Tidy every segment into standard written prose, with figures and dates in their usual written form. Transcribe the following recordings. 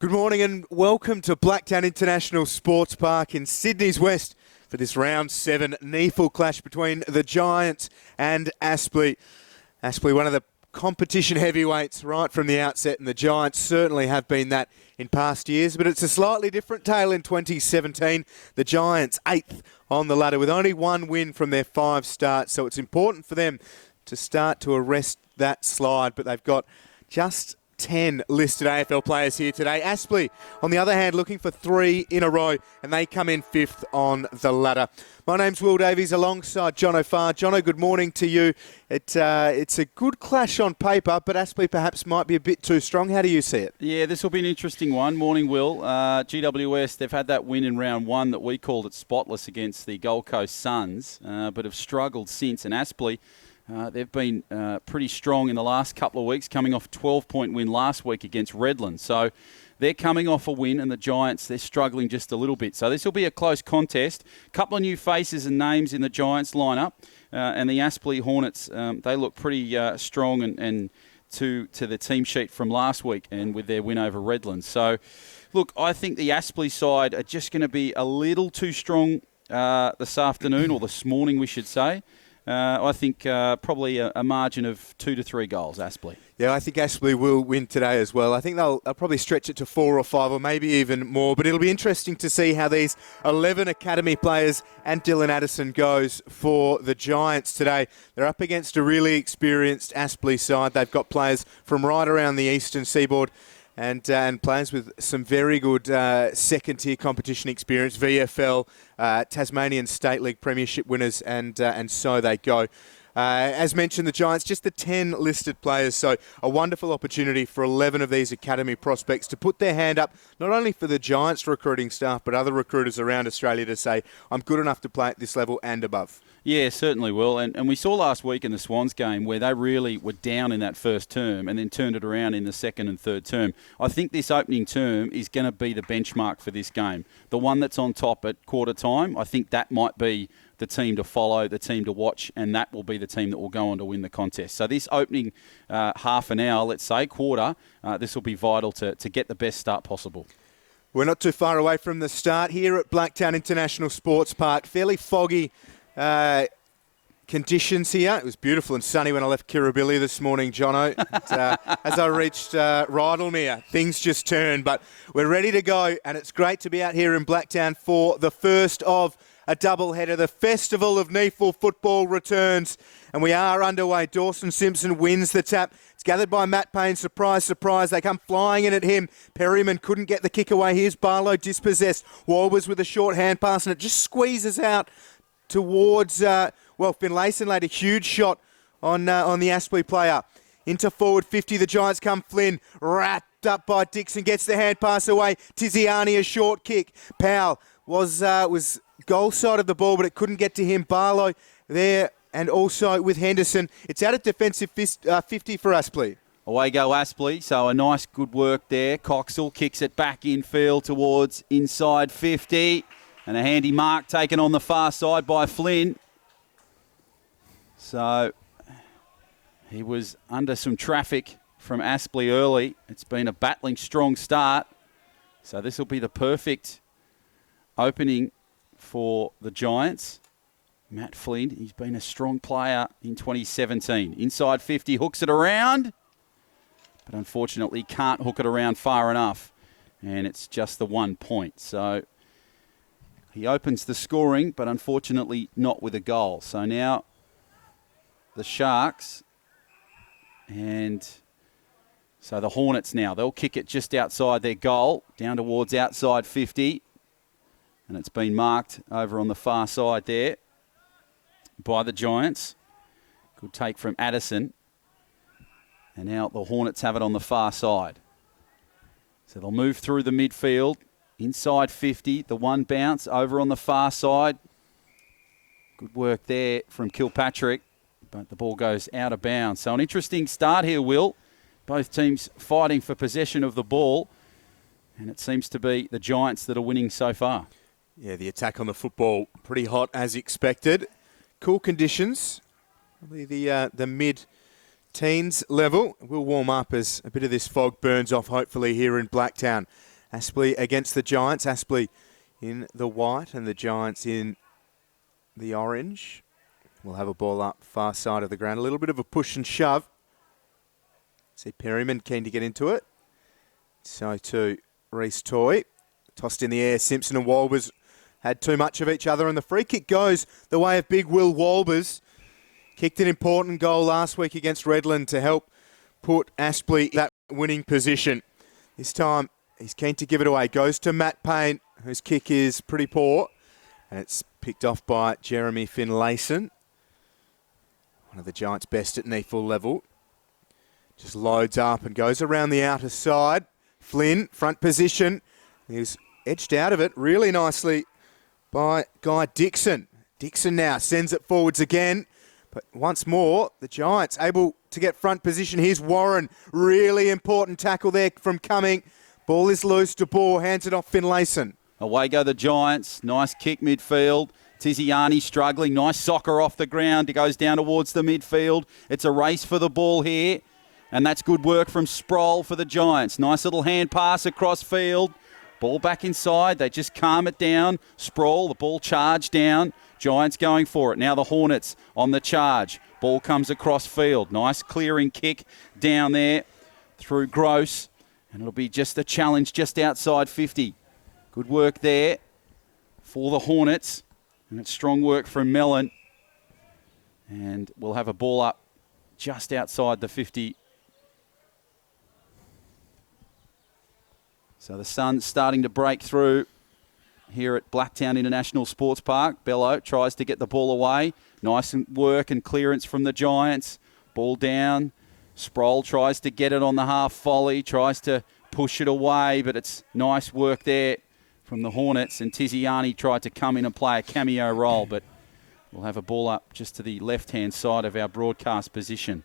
Good morning and welcome to Blacktown International Sports Park in Sydney's West for this round 7 NEAFL clash between the Giants and Aspley. Aspley, one of the competition heavyweights right from the outset, and the Giants certainly have been that in past years, but it's a slightly different tale in 2017. The Giants 8th on the ladder with only one win from their 5 starts, so it's important for them to start to arrest that slide, but they've got just 10 listed AFL players here today. Aspley, on the other hand, looking for 3 in a row, and they come in 5th on the ladder. My name's Will Davies, alongside Jono Farr. Jono, good morning to you. It's a good clash on paper, but Aspley perhaps might be a bit too strong. How do you see it? Yeah, this will be an interesting one. Morning, Will. GWS, they've had that win in round 1 that we called it spotless against the Gold Coast Suns, but have struggled since. And Aspley, they've been pretty strong in the last couple of weeks, coming off a 12-point win last week against Redland. So they're coming off a win, and the Giants, they're struggling just a little bit. So this will be a close contest. A couple of new faces and names in the Giants lineup, and the Aspley Hornets, they look pretty strong and to the team sheet from last week and with their win over Redland. So, look, I think the Aspley side are just going to be a little too strong this afternoon, or this morning, we should say. I think probably a margin of 2 to 3 goals, Aspley. Yeah, I think Aspley will win today as well. I think they'll probably stretch it to 4 or 5 or maybe even more. But it'll be interesting to see how these 11 academy players and Dylan Addison goes for the Giants today. They're up against a really experienced Aspley side. They've got players from right around the eastern seaboard and players with some very good second-tier competition experience, VFL, Tasmanian State League Premiership winners, and so they go. As mentioned, the Giants, just the 10 listed players, so a wonderful opportunity for 11 of these academy prospects to put their hand up, not only for the Giants recruiting staff, but other recruiters around Australia to say, I'm good enough to play at this level and above. Yeah, certainly will. And we saw last week in the Swans game where they really were down in that first term and then turned it around in the second and third term. I think this opening term is going to be the benchmark for this game. The one that's on top at quarter time, I think that might be the team to follow, the team to watch, and that will be the team that will go on to win the contest. So this opening half an hour, let's say, quarter, this will be vital to get the best start possible. We're not too far away from the start here at Blacktown International Sports Park. Fairly foggy conditions here. It was beautiful and sunny when I left Kirribilli this morning, Jono. As I reached Rydalmere, things just turned, but we're ready to go, and it's great to be out here in Blacktown for the first of a doubleheader. The Festival of NEAFL football returns, and we are underway. Dawson Simpson wins the tap. It's gathered by Matt Payne. Surprise, surprise. They come flying in at him. Perryman couldn't get the kick away. Here's Barlow dispossessed. Walbers with a short hand pass, and it just squeezes out towards, Finlayson laid a huge shot on the Aspley player. Into forward 50, the Giants come. Flynn, wrapped up by Dixon, gets the hand pass away. Tiziani, a short kick. Powell was goal side of the ball, but it couldn't get to him. Barlow there, and also with Henderson. It's out at defensive 50 for Aspley. Away go Aspley, so a nice good work there. Coxall kicks it back infield towards inside 50. And a handy mark taken on the far side by Flynn. So he was under some traffic from Aspley early. It's been a battling strong start. So this will be the perfect opening for the Giants. Matt Flynn, he's been a strong player in 2017. Inside 50, hooks it around. But unfortunately can't hook it around far enough. And it's just the 1 point. So he opens the scoring, but unfortunately not with a goal. So now the Sharks, and so the Hornets now, they'll kick it just outside their goal, down towards outside 50. And it's been marked over on the far side there by the Giants. Good take from Addison. And now the Hornets have it on the far side. So they'll move through the midfield. Inside 50, the one bounce over on the far side. Good work there from Kilpatrick, but the ball goes out of bounds. So an interesting start here, Will. Both teams fighting for possession of the ball, and it seems to be the Giants that are winning so far. Yeah, the attack on the football pretty hot as expected. Cool conditions. Probably the mid teens level. We'll warm up as a bit of this fog burns off, hopefully, here in Blacktown. Aspley against the Giants. Aspley in the white and the Giants in the orange. We'll have a ball up far side of the ground. A little bit of a push and shove. See Perryman keen to get into it. So too Reese Toy. Tossed in the air. Simpson and Walbers had too much of each other, and the free kick goes the way of big Will Walbers. Kicked an important goal last week against Redland to help put Aspley in that winning position. This time, he's keen to give it away. Goes to Matt Payne, whose kick is pretty poor. And it's picked off by Jeremy Finlayson. One of the Giants' best at NEAFL level. Just loads up and goes around the outer side. Flynn, front position. He's edged out of it really nicely by Guy Dixon. Dixon now sends it forwards again. But once more, the Giants able to get front position. Here's Warren. Really important tackle there from Cumming. Ball is loose. De Boer hands it off Finlayson. Away go the Giants. Nice kick midfield. Tiziani struggling. Nice soccer off the ground. It goes down towards the midfield. It's a race for the ball here. And that's good work from Sproul for the Giants. Nice little hand pass across field. Ball back inside. They just calm it down. Sproul, the ball charged down. Giants going for it. Now the Hornets on the charge. Ball comes across field. Nice clearing kick down there through Gross. And it'll be just a challenge just outside 50. Good work there for the Hornets. And it's strong work from Mellon. And we'll have a ball up just outside the 50. So the sun's starting to break through here at Blacktown International Sports Park. Bello tries to get the ball away. Nice work and clearance from the Giants. Ball down. Sproul tries to get it on the half volley, tries to push it away, but it's nice work there from the Hornets. And Tiziani tried to come in and play a cameo role, but we'll have a ball up just to the left-hand side of our broadcast position.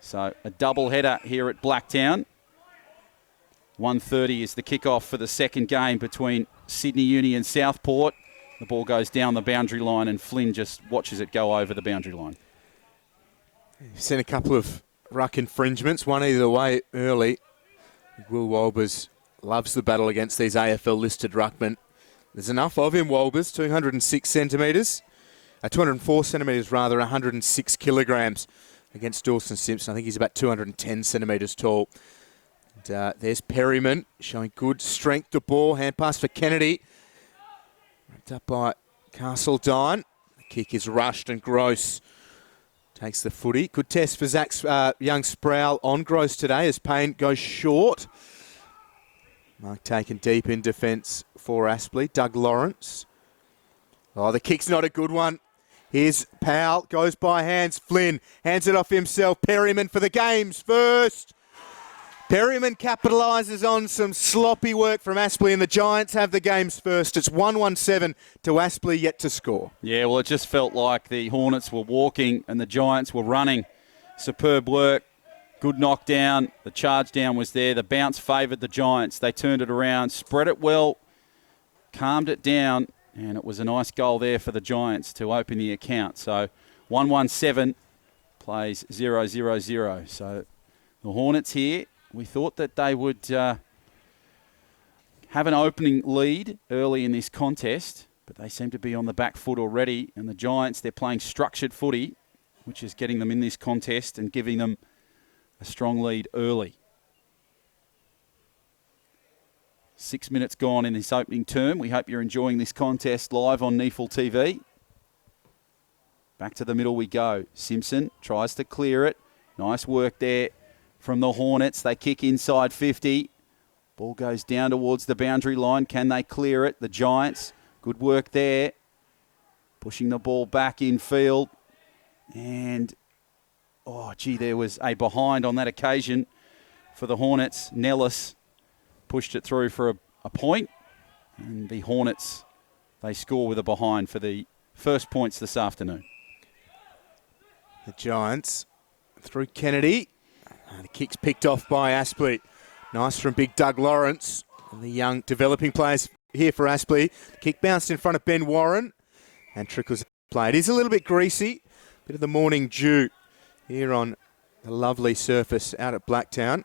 So a double header here at Blacktown. 1:30 is the kickoff for the second game between Sydney Uni and Southport. The ball goes down the boundary line and Flynn just watches it go over the boundary line. You've seen a couple of ruck infringements, one either way early. Will Walbers loves the battle against these AFL-listed ruckmen. There's enough of him, Walbers, 206 centimetres. 204 centimetres rather, 106 kilograms against Dawson Simpson. I think he's about 210 centimetres tall. And, there's Perryman showing good strength to ball. Hand pass for Kennedy. Ripped up by Castledine. The kick is rushed and Gross takes the footy. Good test for Zach's young Sproul on Gross today as Payne goes short. Mark taken deep in defence for Aspley. Doug Lawrence. Oh, the kick's not a good one. Here's Powell. Goes by hands. Flynn hands it off himself. Perryman for the game's first. Perryman capitalises on some sloppy work from Aspley, and the Giants have the game's first. It's 1-1-7 to Aspley, yet to score. Yeah, well, it just felt like the Hornets were walking and the Giants were running. Superb work. Good knockdown. The charge down was there. The bounce favoured the Giants. They turned it around, spread it well, calmed it down, and it was a nice goal there for the Giants to open the account. So 1-1-7 plays 0-0-0. So the Hornets here, we thought that they would have an opening lead early in this contest, but they seem to be on the back foot already. And the Giants, they're playing structured footy, which is getting them in this contest and giving them a strong lead early. 6 minutes gone in this opening term. We hope you're enjoying this contest live on NEAFL TV. Back to the middle we go. Simpson tries to clear it. Nice work there from the Hornets. They kick inside 50. Ball goes down towards the boundary line. Can they clear it? The Giants, good work there. Pushing the ball back in field. And, oh, gee, there was a behind on that occasion for the Hornets. Nellis pushed it through for a point. And the Hornets, they score with a behind for the first points this afternoon. The Giants through Kennedy. The kick's picked off by Aspley. Nice from big Doug Lawrence. And the young developing players here for Aspley. The kick bounced in front of Ben Warren. And trickles play. It is a little bit greasy. Bit of the morning dew here on the lovely surface out at Blacktown.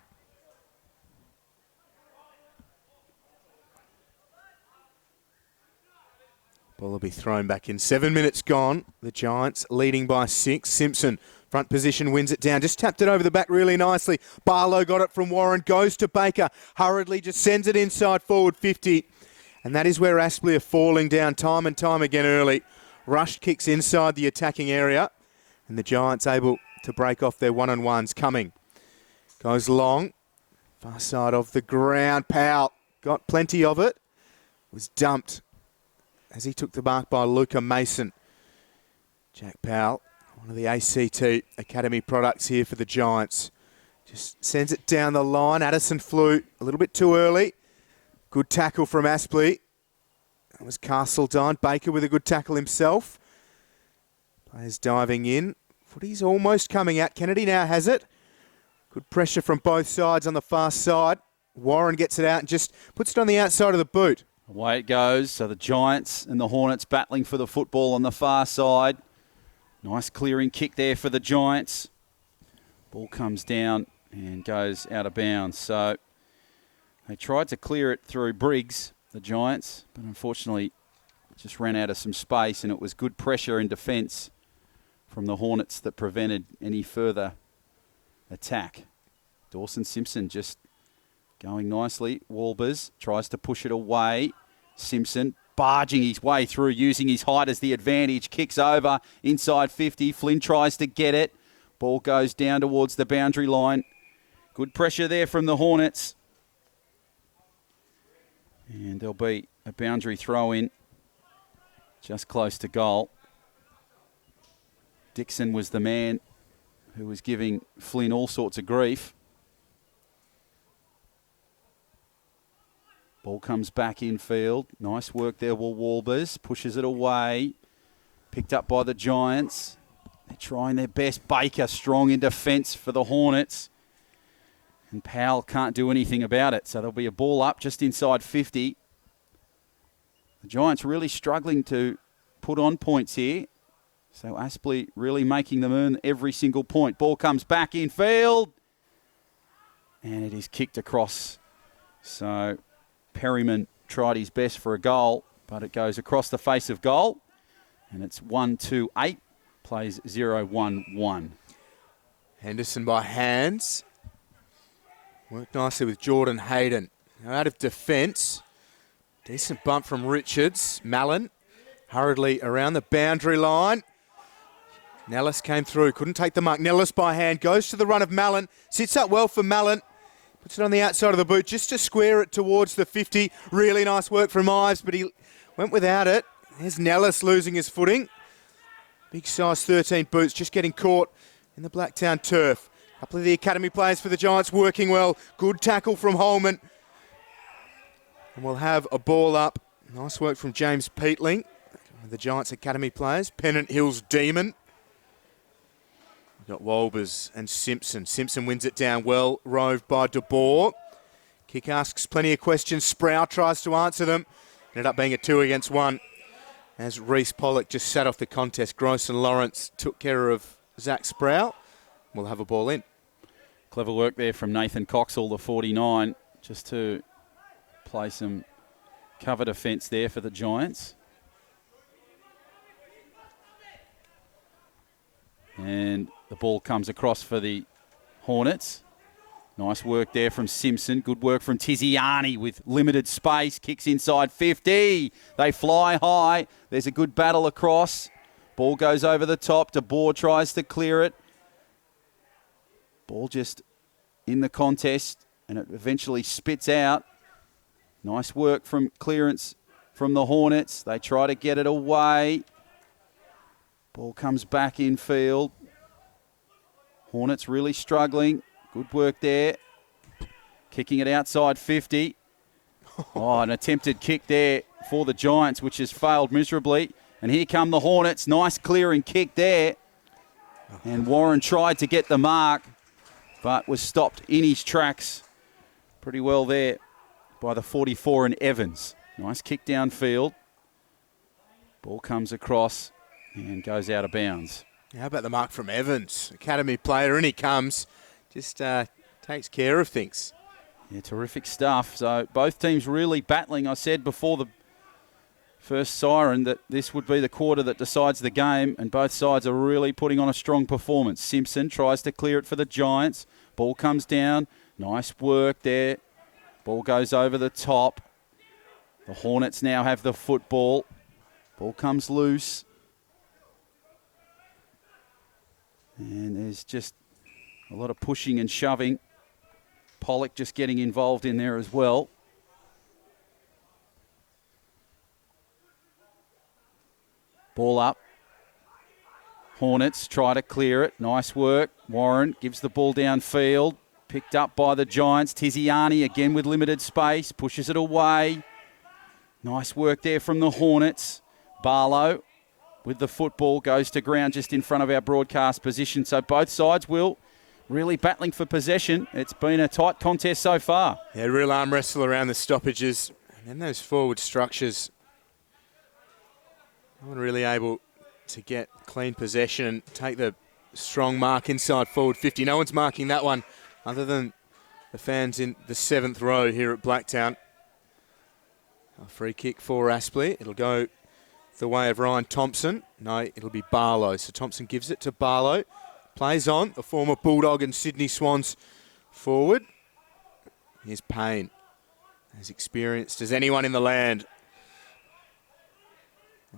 Ball will be thrown back in. 7 minutes gone. The Giants leading by 6. Simpson, front position, wins it down. Just tapped it over the back really nicely. Barlow got it from Warren. Goes to Baker. Hurriedly just sends it inside forward 50. And that is where Aspley are falling down time and time again early. Rushed kicks inside the attacking area. And the Giants able to break off their one-on-ones. Coming. Goes long. Far side of the ground. Powell got plenty of it. Was dumped as he took the mark by Luca Mason. Jack Powell, one of the ACT Academy products here for the Giants. Just sends it down the line. Addison flew a little bit too early. Good tackle from Aspley. That was Castledine. Baker with a good tackle himself. Players diving in. Footy's almost coming out. Kennedy now has it. Good pressure from both sides on the far side. Warren gets it out and just puts it on the outside of the boot. Away it goes. So the Giants and the Hornets battling for the football on the far side. Nice clearing kick there for the Giants. Ball comes down and goes out of bounds. So they tried to clear it through Briggs, the Giants, but unfortunately just ran out of some space, and it was good pressure in defence from the Hornets that prevented any further attack. Dawson Simpson just going nicely. Walbers tries to push it away. Simpson barging his way through, using his height as the advantage. Kicks over inside 50. Flynn tries to get it. Ball goes down towards the boundary line. Good pressure there from the Hornets. And there'll be a boundary throw in just close to goal. Dixon was the man who was giving Flynn all sorts of grief. Ball comes back in field. Nice work there, Walbers. Pushes it away. Picked up by the Giants. They're trying their best. Baker strong in defence for the Hornets. And Powell can't do anything about it. So there'll be a ball up just inside 50. The Giants really struggling to put on points here. So Aspley really making them earn every single point. Ball comes back in field. And it is kicked across. So Perryman tried his best for a goal, but it goes across the face of goal. And it's 1-2-8, plays 0-1-1. Henderson by hands. Worked nicely with Jordan Hayden. Now out of defence. Decent bump from Richards. Mallon hurriedly around the boundary line. Nellis came through, couldn't take the mark. Nellis by hand, goes to the run of Mallon. Sits up well for Mallon. Puts it on the outside of the boot just to square it towards the 50. Really nice work from Ives, but he went without it. There's Nellis losing his footing. Big size 13 boots just getting caught in the Blacktown turf. A couple of the academy players for the Giants working well. Good tackle from Holman. And we'll have a ball up. Nice work from James Peatling, the Giants academy players. Pennant Hills Demon. We've got Walbers and Simpson. Simpson wins it down well, roved by De Boer. Kick asks plenty of questions. Sproul tries to answer them. Ended up being a 2 against 1. As Reece Pollock just sat off the contest. Gross and Lawrence took care of Zach Sproul. We'll have a ball in. Clever work there from Nathan Coxall, the 49, just to play some cover defence there for the Giants. And the ball comes across for the Hornets. Nice work there from Simpson. Good work from Tiziani with limited space. Kicks inside 50. They fly high. There's a good battle across. Ball goes over the top. De Boer tries to clear it. Ball just in the contest, and it eventually spits out. Nice work from clearance from the Hornets. They try to get it away. Ball comes back in field. Hornets really struggling. Good work there. Kicking it outside 50. Oh, an attempted kick there for the Giants, which has failed miserably. And here come the Hornets. Nice clearing kick there. And Warren tried to get the mark, but was stopped in his tracks pretty well there by the 44 in Evans. Nice kick downfield. Ball comes across and goes out of bounds. How about the mark from Evans? Academy player, and he comes. Just takes care of things. Yeah, terrific stuff. So both teams really battling. I said before the first siren that this would be the quarter that decides the game, and both sides are really putting on a strong performance. Simpson tries to clear it for the Giants. Ball comes down. Nice work there. Ball goes over the top. The Hornets now have the football. Ball comes loose. And there's just a lot of pushing and shoving. Pollock just getting involved in there as well. Ball up. Hornets try to clear it. Nice work. Warren gives the ball downfield. Picked up by the Giants. Tiziani again with limited space. Pushes it away. Nice work there from the Hornets. Barlow with the football goes to ground just in front of our broadcast position. So both sides will really battling for possession. It's been a tight contest so far. Yeah, real arm wrestle around the stoppages. And then those forward structures. No one really able to get clean possession and take the strong mark inside forward 50. No one's marking that one other than the fans in the 7th row here at Blacktown. A free kick for Aspley. It'll go the way of Ryan Thompson. No, it'll be Barlow. So Thompson gives it to Barlow. Plays on. The former Bulldog and Sydney Swans forward. Here's Payne. As experienced as anyone in the land.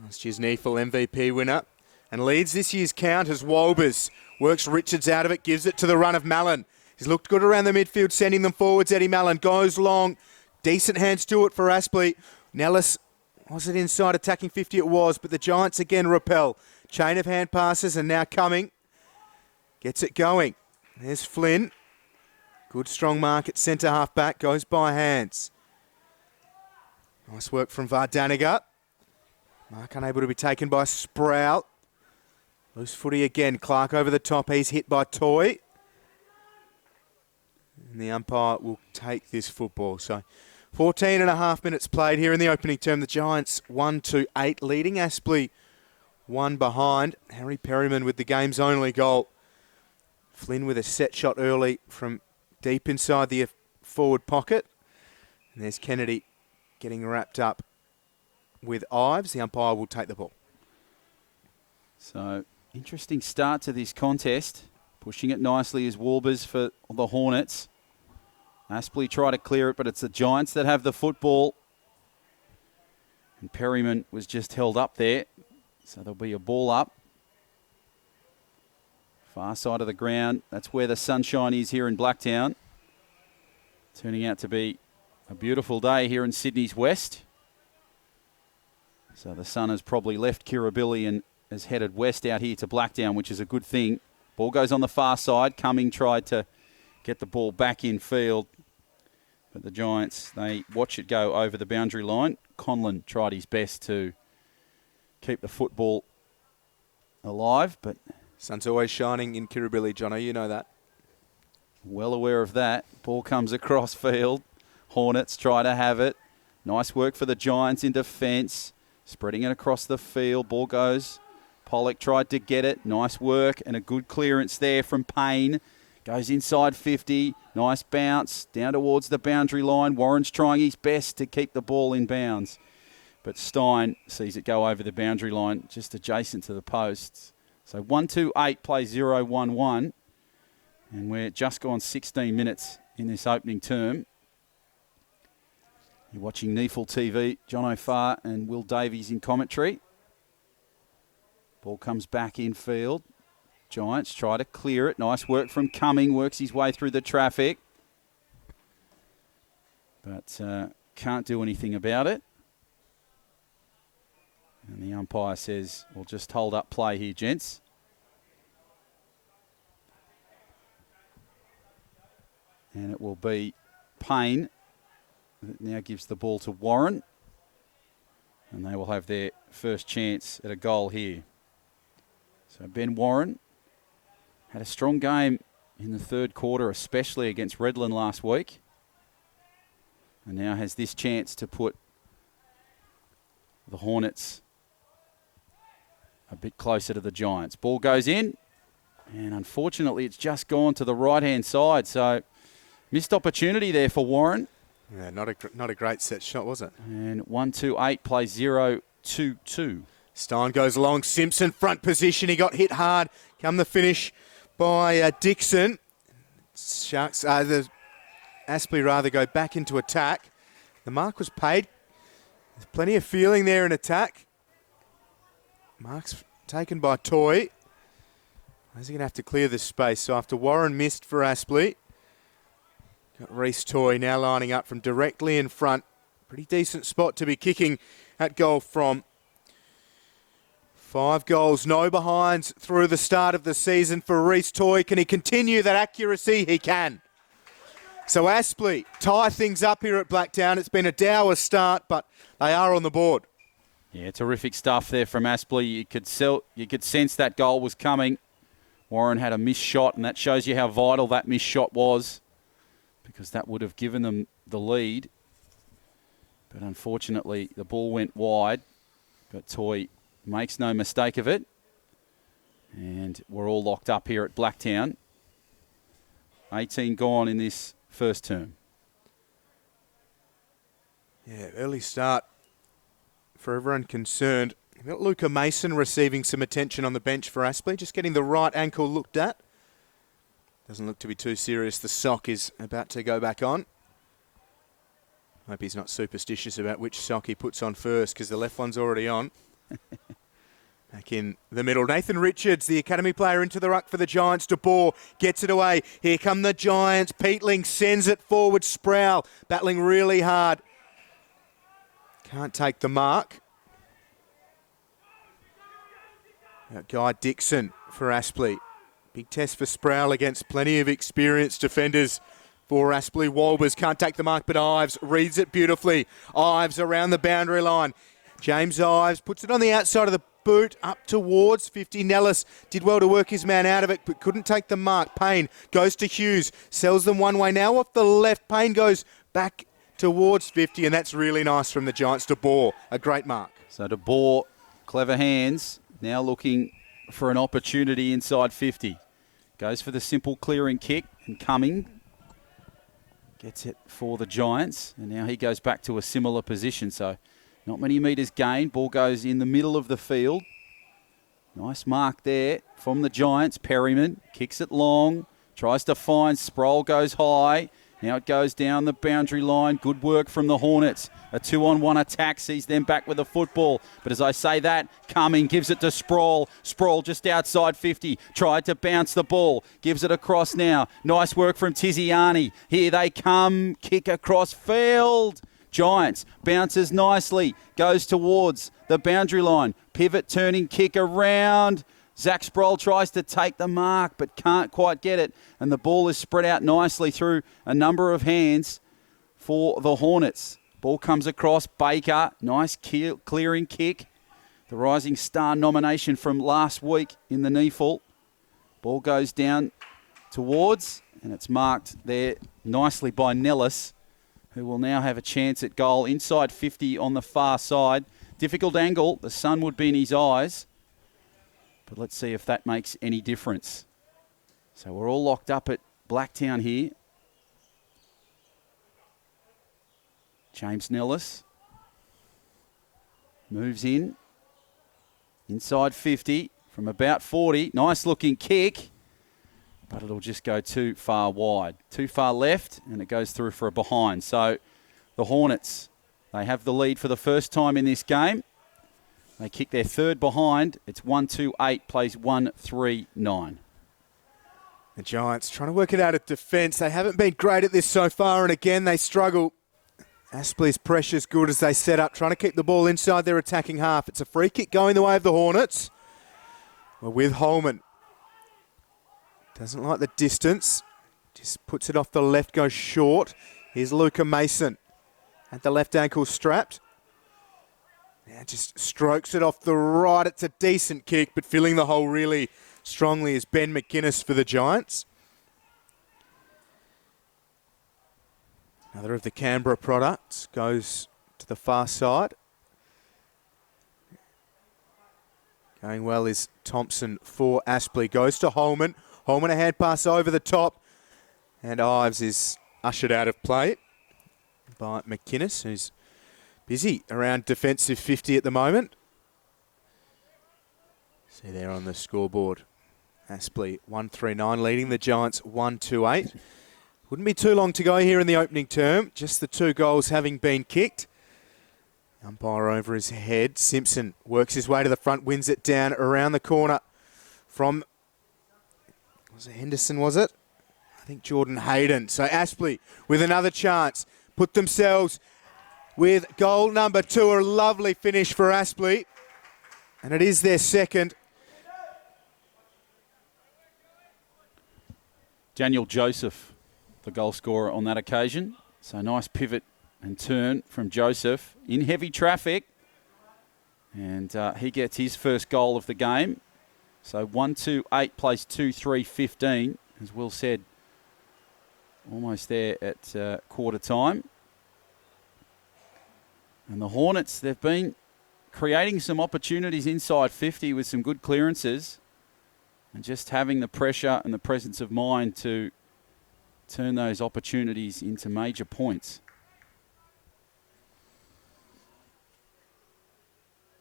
Last year's NEAFL MVP winner. And leads this year's count as Wolbers. Works Richards out of it. Gives it to the run of Mallon. He's looked good around the midfield, sending them forwards. Eddie Mallon goes long. Decent hands to it for Aspley. Nellis, was it inside attacking 50? It was, but the Giants again repel. Chain of hand passes and now coming. Gets it going. There's Flynn. Good strong mark at centre half back. Goes by hands. Nice work from Vardaniga. Mark unable to be taken by Sproul. Loose footy again. Clark over the top. He's hit by Toy. And the umpire will take this football. So 14 and a half minutes played here in the opening term. The Giants 1-8 leading Aspley 1 behind. Harry Perryman with the game's only goal. Flynn with a set shot early from deep inside the forward pocket. And there's Kennedy getting wrapped up with Ives. The umpire will take the ball. So interesting start to this contest. Pushing it nicely is Wolbers for the Hornets. Aspley try to clear it, but it's the Giants that have the football. And Perryman was just held up there. So there'll be a ball up. Far side of the ground. That's where the sunshine is here in Blacktown. Turning out to be a beautiful day here in Sydney's west. So the sun has probably left Kirribilli and has headed west out here to Blacktown, which is a good thing. Ball goes on the far side. Cumming tried to get the ball back in field. But the Giants, they watch it go over the boundary line. Conlon tried his best to keep the football alive, but Sun's always shining in Kirribilli, Jono. You know that. Well aware of that. Ball comes across field. Hornets try to have it. Nice work for the Giants in defence. Spreading it across the field. Ball goes. Pollock tried to get it. Nice work and a good clearance there from Payne. Goes inside 50. Nice bounce down towards the boundary line. Warren's trying his best to keep the ball in bounds. But Stein sees it go over the boundary line just adjacent to the posts. So 1-2-8 plays 0-1-1. And we're just gone 16 minutes in this opening term. You're watching NEAFL TV. John O'Farr and Will Davies in commentary. Ball comes back in field. Giants try to clear it. Nice work from Cumming. Works his way through the traffic. But can't do anything about it. And the umpire says, we'll just hold up play here, gents. And it will be Payne that now gives the ball to Warren. And they will have their first chance at a goal here. So Ben Warren had a strong game in the third quarter, especially against Redland last week. And now has this chance to put the Hornets a bit closer to the Giants. Ball goes in, and unfortunately it's just gone to the right-hand side. So missed opportunity there for Warren. Yeah, not a great set shot, was it? And 1-2-8 plays 0-2-2. Stein goes along. Simpson, front position. He got hit hard. Come the finish by Dixon. Sharks, the Aspley rather go back into attack. The mark was paid. There's plenty of feeling there in attack. Mark's taken by Toy. He's going to have to clear this space. So after Warren missed for Aspley, got Reece Toy now lining up from directly in front. Pretty decent spot to be kicking at goal from. 5 goals, no behinds through the start of the season for Reece Toy. Can he continue that accuracy? He can. So Aspley tie things up here at Blacktown. It's been a dour start, but they are on the board. Yeah, terrific stuff there from Aspley. You could sense that goal was coming. Warren had a missed shot, and that shows you how vital that missed shot was, because that would have given them the lead. But unfortunately, the ball went wide, but Toy makes no mistake of it. And we're all locked up here at Blacktown. 18 gone in this first term. Yeah, early start for everyone concerned. We've got Luca Mason receiving some attention on the bench for Aspley, just getting the right ankle looked at. Doesn't look to be too serious. The sock is about to go back on. Hope he's not superstitious about which sock he puts on first, because the left one's already on. Back in the middle. Nathan Richards, the academy player, into the ruck for the Giants. De Boer gets it away. Here come the Giants. Peatling sends it forward. Sproul battling really hard. Can't take the mark. Guy Dixon for Aspley. Big test for Sproul against plenty of experienced defenders for Aspley. Walbers can't take the mark, but Ives reads it beautifully. Ives around the boundary line. James Ives puts it on the outside of the boot up towards 50. Nellis did well to work his man out of it, but couldn't take the mark. Payne goes to Hughes, sells them one way. Now off the left, Payne goes back towards 50, and that's really nice from the Giants. De Boer, a great mark. So De Boer, clever hands, now looking for an opportunity inside 50. Goes for the simple clearing kick, and Cumming gets it for the Giants, and now he goes back to a similar position. So not many metres gained. Ball goes in the middle of the field. Nice mark there from the Giants. Perryman kicks it long, tries to find. Sproul goes high. Now it goes down the boundary line. Good work from the Hornets. A 2-on-1 attack sees them back with the football. But as I say that, Cumming gives it to Sproul. Sproul just outside 50. Tried to bounce the ball. Gives it across now. Nice work from Tiziani. Here they come. Kick across field. Giants bounces nicely. Goes towards the boundary line. Pivot turning kick around. Zach Sproul tries to take the mark but can't quite get it. And the ball is spread out nicely through a number of hands for the Hornets. Ball comes across. Baker, nice clearing kick. The Rising Star nomination from last week in the NEAFL. Ball goes down towards, and it's marked there nicely by Nellis, who will now have a chance at goal inside 50 on the far side. Difficult angle. The sun would be in his eyes. But let's see if that makes any difference. So we're all locked up at Blacktown here. James Nellis moves in. Inside 50 from about 40. Nice looking kick. But it'll just go too far wide. Too far left, and it goes through for a behind. So the Hornets, they have the lead for the first time in this game. They kick their third behind. It's 1-2-8, plays 1-3-9. The Giants trying to work it out at defence. They haven't been great at this so far, and again they struggle. Aspley's pressure's good as they set up, trying to keep the ball inside their attacking half. It's a free kick going the way of the Hornets. We're with Holman. Doesn't like the distance. Just puts it off the left, goes short. Here's Luca Mason at the left ankle strapped. Now just strokes it off the right. It's a decent kick, but filling the hole really strongly is Ben McGuinness for the Giants. Another of the Canberra products goes to the far side. Going well is Thompson for Aspley. Goes to Holman. Holman a hand pass over the top. And Ives is ushered out of play by McInnes, who's busy around defensive 50 at the moment. See there on the scoreboard. Aspley 1-3-9 leading the Giants 1-2-8. Wouldn't be too long to go here in the opening term. Just the 2 goals having been kicked. Umpire over his head. Simpson works his way to the front, wins it down around the corner from, was it Henderson, was it? I think Jordan Hayden. So Aspley with another chance. Put themselves with goal number 2. A lovely finish for Aspley. And it is their second. Daniel Joseph, the goal scorer on that occasion. So nice pivot and turn from Joseph in heavy traffic. And he gets his first goal of the game. So 1-2-8 plays 2-3-15, as Will said. Almost there at quarter time. And the Hornets, they've been creating some opportunities inside 50 with some good clearances. And just having the pressure and the presence of mind to turn those opportunities into major points.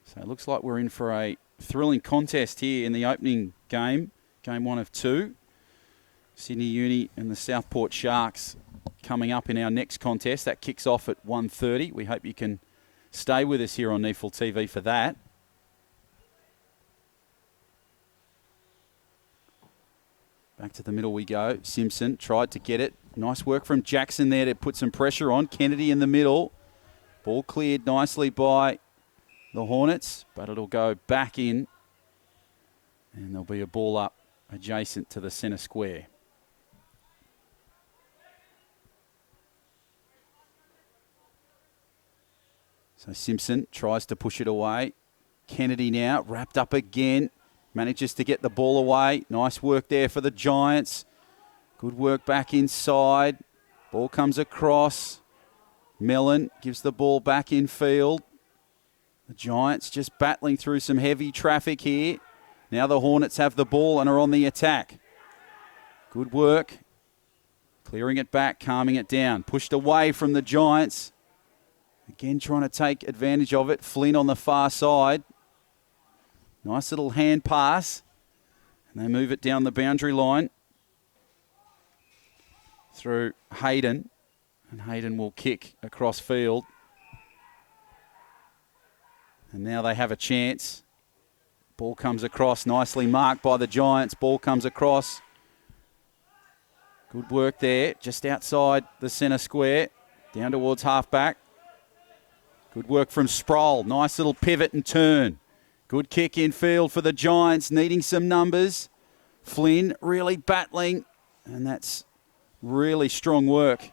So it looks like we're in for a thrilling contest here in the opening game. Game 1 of 2. Sydney Uni and the Southport Sharks coming up in our next contest. That kicks off at 1:30. We hope you can stay with us here on NEAFL TV for that. Back to the middle we go. Simpson tried to get it. Nice work from Jackson there to put some pressure on. Kennedy in the middle. Ball cleared nicely by the Hornets, but it'll go back in. And there'll be a ball up adjacent to the centre square. So Simpson tries to push it away. Kennedy now wrapped up again. Manages to get the ball away. Nice work there for the Giants. Good work back inside. Ball comes across. Mellon gives the ball back in field. The Giants just battling through some heavy traffic here. Now the Hornets have the ball and are on the attack. Good work. Clearing it back, calming it down. Pushed away from the Giants. Again, trying to take advantage of it. Flynn on the far side. Nice little hand pass. And they move it down the boundary line. Through Hayden. And Hayden will kick across field. And now they have a chance. Ball comes across. Nicely marked by the Giants. Ball comes across. Good work there. Just outside the centre square. Down towards halfback. Good work from Sproul. Nice little pivot and turn. Good kick in field for the Giants, needing some numbers. Flynn really battling, and that's really strong work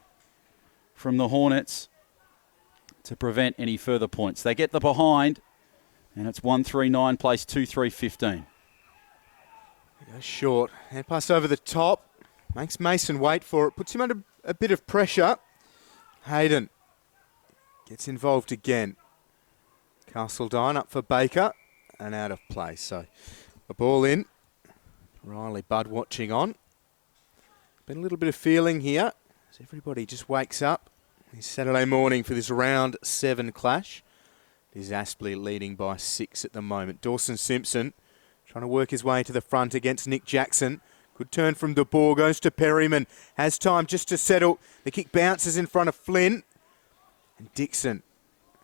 from the Hornets to prevent any further points. They get the behind, and it's 1-3-9 plays 2-3-15. Short. Hand pass over the top. Makes Mason wait for it. Puts him under a bit of pressure. Hayden gets involved again. Castledine up for Baker and out of play. So a ball in. Riley Budd watching on. Been a little bit of feeling here as everybody just wakes up. It's Saturday morning for this round 7 clash. It is Aspley leading by 6 at the moment. Dawson Simpson trying to work his way to the front against Nick Jackson. Good turn from De Boer, goes to Perryman. Has time just to settle. The kick bounces in front of Flynn. And Dixon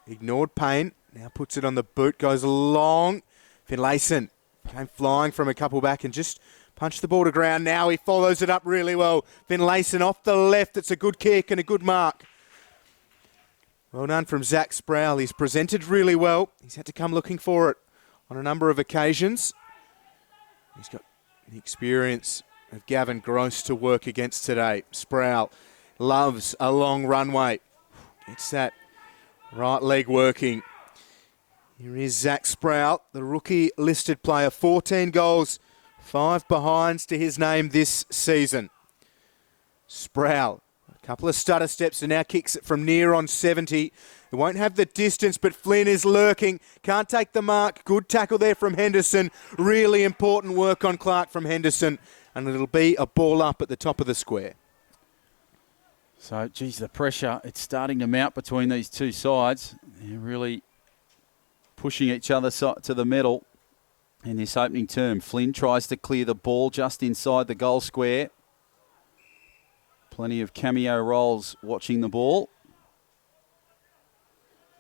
ignored Payne. Now puts it on the boot, goes long. Finlayson came flying from a couple back and just punched the ball to ground. Now he follows it up really well. Finlayson off the left. It's a good kick and a good mark. Well done from Zach Sproul. He's presented really well. He's had to come looking for it on a number of occasions. He's got the experience of Gavin Gross to work against today. Sproul loves a long runway. Gets that right leg working. Here is Zach Sproul, the rookie listed player. 14 goals, 5 behinds to his name this season. Sproul, a couple of stutter steps and now kicks it from near on 70. It won't have the distance, but Flynn is lurking. Can't take the mark. Good tackle there from Henderson. Really important work on Clark from Henderson. And it'll be a ball up at the top of the square. So, geez, the pressure, it's starting to mount between these two sides. They're really pushing each other to the middle in this opening term. Flynn tries to clear the ball just inside the goal square. Plenty of cameo rolls watching the ball.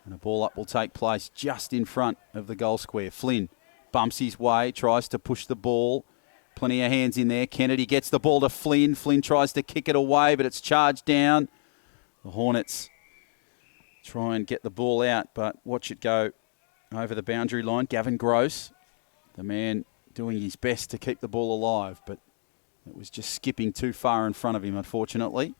And a ball up will take place just in front of the goal square. Flynn bumps his way, tries to push the ball. Plenty of hands in there. Kennedy gets the ball to Flynn. Flynn tries to kick it away, but it's charged down. The Hornets try and get the ball out, but watch it go over the boundary line. Gavin Gross, the man doing his best to keep the ball alive, but it was just skipping too far in front of him, unfortunately.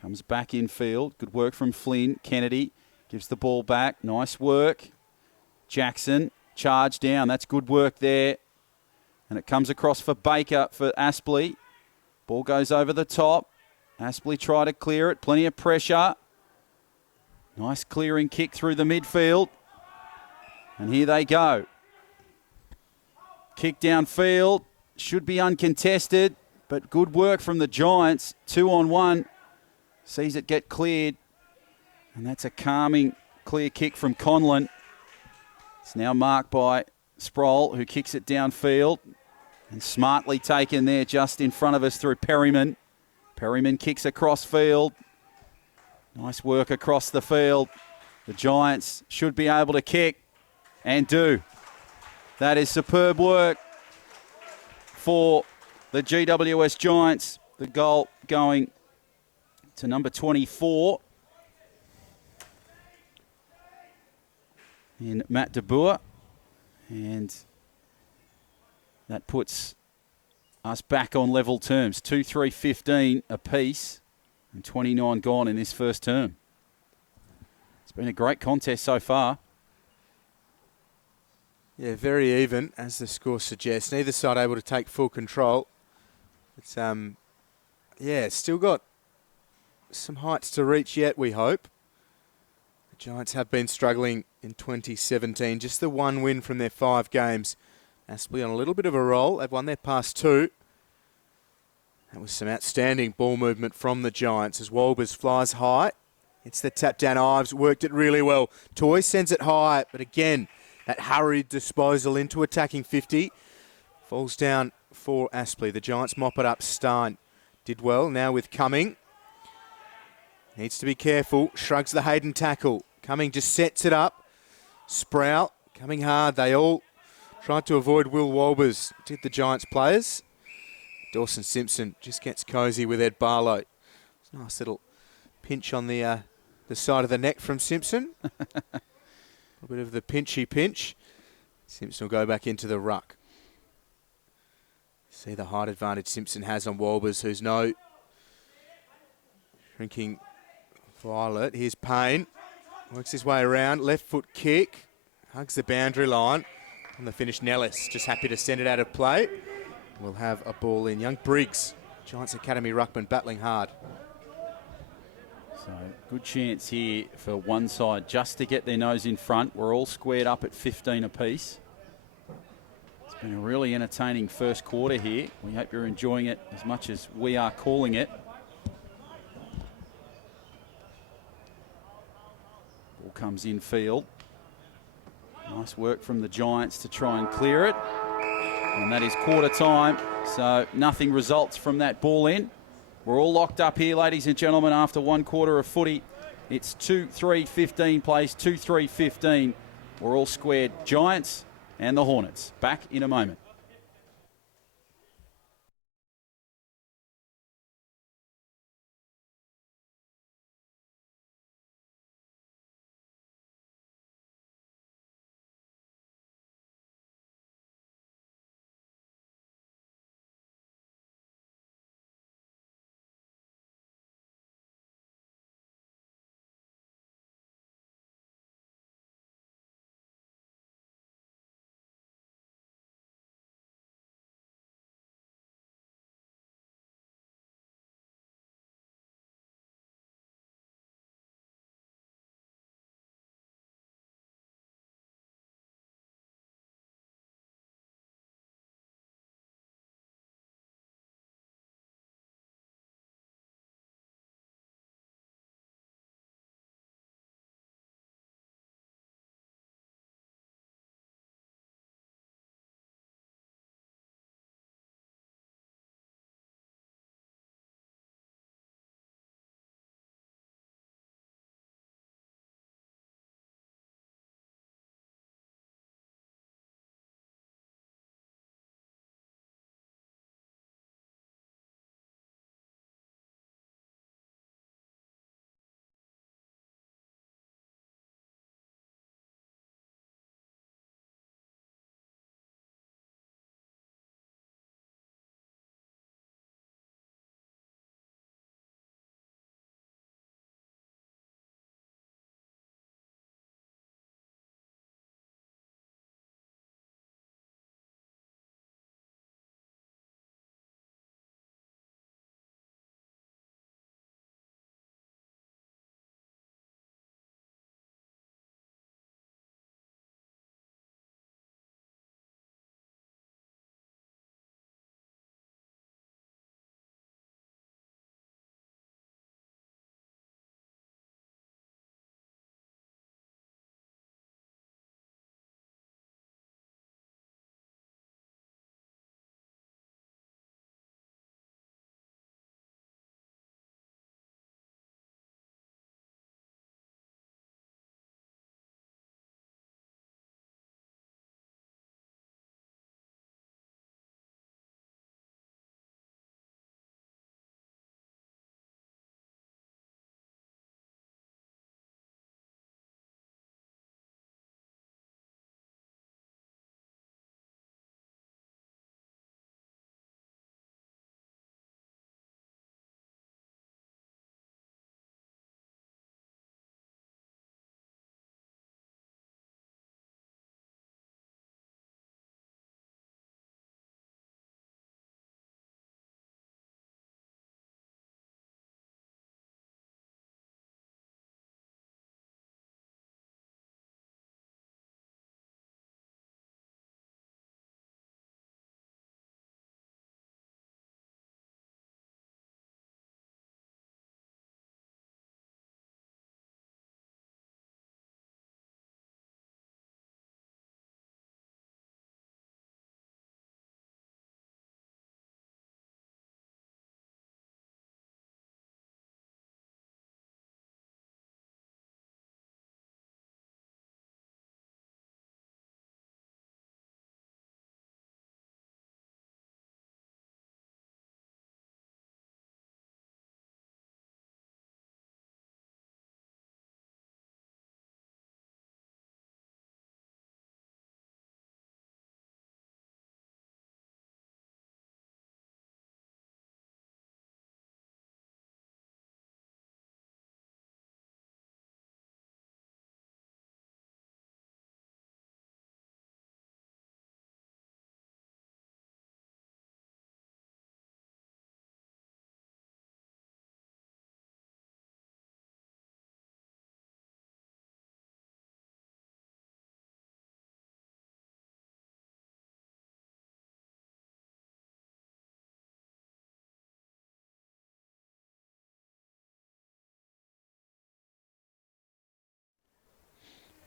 Comes back in field. Good work from Flynn. Kennedy gives the ball back. Nice work. Jackson, charge down. That's good work there. And it comes across for Baker for Aspley. Ball goes over the top. Aspley try to clear it. Plenty of pressure. Nice clearing kick through the midfield. And here they go. Kick downfield. Should be uncontested, but good work from the Giants. 2-on-1. Sees it get cleared. And that's a calming clear kick from Conlon. It's now marked by Sproul, who kicks it downfield. And smartly taken there just in front of us through Perryman. Perryman kicks across field. Nice work across the field. The Giants should be able to kick and do. That is superb work for the GWS Giants. The goal going to number 24 in Matt de Boer. And that puts us back on level terms. 2-3-15 apiece and 29 gone in this first term. It's been a great contest so far. Yeah, very even, as the score suggests. Neither side able to take full control. It's yeah, still got some heights to reach yet, we hope. The Giants have been struggling in 2017. Just the one win from their 5 games. Aspley on a little bit of a roll. They've won their past 2. That was some outstanding ball movement from the Giants as Wolbers flies high. It's the tap down. Ives worked it really well. Toy sends it high, but again, that hurried disposal into attacking 50. Falls down for Aspley. The Giants mop it up. Stein did well. Now with Cumming. Needs to be careful. Shrugs the Hayden tackle. Cumming just sets it up. Sprout coming hard. They all tried to avoid Will Wolbers. Did the Giants players. Dawson Simpson just gets cosy with Ed Barlow. Nice little pinch on the side of the neck from Simpson. A bit of the pinchy pinch. Simpson will go back into the ruck. See the height advantage Simpson has on Wolbers, who's no shrinking violet. Here's Payne. Works his way around. Left foot kick. Hugs the boundary line. And the finish, Nellis. Just happy to send it out of play. We'll have a ball in. Young Briggs, Giants Academy ruckman, battling hard. So good chance here for one side just to get their nose in front. We're all squared up at 15 apiece. It's been a really entertaining first quarter here. We hope you're enjoying it as much as we are calling it. Ball comes in field. Nice work from the Giants to try and clear it. And that is quarter time, so nothing results from that ball in. We're all locked up here, ladies and gentlemen, after one quarter of footy. It's 2-3-15 plays, 2-3-15. We're all squared, Giants and the Hornets. Back in a moment.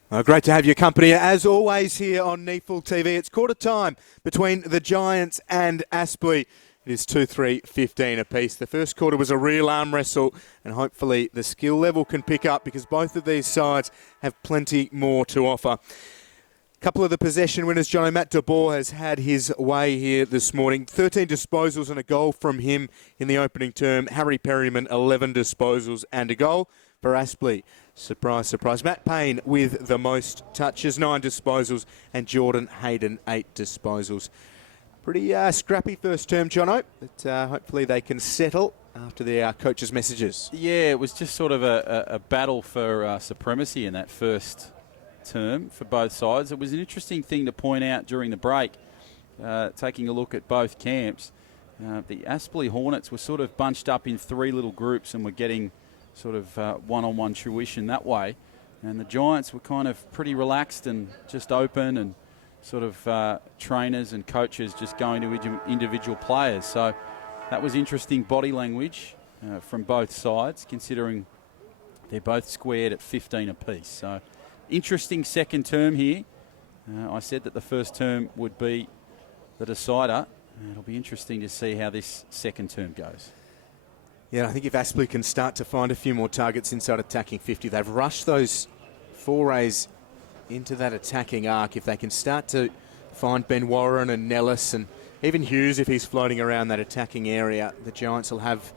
Great to have your company, as always, here on NEAFL TV. It's quarter time between the Giants and Aspley. It is 2-3-15 apiece. The first quarter was a real arm wrestle, and hopefully the skill level can pick up because both of these sides have plenty more to offer. A couple of the possession winners, Johnny. Matt de Boer has had his way here this morning. 13 disposals and a goal from him in the opening term. Harry Perryman, 11 disposals and a goal for Aspley. Surprise, surprise. Matt Payne with the most touches, 9 disposals, and Jordan Hayden, 8 disposals. Pretty scrappy first term, Jono, but hopefully they can settle after the coach's messages. Yeah, it was just sort of a battle for supremacy in that first term for both sides. It was an interesting thing to point out during the break, taking a look at both camps. The Aspley Hornets were sort of bunched up in 3 little groups and were getting sort of one-on-one tuition that way. And the Giants were kind of pretty relaxed and just open and sort of trainers and coaches just going to individual players. So that was interesting body language from both sides, considering they're both squared at 15 apiece. So interesting second term here. I said that the first term would be the decider. It'll be interesting to see how this second term goes. Yeah, I think if Aspley can start to find a few more targets inside attacking 50, they've rushed those forays into that attacking arc. If they can start to find Ben Warren and Nellis and even Hughes, if he's floating around that attacking area, the Giants will have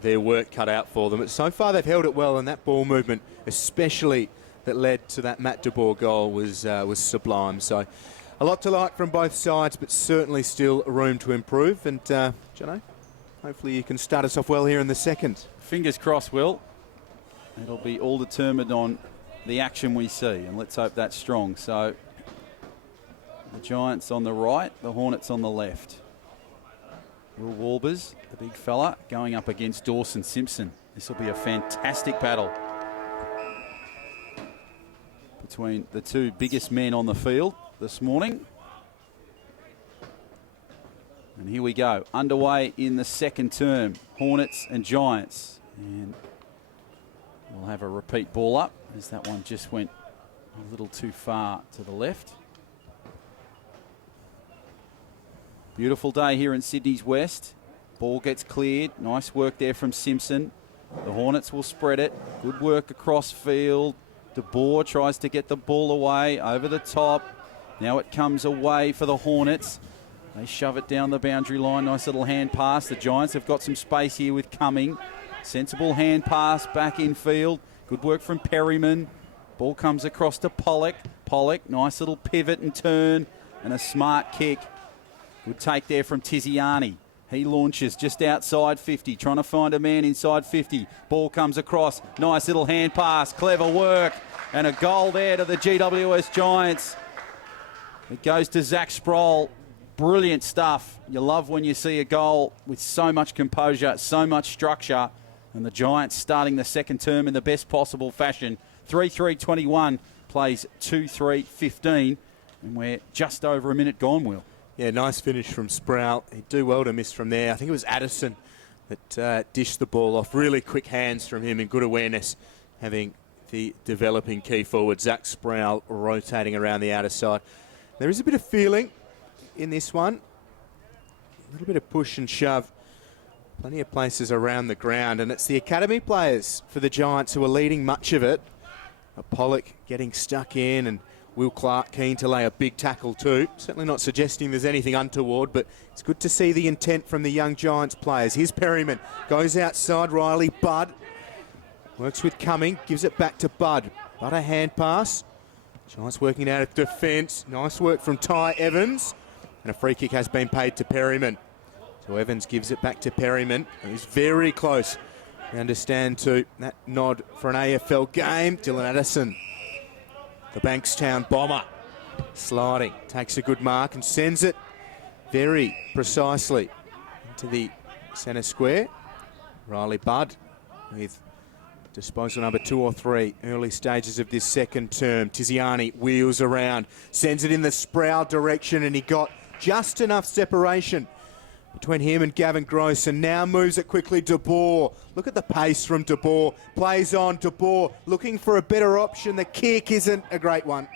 their work cut out for them. But so far they've held it well, and that ball movement, especially that led to that Matt de Boer goal, was sublime. So a lot to like from both sides, but certainly still room to improve. And, Jono, hopefully you can start us off well here in the second. Fingers crossed, Will. It'll be all determined on the action we see, and let's hope that's strong. So the Giants on the right, the Hornets on the left. Will Walbers, the big fella, going up against Dawson Simpson. This will be a fantastic battle between the two biggest men on the field this morning. And here we go, underway in the second term, Hornets and Giants. And we'll have a repeat ball up, as that one just went a little too far to the left. Beautiful day here in Sydney's West. Ball gets cleared. Nice work there from Simpson. The Hornets will spread it. Good work across field. De Boer tries to get the ball away over the top. Now it comes away for the Hornets. They shove it down the boundary line. Nice little hand pass. The Giants have got some space here with Cumming. Sensible hand pass back in field. Good work from Perryman. Ball comes across to Pollock. Pollock, nice little pivot and turn and a smart kick. Good take there from Tiziani. He launches just outside 50, trying to find a man inside 50. Ball comes across. Nice little hand pass. Clever work. And a goal there to the GWS Giants. It goes to Zach Sproul. Brilliant stuff. You love when you see a goal with so much composure, so much structure. And the Giants starting the second term in the best possible fashion. 3-3-21 plays 2-3-15. And we're just over a minute gone, Will. Yeah, nice finish from Sproul. He'd do well to miss from there. I think it was Addison that dished the ball off. Really quick hands from him and good awareness, having the developing key forward, Zach Sproul, rotating around the outer side. There is a bit of feeling in this one. A little bit of push and shove. Plenty of places around the ground, and it's the academy players for the Giants who are leading much of it. Pollock getting stuck in, and Will Clark keen to lay a big tackle too. Certainly not suggesting there's anything untoward, but it's good to see the intent from the young Giants players. Here's Perryman, goes outside, Riley, Budd. Works with Cumming, gives it back to Budd. Budd a hand pass. Giants working out of defence. Nice work from Ty Evans. And a free kick has been paid to Perryman. So Evans gives it back to Perryman, who's very close, we understand, to that nod for an AFL game. Dylan Addison, the Bankstown bomber, sliding, takes a good mark and sends it very precisely into the centre square. Riley Budd with disposal number 2 or 3, early stages of this second term. Tiziani wheels around, sends it in the Sproul direction, and he got just enough separation between him and Gavin Gross, and now moves it quickly. De Boer. Look at the pace from De Boer. Plays on. De Boer looking for a better option. The kick isn't a great one.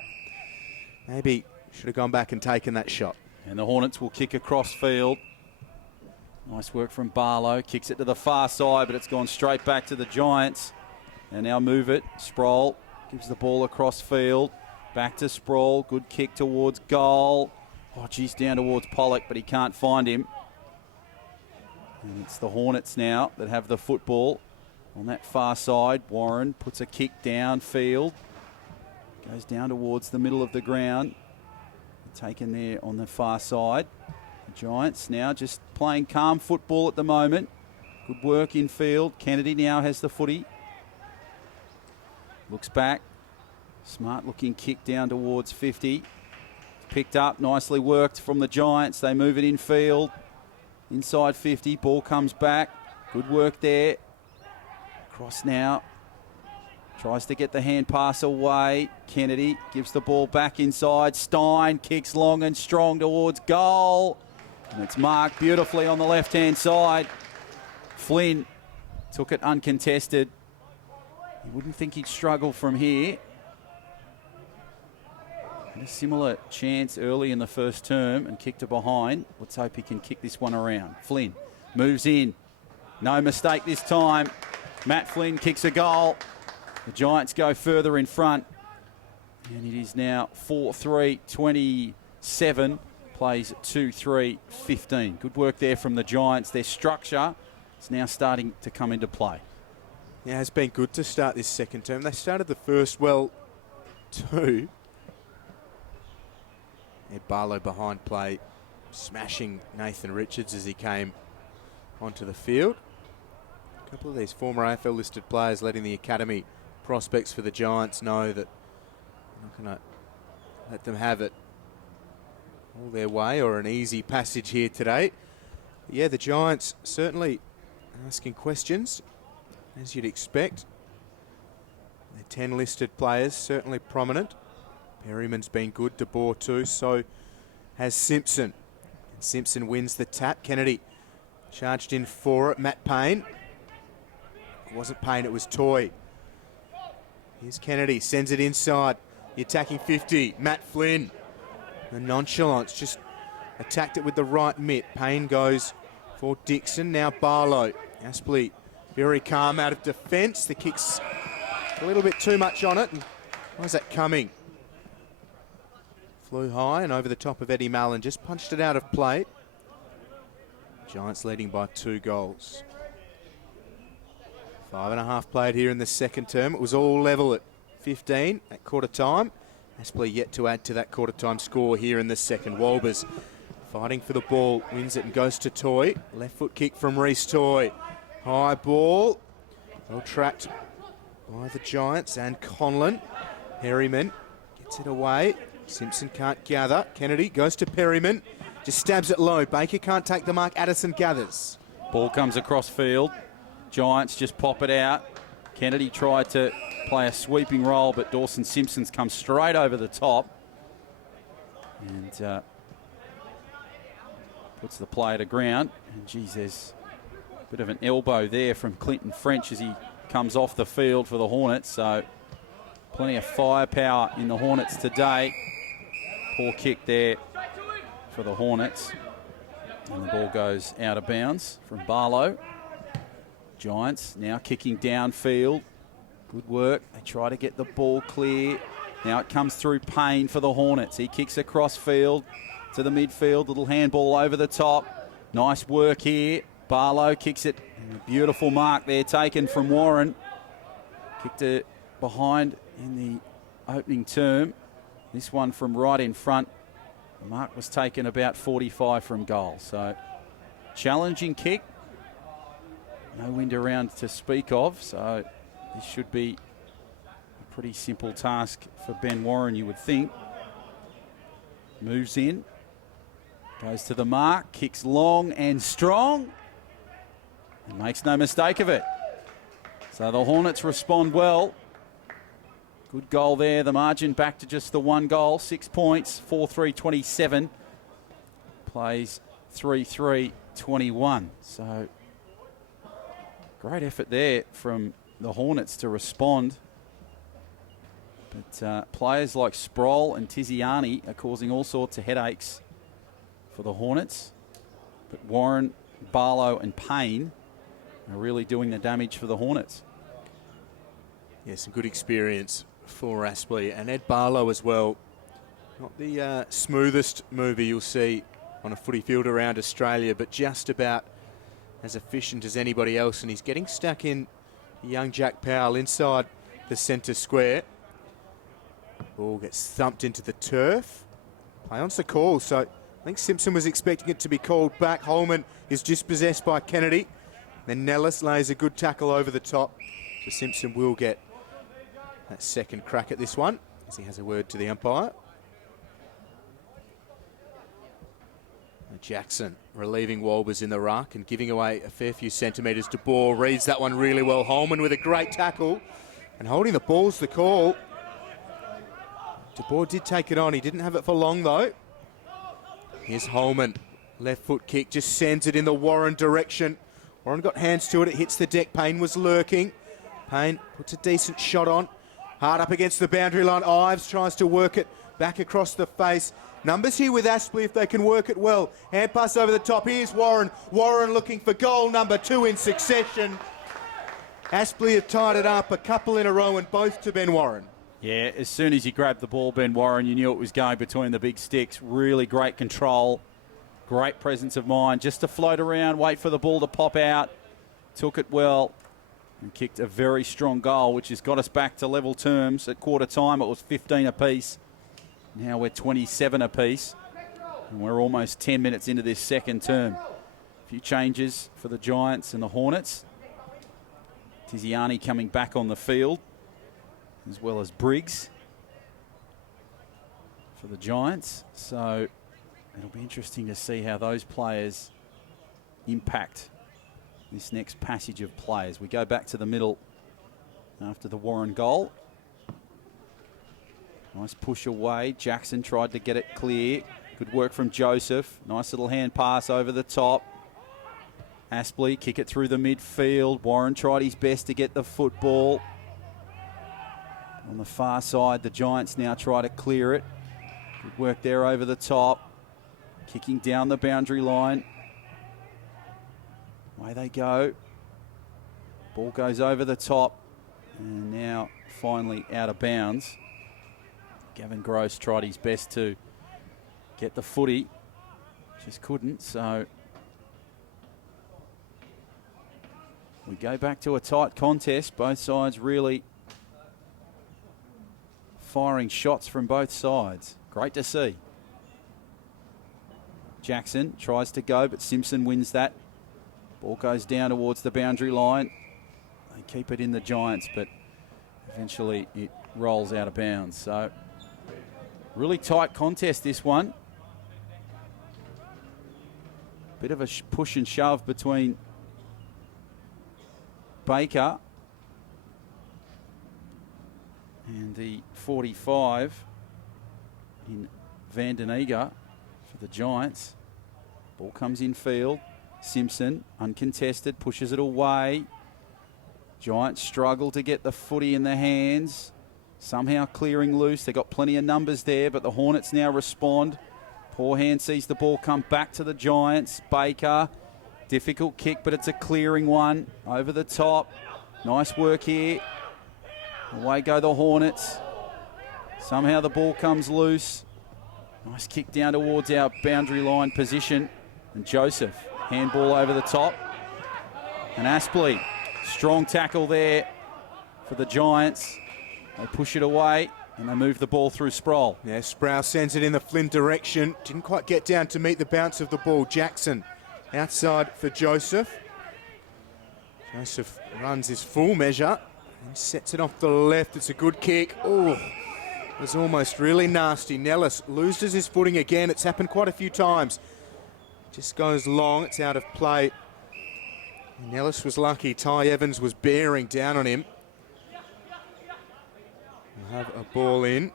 Maybe should have gone back and taken that shot. And the Hornets will kick across field. Nice work from Barlow. Kicks it to the far side, but it's gone straight back to the Giants. And now move it. Sproul gives the ball across field. Back to Sproul. Good kick towards goal. Oh, geez, down towards Pollock, but he can't find him. And it's the Hornets now that have the football on that far side. Warren puts a kick downfield. Goes down towards the middle of the ground. Taken there on the far side. The Giants now just playing calm football at the moment. Good work in field. Kennedy now has the footy. Looks back. Smart looking kick down towards 50. Picked up, nicely worked from the Giants. They move it in field. Inside 50, ball comes back. Good work there. Cross now. Tries to get the hand pass away. Kennedy gives the ball back inside. Stein kicks long and strong towards goal. And it's marked beautifully on the left-hand side. Flynn took it uncontested. You wouldn't think he'd struggle from here. And a similar chance early in the first term and kicked it behind. Let's hope he can kick this one around. Flynn moves in. No mistake this time. Matt Flynn kicks a goal. The Giants go further in front. And it is now 4-3-27. Plays 2-3-15. Good work there from the Giants. Their structure is now starting to come into play. Yeah, it's been good to start this second term. They started the first well too. Barlow behind play, smashing Nathan Richards as he came onto the field. A couple of these former AFL listed players letting the academy prospects for the Giants know that they're not going to let them have it all their way or an easy passage here today. But yeah, the Giants certainly asking questions, as you'd expect. Their 10 listed players certainly prominent. Perryman's been good, De Boer too, so has Simpson. And Simpson wins the tap. Kennedy charged in for it. Matt Payne. It wasn't Payne, it was Toy. Here's Kennedy, sends it inside. The attacking 50, Matt Flynn. The nonchalance, just attacked it with the right mitt. Payne goes for Dixon, now Barlow. Aspley very calm out of defence. The kick's a little bit too much on it. And where's that coming? Flew high and over the top of Eddie Mallon, just punched it out of play. Giants leading by 2 goals. 5.5 played here in the second term. It was all level at 15 at quarter time. Aspley yet to add to that quarter time score here in the second. Walbers fighting for the ball, wins it and goes to Toy. Left foot kick from Reece Toy. High ball, well tracked by the Giants and Conlon. Perryman gets it away. Simpson can't gather. Kennedy goes to Perryman. Just stabs it low. Baker can't take the mark. Addison gathers. Ball comes across field. Giants just pop it out. Kennedy tried to play a sweeping role, but Dawson Simpson's come straight over the top. And puts the play to ground. And geez, there's a bit of an elbow there from Clinton French as he comes off the field for the Hornets. So plenty of firepower in the Hornets today. Poor kick there for the Hornets. And the ball goes out of bounds from Barlow. Giants now kicking downfield. Good work. They try to get the ball clear. Now it comes through Payne for the Hornets. He kicks across field to the midfield. Little handball over the top. Nice work here. Barlow kicks it. And a beautiful mark there taken from Warren. Kicked it behind in the opening term. This one from right in front. The mark was taken about 45 from goal. So challenging kick. No wind around to speak of. So this should be a pretty simple task for Ben Warren, you would think. Moves in. Goes to the mark. Kicks long and strong. And makes no mistake of it. So the Hornets respond well. Good goal there. The margin back to just the 1 goal. 6 points. 4-3-27. Plays 3-3 21. So great effort there from the Hornets to respond. But players like Sproul and Tiziani are causing all sorts of headaches for the Hornets. But Warren, Barlow and Payne are really doing the damage for the Hornets. Yeah, some good experience for Aspley, and Ed Barlow as well. Not the smoothest mover you'll see on a footy field around Australia, but just about as efficient as anybody else, and he's getting stuck in young Jack Powell inside the centre square. Ball gets thumped into the turf. Play on's the call, so I think Simpson was expecting it to be called back. Holman is dispossessed by Kennedy. Then Nellis lays a good tackle over the top, so Simpson will get that second crack at this one, as he has a word to the umpire. Jackson relieving Walbers in the ruck and giving away a fair few centimetres to Bohr. Reads that one really well. Holman with a great tackle, and holding the ball's the call. De Boer did take it on. He didn't have it for long, though. Here's Holman. Left foot kick, just sends it in the Warren direction. Warren got hands to it. It hits the deck. Payne was lurking. Payne puts a decent shot on. Hard up against the boundary line. Ives tries to work it back across the face. Numbers here with Aspley if they can work it well. Hand pass over the top. Here's Warren. Warren looking for goal number 2 in succession. Aspley have tied it up a couple in a row, and both to Ben Warren. Yeah, as soon as he grabbed the ball, Ben Warren, you knew it was going between the big sticks. Really great control, great presence of mind, just to float around, wait for the ball to pop out. Took it well and kicked a very strong goal, which has got us back to level terms. At quarter time, it was 15 apiece. Now we're 27 apiece, and we're almost 10 minutes into this second term. A few changes for the Giants and the Hornets. Tiziani coming back on the field, as well as Briggs for the Giants. So it'll be interesting to see how those players impact this next passage of players. We go back to the middle after the Warren goal. Nice push away. Jackson tried to get it clear. Good work from Joseph. Nice little hand pass over the top. Aspley kick it through the midfield. Warren tried his best to get the football. On the far side, the Giants now try to clear it. Good work there over the top. Kicking down the boundary line. Away they go. Ball goes over the top. And now finally out of bounds. Gavin Gross tried his best to get the footy. Just couldn't, so we go back to a tight contest. Both sides really firing shots from both sides. Great to see. Jackson tries to go, but Simpson wins that. Ball goes down towards the boundary line. They keep it in the Giants, but eventually it rolls out of bounds. So really tight contest, this one. Bit of a push and shove between Baker and the 45 in Van den Eger for the Giants. Ball comes in field. Simpson, uncontested, pushes it away. Giants struggle to get the footy in the hands. Somehow clearing loose. They've got plenty of numbers there, but the Hornets now respond. Poor hand sees the ball come back to the Giants. Baker, difficult kick, but it's a clearing one. Over the top. Nice work here. Away go the Hornets. Somehow the ball comes loose. Nice kick down towards our boundary line position. And Joseph, handball over the top. And Aspley, strong tackle there for the Giants. They push it away and they move the ball through Sproul. Yeah, Sproul sends it in the Flynn direction. Didn't quite get down to meet the bounce of the ball. Jackson outside for Joseph. Joseph runs his full measure and sets it off the left. It's a good kick. Oh, it was almost really nasty. Nellis loses his footing again. It's happened quite a few times. Just goes long. It's out of play. Nellis was lucky. Ty Evans was bearing down on him. We'll have a ball in.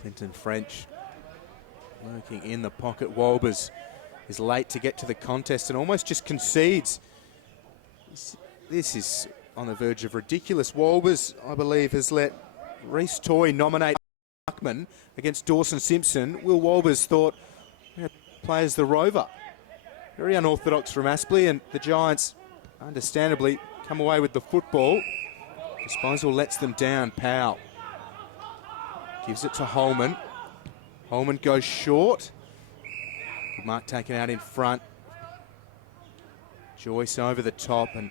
Clinton French lurking in the pocket. Walbers is late to get to the contest and almost just concedes. This is on the verge of ridiculous. Walbers, I believe, has let Reece Toy nominate Buckman against Dawson Simpson. Will Walbers thought, play as the rover. Very unorthodox from Aspley, and the Giants, understandably, come away with the football. Disposal lets them down. Powell gives it to Holman. Holman goes short. Good mark taken out in front. Joyce over the top and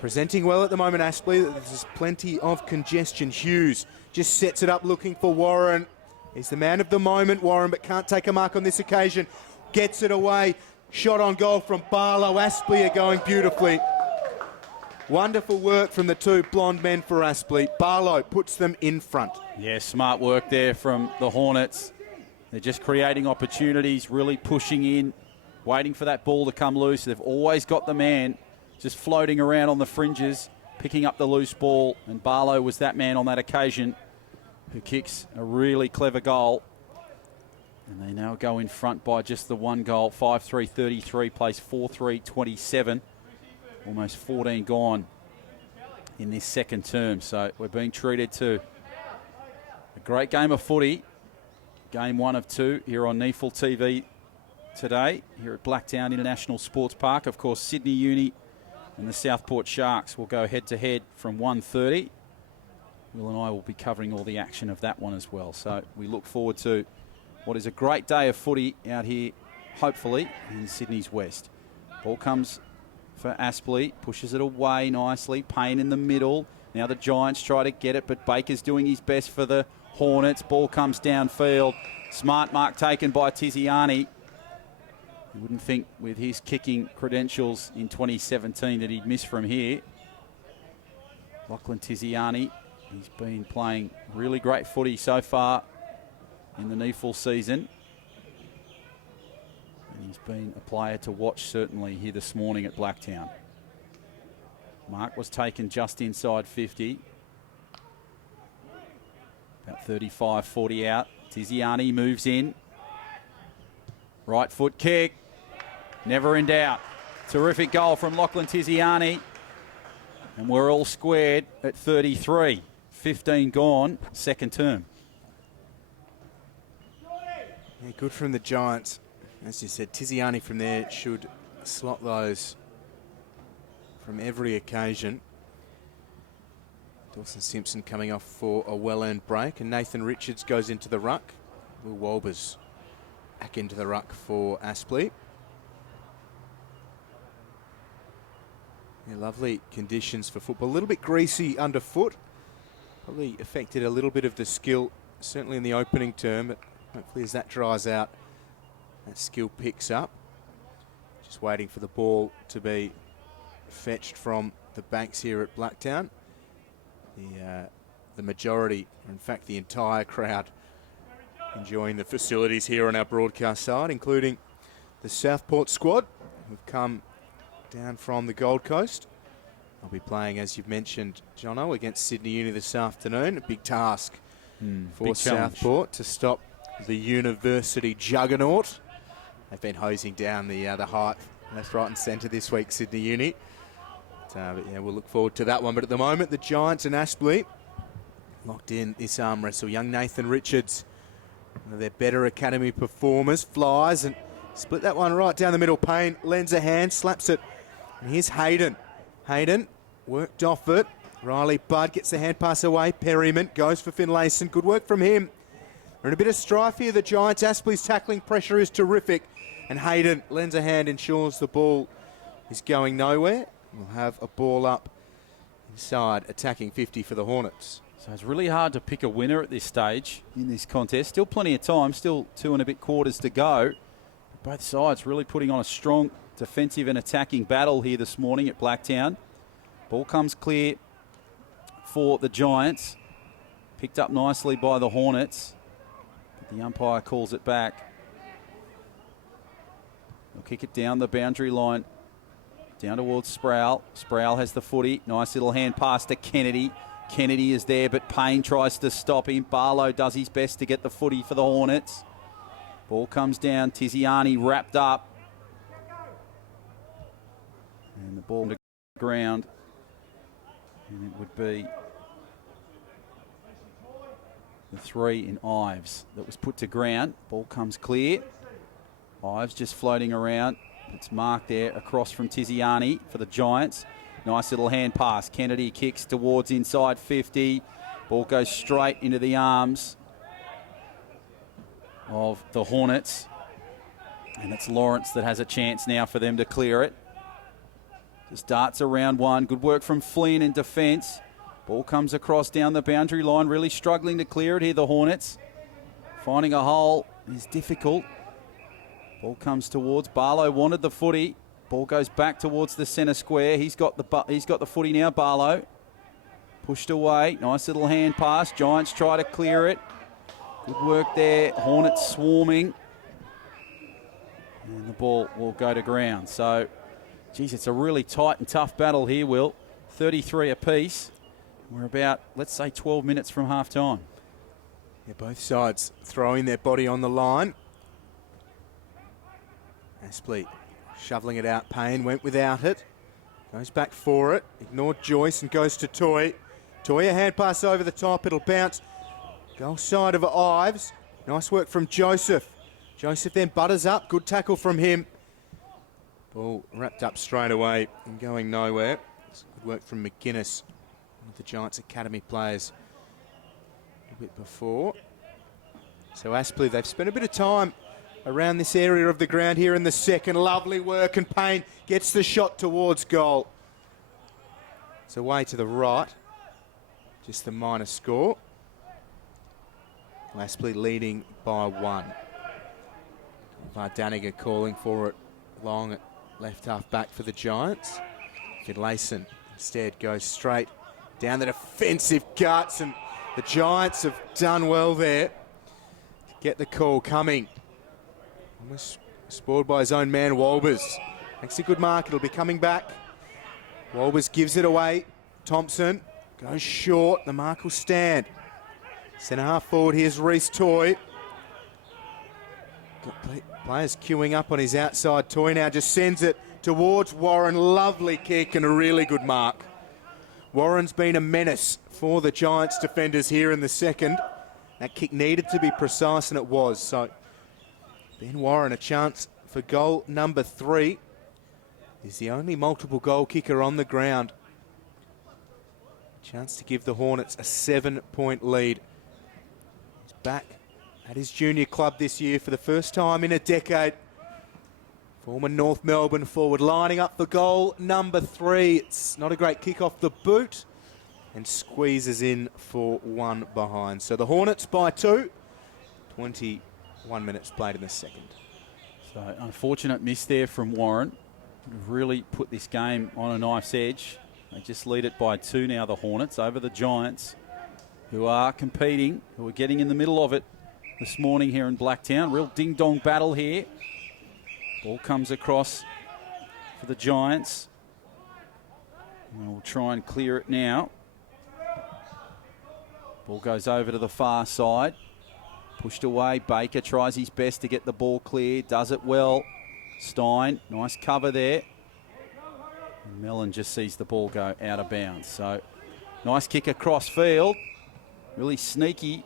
presenting well at the moment, Aspley. There's plenty of congestion. Hughes just sets it up looking for Warren. He's the man of the moment, Warren, but can't take a mark on this occasion. Gets it away. Shot on goal from Barlow. Aspley are going beautifully. Wonderful work from the two blonde men for Aspley. Barlow puts them in front. Yeah, smart work there from the Hornets. They're just creating opportunities, really pushing in, waiting for that ball to come loose. They've always got the man just floating around on the fringes, picking up the loose ball, and Barlow was that man on that occasion who kicks a really clever goal. And they now go in front by just the one goal, 5-3-33, plays 4-3-27. Almost 14 gone in this second term. So we're being treated to a great game of footy. Game 1 of 2 here on NEAFL TV today, here at Blacktown International Sports Park. Of course, Sydney Uni and the Southport Sharks will go head-to-head from 1:30. Will and I will be covering all the action of that one as well. So we look forward to what is a great day of footy out here, hopefully, in Sydney's West. Ball comes for Aspley, pushes it away nicely. Payne in the middle. Now the Giants try to get it, but Baker's doing his best for the Hornets. Ball comes downfield. Smart mark taken by Tiziani. You wouldn't think with his kicking credentials in 2017 that he'd miss from here. Lachlan Tiziani, he's been playing really great footy so far in the NEAFL season. And he's been a player to watch certainly here this morning at Blacktown. Mark was taken just inside 50. About 35, 40 out. Tiziani moves in. Right foot kick. Never in doubt. Terrific goal from Lachlan Tiziani. And we're all squared at 33. 15 gone, second term. Yeah, good from the Giants. As you said, Tiziani from there should slot those from every occasion. Dawson Simpson coming off for a well-earned break, and Nathan Richards goes into the ruck. Will Walbers back into the ruck for Aspley. Yeah, lovely conditions for football. A little bit greasy underfoot. Probably affected a little bit of the skill, certainly in the opening term, but hopefully as that dries out, that skill picks up. Just waiting for the ball to be fetched from the banks here at Blacktown. The majority, or in fact the entire crowd, enjoying the facilities here on our broadcast side, including the Southport squad who've come down from the Gold Coast. I'll be playing, as you've mentioned, Jono, against Sydney Uni this afternoon. A big task for big Southport to stop the university juggernaut. They've been hosing down the height left, right and centre this week, Sydney Uni. But yeah, we'll look forward to that one. But at the moment, the Giants and Aspley locked in this arm wrestle. Young Nathan Richards, one of their better academy performers, flies and split that one right down the middle. Payne lends a hand, slaps it. And here's Hayden. Hayden worked off it. Riley Budd gets the hand pass away. Perryman goes for Finlayson. Good work from him. We're in a bit of strife here. The Giants. Aspley's tackling pressure is terrific. And Hayden lends a hand, ensures the ball is going nowhere. We'll have a ball up inside, attacking 50 for the Hornets. So it's really hard to pick a winner at this stage in this contest. Still plenty of time, still 2 and a bit quarters to go. But both sides really putting on a strong defensive and attacking battle here this morning at Blacktown. Ball comes clear for the Giants. Picked up nicely by the Hornets. But the umpire calls it back. They'll kick it down the boundary line. Down towards Sproul. Sproul has the footy. Nice little hand pass to Kennedy. Kennedy is there, but Payne tries to stop him. Barlow does his best to get the footy for the Hornets. Ball comes down. Tiziani wrapped up. And the ball to ground. And it would be the 3 in Ives that was put to ground. Ball comes clear. Ives just floating around. It's marked there across from Tiziani for the Giants. Nice little hand pass. Kennedy kicks towards inside 50. Ball goes straight into the arms of the Hornets. And it's Lawrence that has a chance now for them to clear it. Just darts around one. Good work from Flynn in defence. Ball comes across down the boundary line. Really struggling to clear it here, the Hornets. Finding a hole is difficult. Ball comes towards. Barlow wanted the footy. Ball goes back towards the centre square. He's got the footy now, Barlow. Pushed away. Nice little hand pass. Giants try to clear it. Good work there. Hornets swarming. And the ball will go to ground. So, geez, it's a really tight and tough battle here, Will. 33 apiece. We're about, let's say, 12 minutes from half-time. Yeah, both sides throwing their body on the line. Aspley shoveling it out. Payne went without it. Goes back for it. Ignored Joyce and goes to Toy. Toy, a hand pass over the top. It'll bounce. Goal side of Ives. Nice work from Joseph. Joseph then butters up. Good tackle from him. Ball wrapped up straight away and going nowhere. It's good work from McGuinness, one of the Giants Academy players a bit before. So Aspley, they've spent a bit of time around this area of the ground here in the second. Lovely work, and Payne gets the shot towards goal. It's away to the right. Just the minor score. Aspley leading by 1. Vardaniga calling for it long at left half back for the Giants. Finlayson instead goes straight down the defensive guts, and the Giants have done well there to get the call coming. Almost spoiled by his own man, Walbers. Makes a good mark. It'll be coming back. Walbers gives it away. Thompson goes short. The mark will stand. Centre half forward. Here's Reece Toy. Got players queuing up on his outside. Toy now just sends it towards Warren. Lovely kick and a really good mark. Warren's been a menace for the Giants defenders here in the second. That kick needed to be precise, and it was. So Ben Warren, a chance for goal number 3. He's the only multiple goal kicker on the ground. Chance to give the Hornets a 7-point lead. He's back at his junior club this year for the first time in a decade. Former North Melbourne forward lining up for goal number 3. It's not a great kick off the boot and squeezes in for 1 behind. So the Hornets by 2. 21 minutes played in the second. So unfortunate miss there from Warren. Would have really put this game on a knife's edge. They just lead it by 2 now, the Hornets, over the Giants, who are competing, who are getting in the middle of it this morning here in Blacktown. Real ding-dong battle here. Ball comes across for the Giants. And we'll try and clear it now. Ball goes over to the far side. Pushed away. Baker tries his best to get the ball clear. Does it well. Stein, nice cover there. And Mellon just sees the ball go out of bounds. So, nice kick across field. Really sneaky.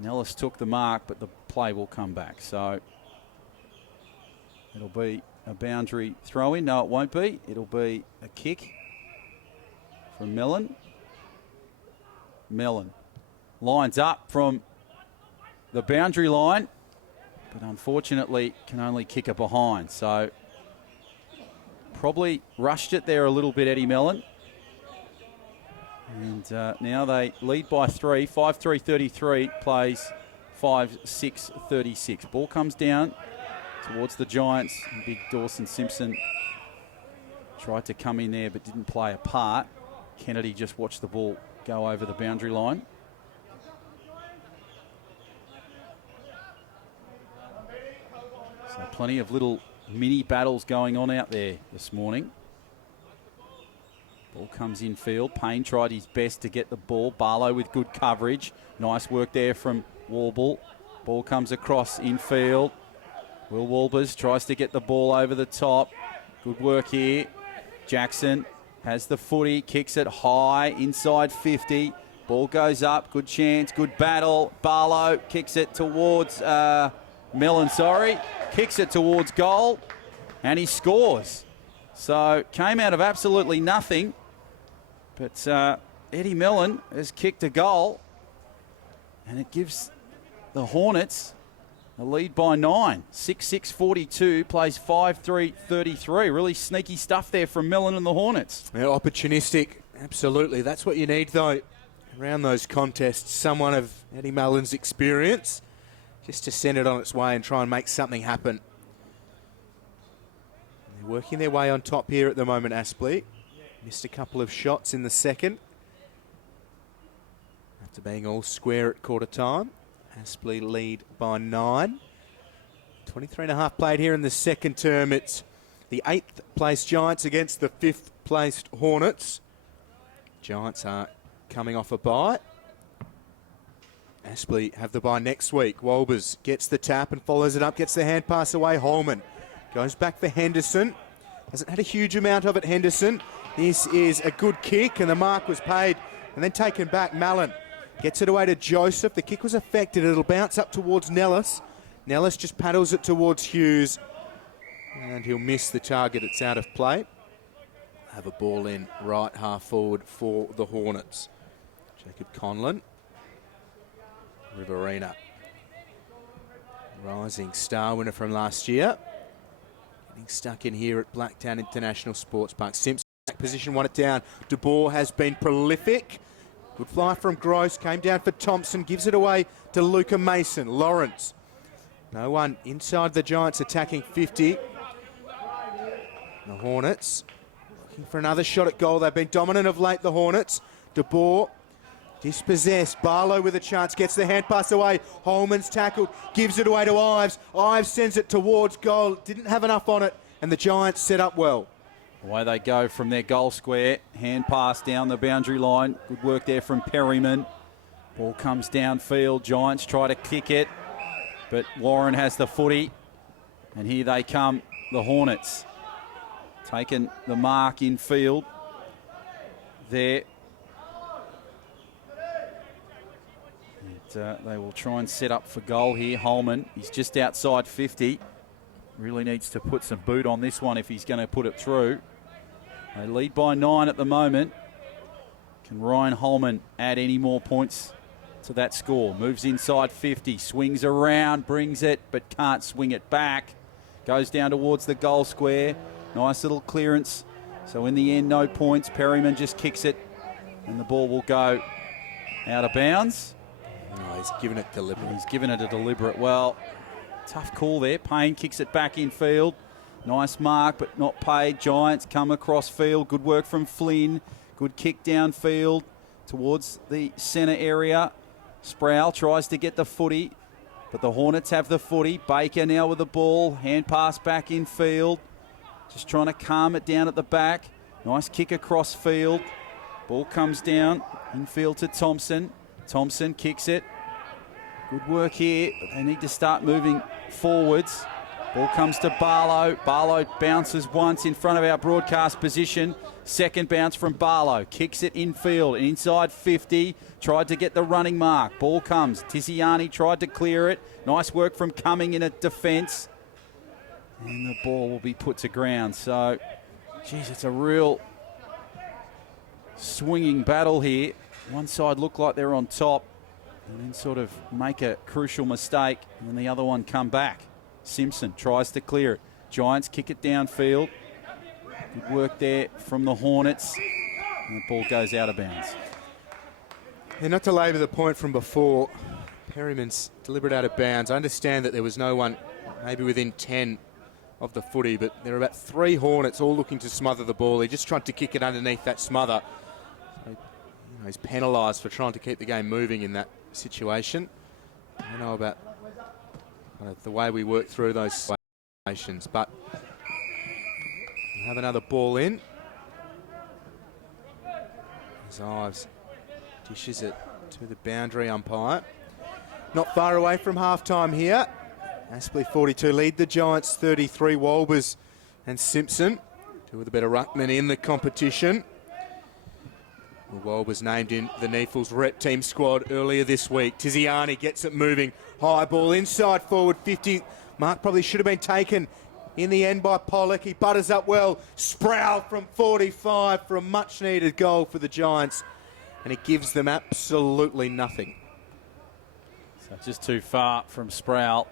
Nellis took the mark, but the play will come back. So, it'll be a boundary throw-in. No, it won't be. It'll be a kick from Mellon. Mellon lines up from the boundary line, but unfortunately can only kick it behind. So probably rushed it there a little bit, Eddie Mellon. And now they lead by 3. 5-3-33 plays 5-6-36. Ball comes down towards the Giants. Big Dawson Simpson tried to come in there but didn't play a part. Kennedy just watched the ball go over the boundary line. So plenty of little mini battles going on out there this morning. Ball comes in field. Payne tried his best to get the ball. Barlow with good coverage. Nice work there from Warble. Ball comes across in field. Will Walbers tries to get the ball over the top. Good work here. Jackson has the footy, kicks it high, inside 50. Ball goes up, good chance, good battle. Barlow kicks it towards Millen, kicks it towards goal, and he scores. So came out of absolutely nothing, but Eddie Millen has kicked a goal, and it gives the Hornets a lead by 9. 6-6-42, plays 5-3-33. Really sneaky stuff there from Millen and the Hornets. Yeah, opportunistic, absolutely. That's what you need, though, around those contests. Someone of Eddie Millen's experience, just to send it on its way and try and make something happen. They're working their way on top here at the moment, Aspley. Missed a couple of shots in the second. After being all square at quarter time. Aspley lead by 9. 23.5 played here in the second term. It's the 8th place Giants against the 5th placed Hornets. Giants are coming off a bye. Aspley have the bye next week. Wolbers gets the tap and follows it up, gets the hand pass away. Holman goes back for Henderson. Hasn't had a huge amount of it, Henderson. This is a good kick, and the mark was paid and then taken back. Mallon gets it away to Joseph. The kick was affected. It'll bounce up towards Nellis. Nellis just paddles it towards Hughes, and he'll miss the target. It's out of play. Have a ball in right half forward for the Hornets. Jacob Conlon. Riverina. Rising star winner from last year. Getting stuck in here at Blacktown International Sports Park. Simpson, position, won it down. De Boer has been prolific. Good fly from Gross, came down for Thompson, gives it away to Luca Mason. Lawrence. No one inside the Giants attacking 50. The Hornets looking for another shot at goal. They've been dominant of late, the Hornets. De Boer dispossessed. Barlow with a chance, gets the hand pass away. Holman's tackled, gives it away to Ives. Ives sends it towards goal. Didn't have enough on it, and the Giants set up well. Away they go from their goal square. Hand pass down the boundary line. Good work there from Perryman. Ball comes downfield. Giants try to kick it, but Warren has the footy. And here they come, the Hornets. Taking the mark in field there. And, they will try and set up for goal here. Holman, he's just outside 50. Really needs to put some boot on this one if he's going to put it through. They lead by 9 at the moment. Can Ryan Holman add any more points to that score? Moves inside 50, swings around, brings it, but can't swing it back. Goes down towards the goal square. Nice little clearance. So in the end, no points. Perryman just kicks it, and the ball will go out of bounds. No, he's given it deliberate. He's given it a deliberate. Well, tough call there. Payne kicks it back in field. Nice mark, but not paid. Giants come across field. Good work from Flynn. Good kick downfield towards the centre area. Sproul tries to get the footy, but the Hornets have the footy. Baker now with the ball. Hand pass back in field. Just trying to calm it down at the back. Nice kick across field. Ball comes down infield to Thompson. Thompson kicks it. Good work here, but they need to start moving forwards. Ball comes to Barlow. Barlow bounces once in front of our broadcast position. Second bounce from Barlow. Kicks it infield, inside 50. Tried to get the running mark. Ball comes. Tiziani tried to clear it. Nice work from Cumming in at defence. And the ball will be put to ground. So, geez, it's a real swinging battle here. One side look like they're on top, and then sort of make a crucial mistake, and then the other one come back. Simpson tries to clear it. Giants kick it downfield. Good work there from the Hornets. And the ball goes out of bounds. Yeah, not to labour the point from before, Perryman's deliberate out of bounds. I understand that there was no one maybe within 10 of the footy, but there are about 3 Hornets all looking to smother the ball. He just tried to kick it underneath that smother. So, he's penalised for trying to keep the game moving in that situation. I don't know about the way we work through those situations, but we'll have another ball in. As Ives dishes it to the boundary umpire. Not far away from half-time here. Aspley 42 lead the Giants 33. Wolbers and Simpson Two of the better ruckmen in the competition. Well, was named in the NEAFL's rep team squad earlier this week. Tiziani gets it moving. High ball inside forward 50. Mark probably should have been taken in the end by Pollock. He butters up well. Sproul from 45 for a much needed goal for the Giants. And it gives them absolutely nothing. So just too far from Sproul.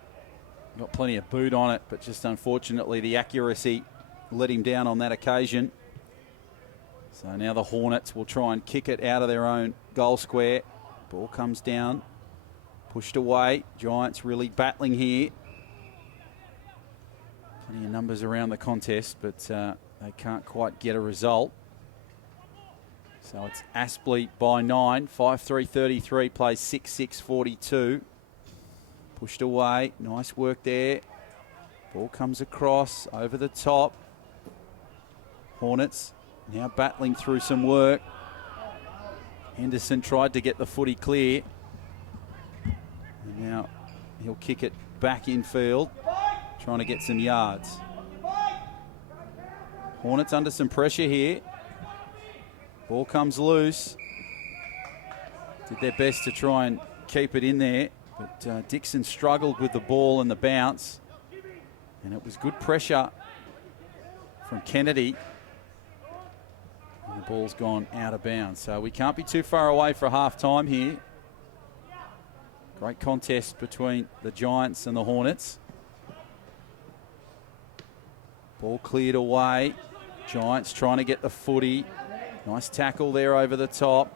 Got plenty of boot on it, but just unfortunately the accuracy let him down on that occasion. So now the Hornets will try and kick it out of their own goal square. Ball comes down, pushed away. Giants really battling here. Plenty of numbers around the contest, but they can't quite get a result. So it's Aspley by 9, 5-3-33, plays 6-6-42. Pushed away, nice work there. Ball comes across, over the top. Hornets now battling through some work. Henderson tried to get the footy clear. And now he'll kick it back infield, trying to get some yards. Hornets under some pressure here. Ball comes loose. Did their best to try and keep it in there, but Dixon struggled with the ball and the bounce. And it was good pressure from Kennedy. And the ball's gone out of bounds. So we can't be too far away for half time here. Great contest between the Giants and the Hornets. Ball cleared away. Giants trying to get the footy. Nice tackle there over the top.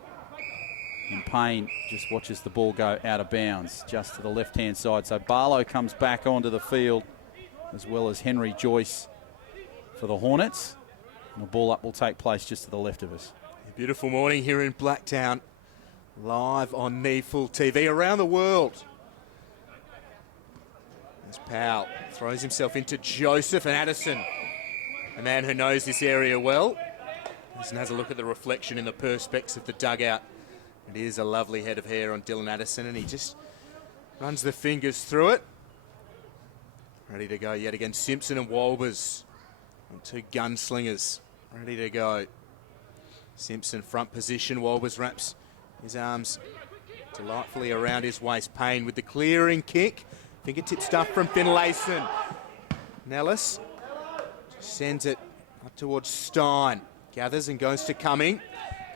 And Payne just watches the ball go out of bounds just to the left-hand side. So Barlow comes back onto the field, as well as Henry Joyce for the Hornets. And the ball up will take place just to the left of us. A beautiful morning here in Blacktown, live on NEAFL TV around the world. As Powell throws himself into Joseph and Addison, a man who knows this area well. Addison has a look at the reflection in the perspex of the dugout. It is a lovely head of hair on Dylan Addison, and he just runs the fingers through it. Ready to go yet again. Simpson and Walbers, two gunslingers, ready to go. Simpson front position. Walbers wraps his arms delightfully around his waist. Payne with the clearing kick. Fingertip stuff from Finlayson. Nellis sends it up towards Stein. Gathers and goes to Cumming.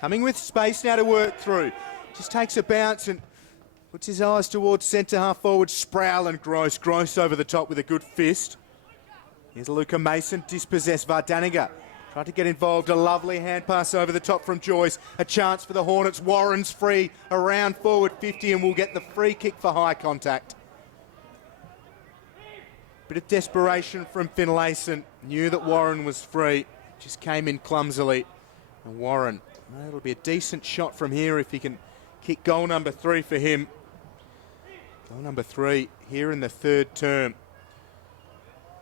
Cumming with space now to work through. Just takes a bounce and puts his eyes towards centre half forward. Sproul and Gross. Gross over the top with a good fist. Here's Luca Mason, dispossessed. Vardaniga tried to get involved. A lovely hand pass over the top from Joyce. A chance for the Hornets. Warren's free around forward 50 and will get the free kick for high contact. Bit of desperation from Finlayson. Knew that Warren was free. Just came in clumsily. And Warren, it'll be a decent shot from here if he can kick goal number 3 for him. Goal number 3 here in the third term.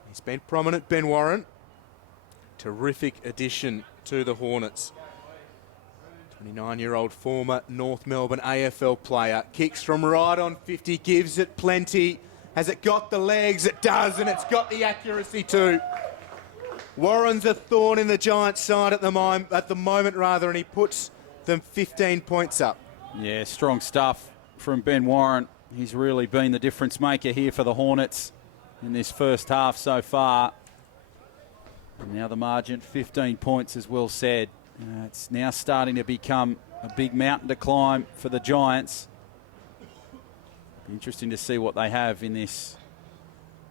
He's been prominent, Ben Warren. Terrific addition to the Hornets. 29-year-old former North Melbourne AFL player. Kicks from right on 50, gives it plenty. Has it got the legs? It does, and it's got the accuracy too. Warren's a thorn in the Giants' side at the moment, and he puts them 15 points up. Yeah, strong stuff from Ben Warren. He's really been the difference maker here for the Hornets in this first half so far. And now the margin, 15 points, as well said. It's now starting to become a big mountain to climb for the Giants. Be interesting to see what they have in this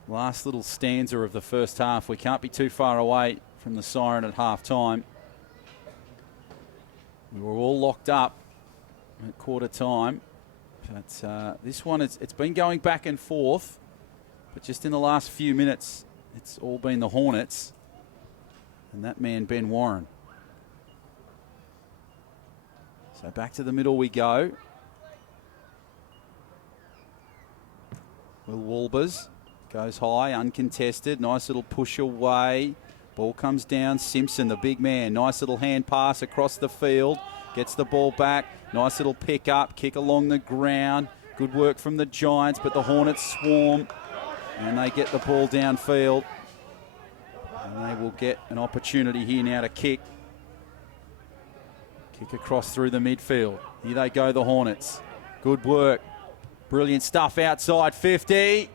last little stanza of the first half. We can't be too far away from the siren at half time. We were all locked up at quarter time. But this one, it's been going back and forth. But just in the last few minutes, it's all been the Hornets. And that man, Ben Warren. So back to the middle we go. Will Walbers goes high, uncontested. Nice little push away. Ball comes down. Simpson, the big man. Nice little hand pass across the field. Gets the ball back. Nice little pick up. Kick along the ground. Good work from the Giants, but the Hornets swarm. And they get the ball downfield. And they will get an opportunity here now to kick. Kick across through the midfield. Here they go, the Hornets. Good work. Brilliant stuff outside 50.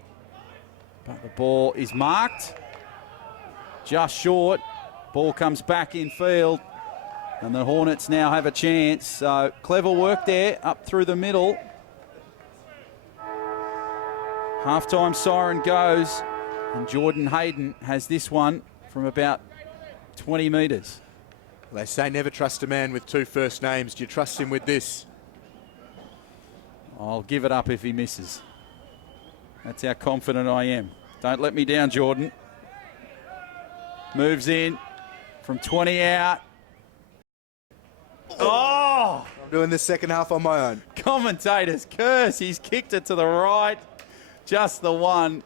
But the ball is marked. Just short. Ball comes back in field. And the Hornets now have a chance. So clever work there up through the middle. Halftime siren goes. And Jordan Hayden has this one from about 20 metres. They say never trust a man with two first names. Do you trust him with this? I'll give it up if he misses. That's how confident I am. Don't let me down, Jordan. Moves in from 20 out. Oh! I'm doing this second half on my own. Commentators curse. He's kicked it to the right. Just the one.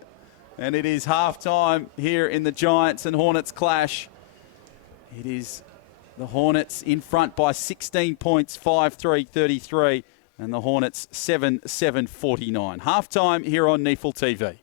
And it is half-time here in the Giants and Hornets clash. It is the Hornets in front by 16 points, 5-3-33. And the Hornets 7-7-49. Half-time here on NEAFL TV.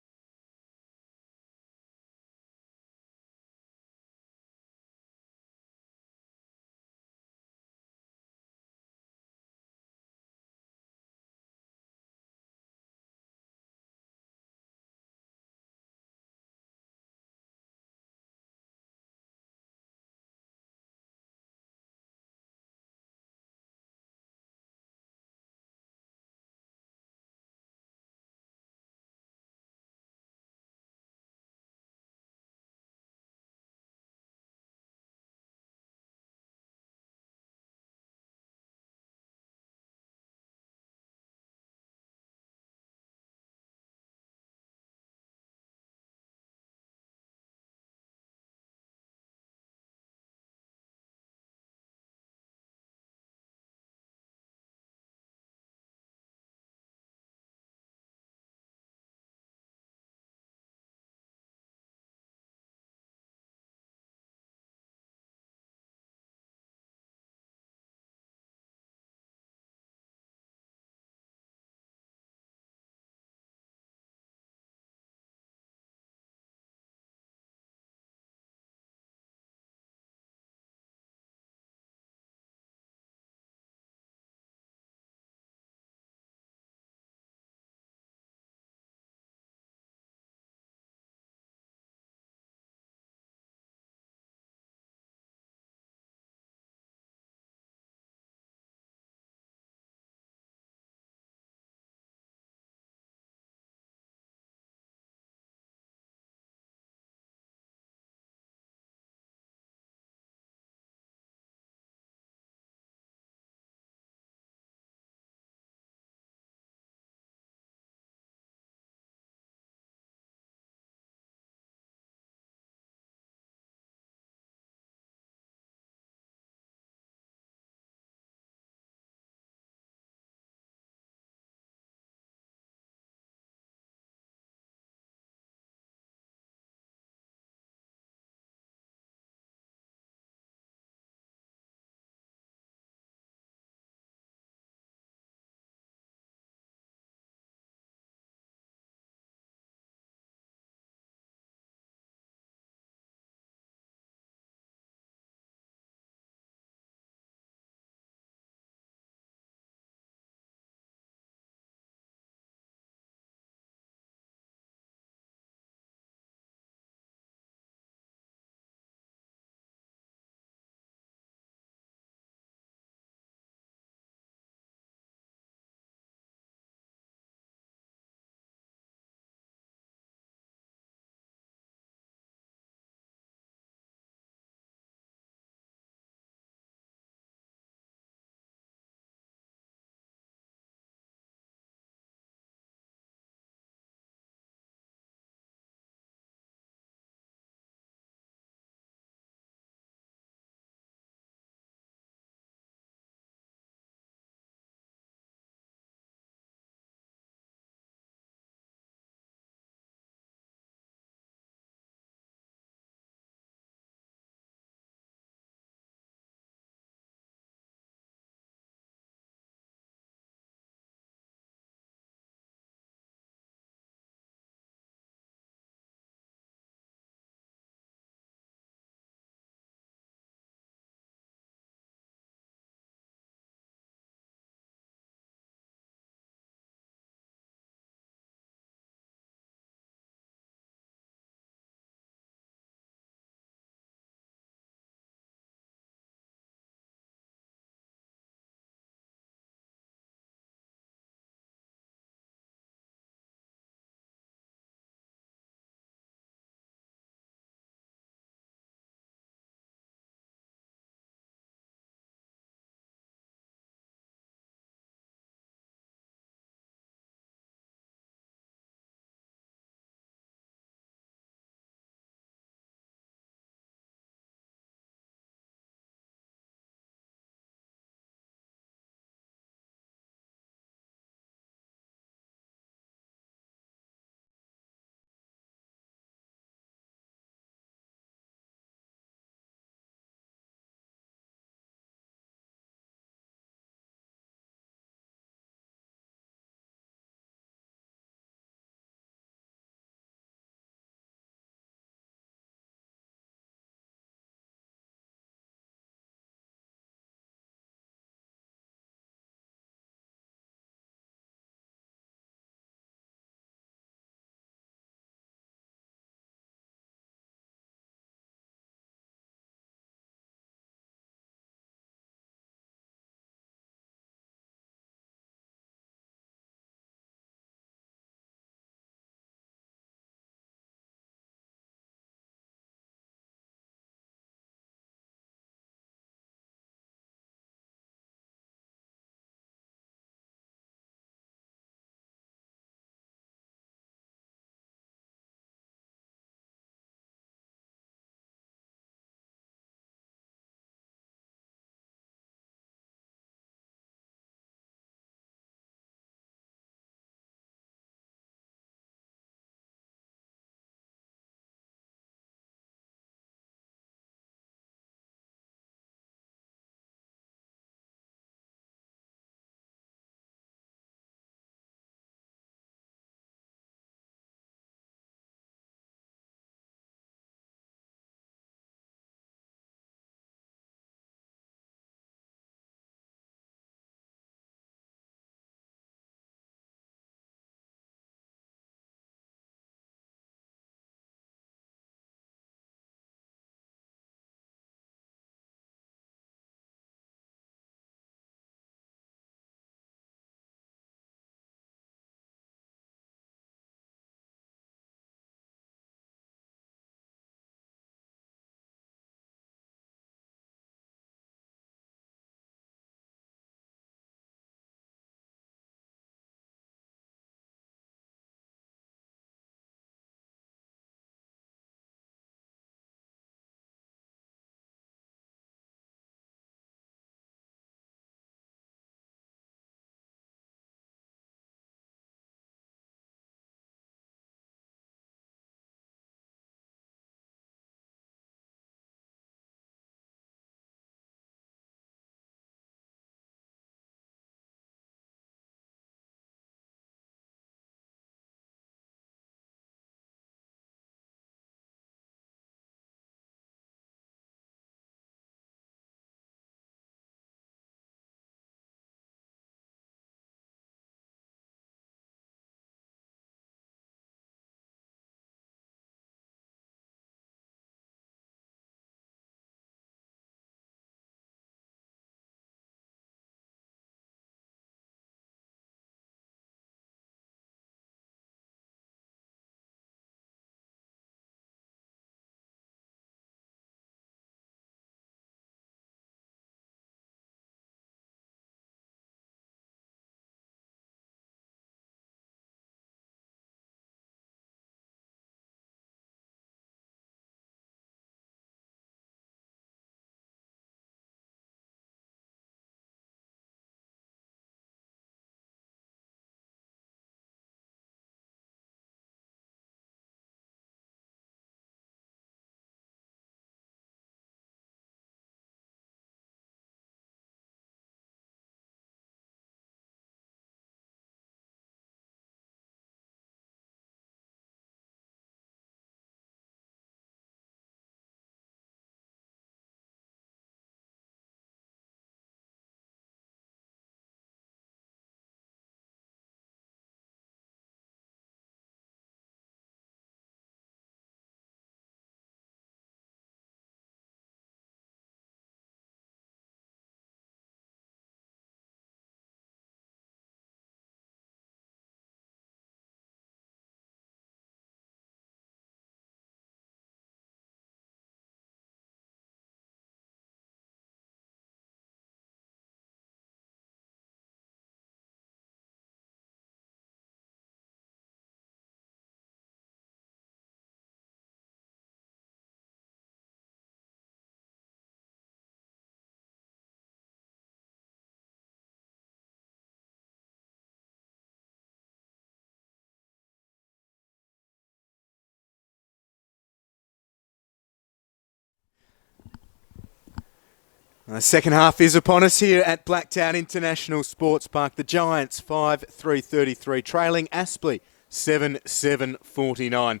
Second half is upon us here at Blacktown International Sports Park. The Giants 5-3-33, trailing Aspley 7-7-49. It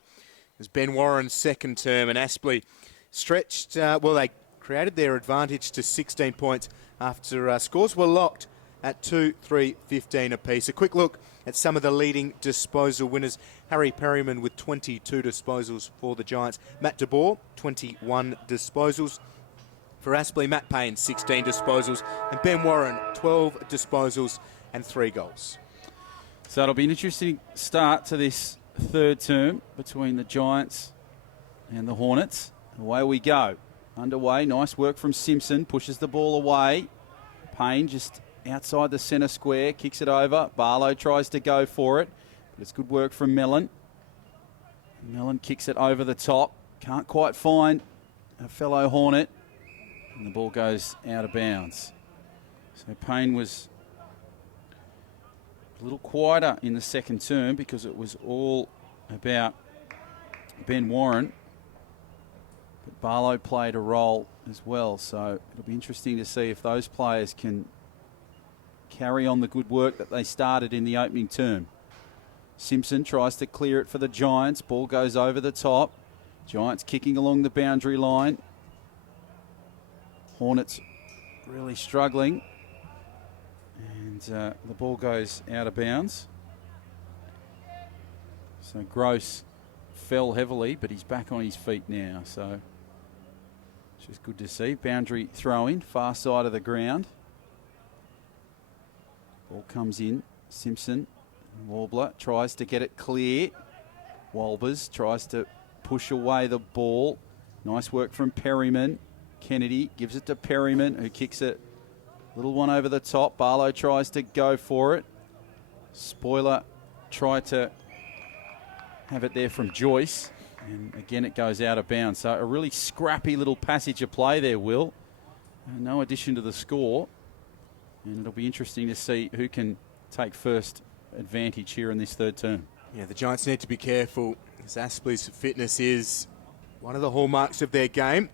was Ben Warren's second term, and Aspley stretched, they created their advantage to 16 points after scores were locked at 2, 3, 15 apiece. A quick look at some of the leading disposal winners. Harry Perryman with 22 disposals for the Giants. Matt DeBoer, 21 disposals. For Aspley, Matt Payne, 16 disposals. And Ben Warren, 12 disposals and 3 goals. So it'll be an interesting start to this third term between the Giants and the Hornets. Away we go. Underway. Nice work from Simpson. Pushes the ball away. Payne just outside the centre square. Kicks it over. Barlow tries to go for it. But it's good work from Mellon. Mellon kicks it over the top. Can't quite find a fellow Hornet. And the ball goes out of bounds. So Payne was a little quieter in the second term because it was all about Ben Warren. But Barlow played a role as well. So it'll be interesting to see if those players can carry on the good work that they started in the opening term. Simpson tries to clear it for the Giants. Ball goes over the top. Giants kicking along the boundary line. Hornets really struggling. And the ball goes out of bounds. So Gross fell heavily, but he's back on his feet now. So it's just good to see. Boundary throw-in, far side of the ground. Ball comes in. Simpson, Warbler tries to get it clear. Walbers tries to push away the ball. Nice work from Perryman. Kennedy gives it to Perryman, who kicks it. Little one over the top. Barlow tries to go for it. Spoiler tried to have it there from Joyce. And again, it goes out of bounds. So a really scrappy little passage of play there, Will. No addition to the score. And it'll be interesting to see who can take first advantage here in this third term. Yeah, the Giants need to be careful, as Aspley's fitness is one of the hallmarks of their game.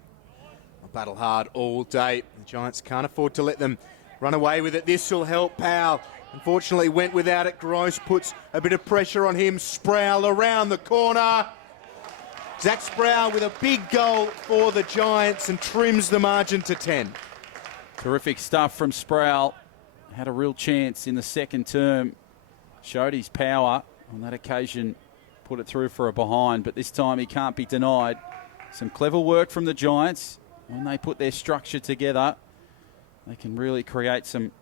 They'll battle hard all day. The Giants can't afford to let them run away with it. This will help Powell. Unfortunately, went without it. Gross puts a bit of pressure on him. Sproul around the corner. Zach Sproul with a big goal for the Giants and trims the margin to 10. Terrific stuff from Sproul. Had a real chance in the second term. Showed his power. On that occasion, put it through for a behind, but this time he can't be denied. Some clever work from the Giants. When they put their structure together, they can really create some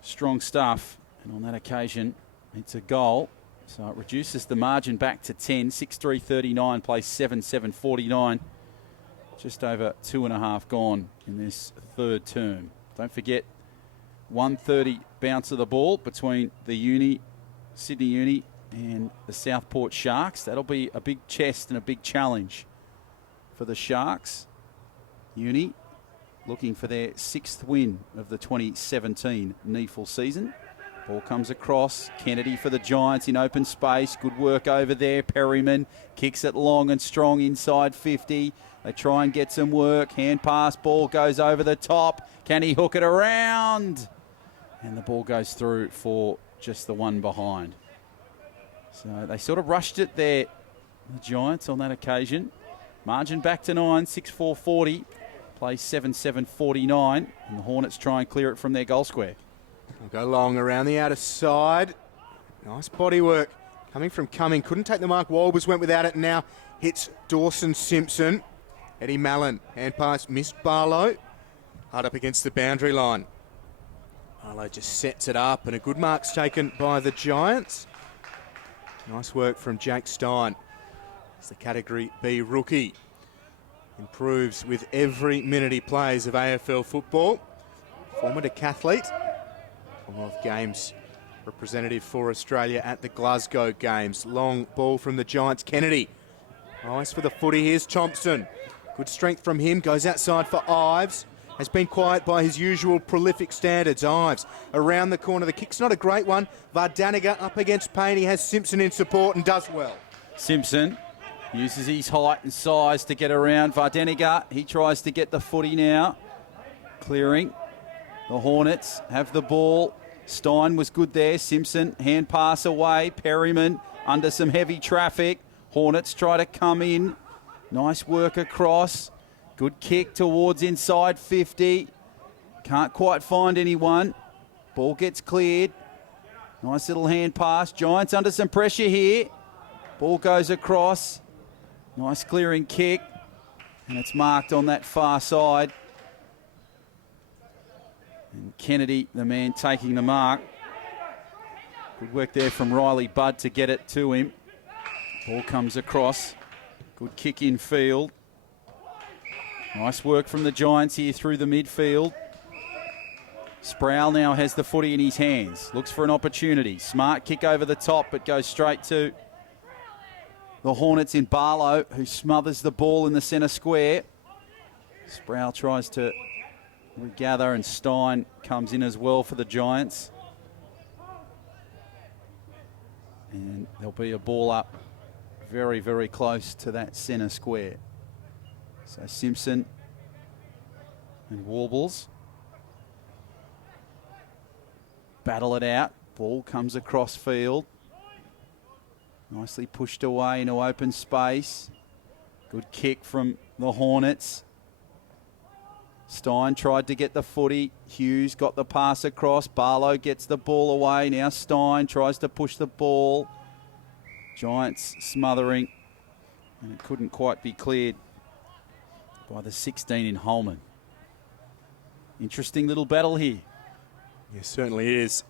strong stuff. And on that occasion, it's a goal. So it reduces the margin back to 10. 6-3-39, plays 7-7-49. Just over 2.5 gone in this third term. Don't forget, 1:30 bounce of the ball between the Sydney Uni and the Southport Sharks. That'll be a big test and a big challenge for the Sharks. Uni looking for their 6th win of the 2017 NEAFL season. Ball comes across. Kennedy for the Giants in open space. Good work over there. Perryman kicks it long and strong inside 50. They try and get some work. Hand pass. Ball goes over the top. Can he hook it around? And the ball goes through for just the one behind. So they sort of rushed it there, the Giants, on that occasion. Margin back to 9. 6-4-40. Plays 7-7-49. And the Hornets try and clear it from their goal square. We'll go long around the outer side. Nice body work coming from Cumming. Couldn't take the mark. Walbers went without it and now hits Dawson Simpson. Eddie Mallon. Hand pass missed Barlow. Hard up against the boundary line. Barlow just sets it up and a good mark's taken by the Giants. Nice work from Jake Stein. It's the Category B rookie. Improves with every minute he plays of AFL football. Former decathlete. Commonwealth Games representative for Australia at the Glasgow Games. Long ball from the Giants. Kennedy. Nice for the footy. Here's Thompson. Good strength from him. Goes outside for Ives. Has been quiet by his usual prolific standards. Ives around the corner. The kick's not a great one. Vardaniga up against Payne. He has Simpson in support and does well. Simpson uses his height and size to get around Vardaniga. He tries to get the footy now. Clearing. The Hornets have the ball. Stein was good there. Simpson, hand pass away. Perryman under some heavy traffic. Hornets try to come in. Nice work across. Good kick towards inside 50. Can't quite find anyone. Ball gets cleared. Nice little hand pass. Giants under some pressure here. Ball goes across. Nice clearing kick. And it's marked on that far side. And Kennedy, the man taking the mark. Good work there from Riley Budd to get it to him. Ball comes across. Good kick in field. Nice work from the Giants here through the midfield. Sproul now has the footy in his hands. Looks for an opportunity. Smart kick over the top, but goes straight to the Hornets in Barlow, who smothers the ball in the centre square. Sproul tries to regather, and Stein comes in as well for the Giants. And there'll be a ball up very, very close to that centre square. So Simpson and Warbles battle it out. Ball comes across field. Nicely pushed away into open space. Good kick from the Hornets. Stein tried to get the footy. Hughes got the pass across. Barlow gets the ball away. Now Stein tries to push the ball. Giants smothering. And it couldn't quite be cleared by the 16 in Holman. Interesting little battle here. It certainly is.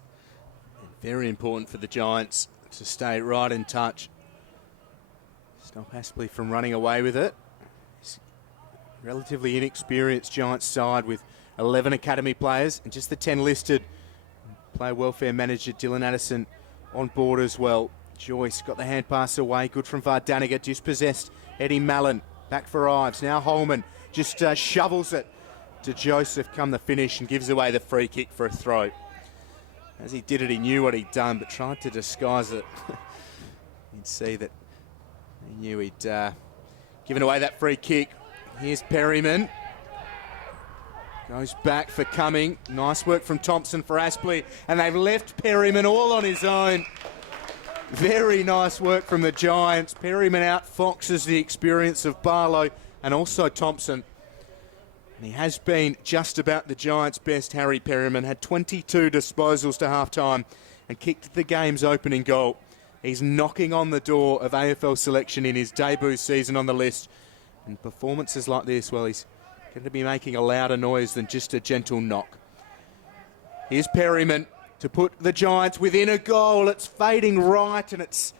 And very important for the Giants to stay right in touch. Stop Aspley from running away with it. It's a relatively inexperienced Giants side with 11 academy players and just the 10 listed. Player welfare manager Dylan Addison on board as well. Joyce got the hand pass away. Good from Vardaniga. Dispossessed Eddie Mallon. Back for Ives. Now Holman just shovels it to Joseph come the finish and gives away the free kick for a throw. As he did it, he knew what he'd done, but tried to disguise it. You'd see that he knew he'd given away that free kick. Here's Perryman. Goes back for Cumming. Nice work from Thompson for Aspley. And they've left Perryman all on his own. Very nice work from the Giants. Perryman outfoxes the experience of Barlow and also Thompson. And he has been just about the Giants' best, Harry Perryman. Had 22 disposals to half-time and kicked the game's opening goal. He's knocking on the door of AFL selection in his debut season on the list. And performances like this, well, he's going to be making a louder noise than just a gentle knock. Here's Perryman to put the Giants within a goal. It's fading right, and it's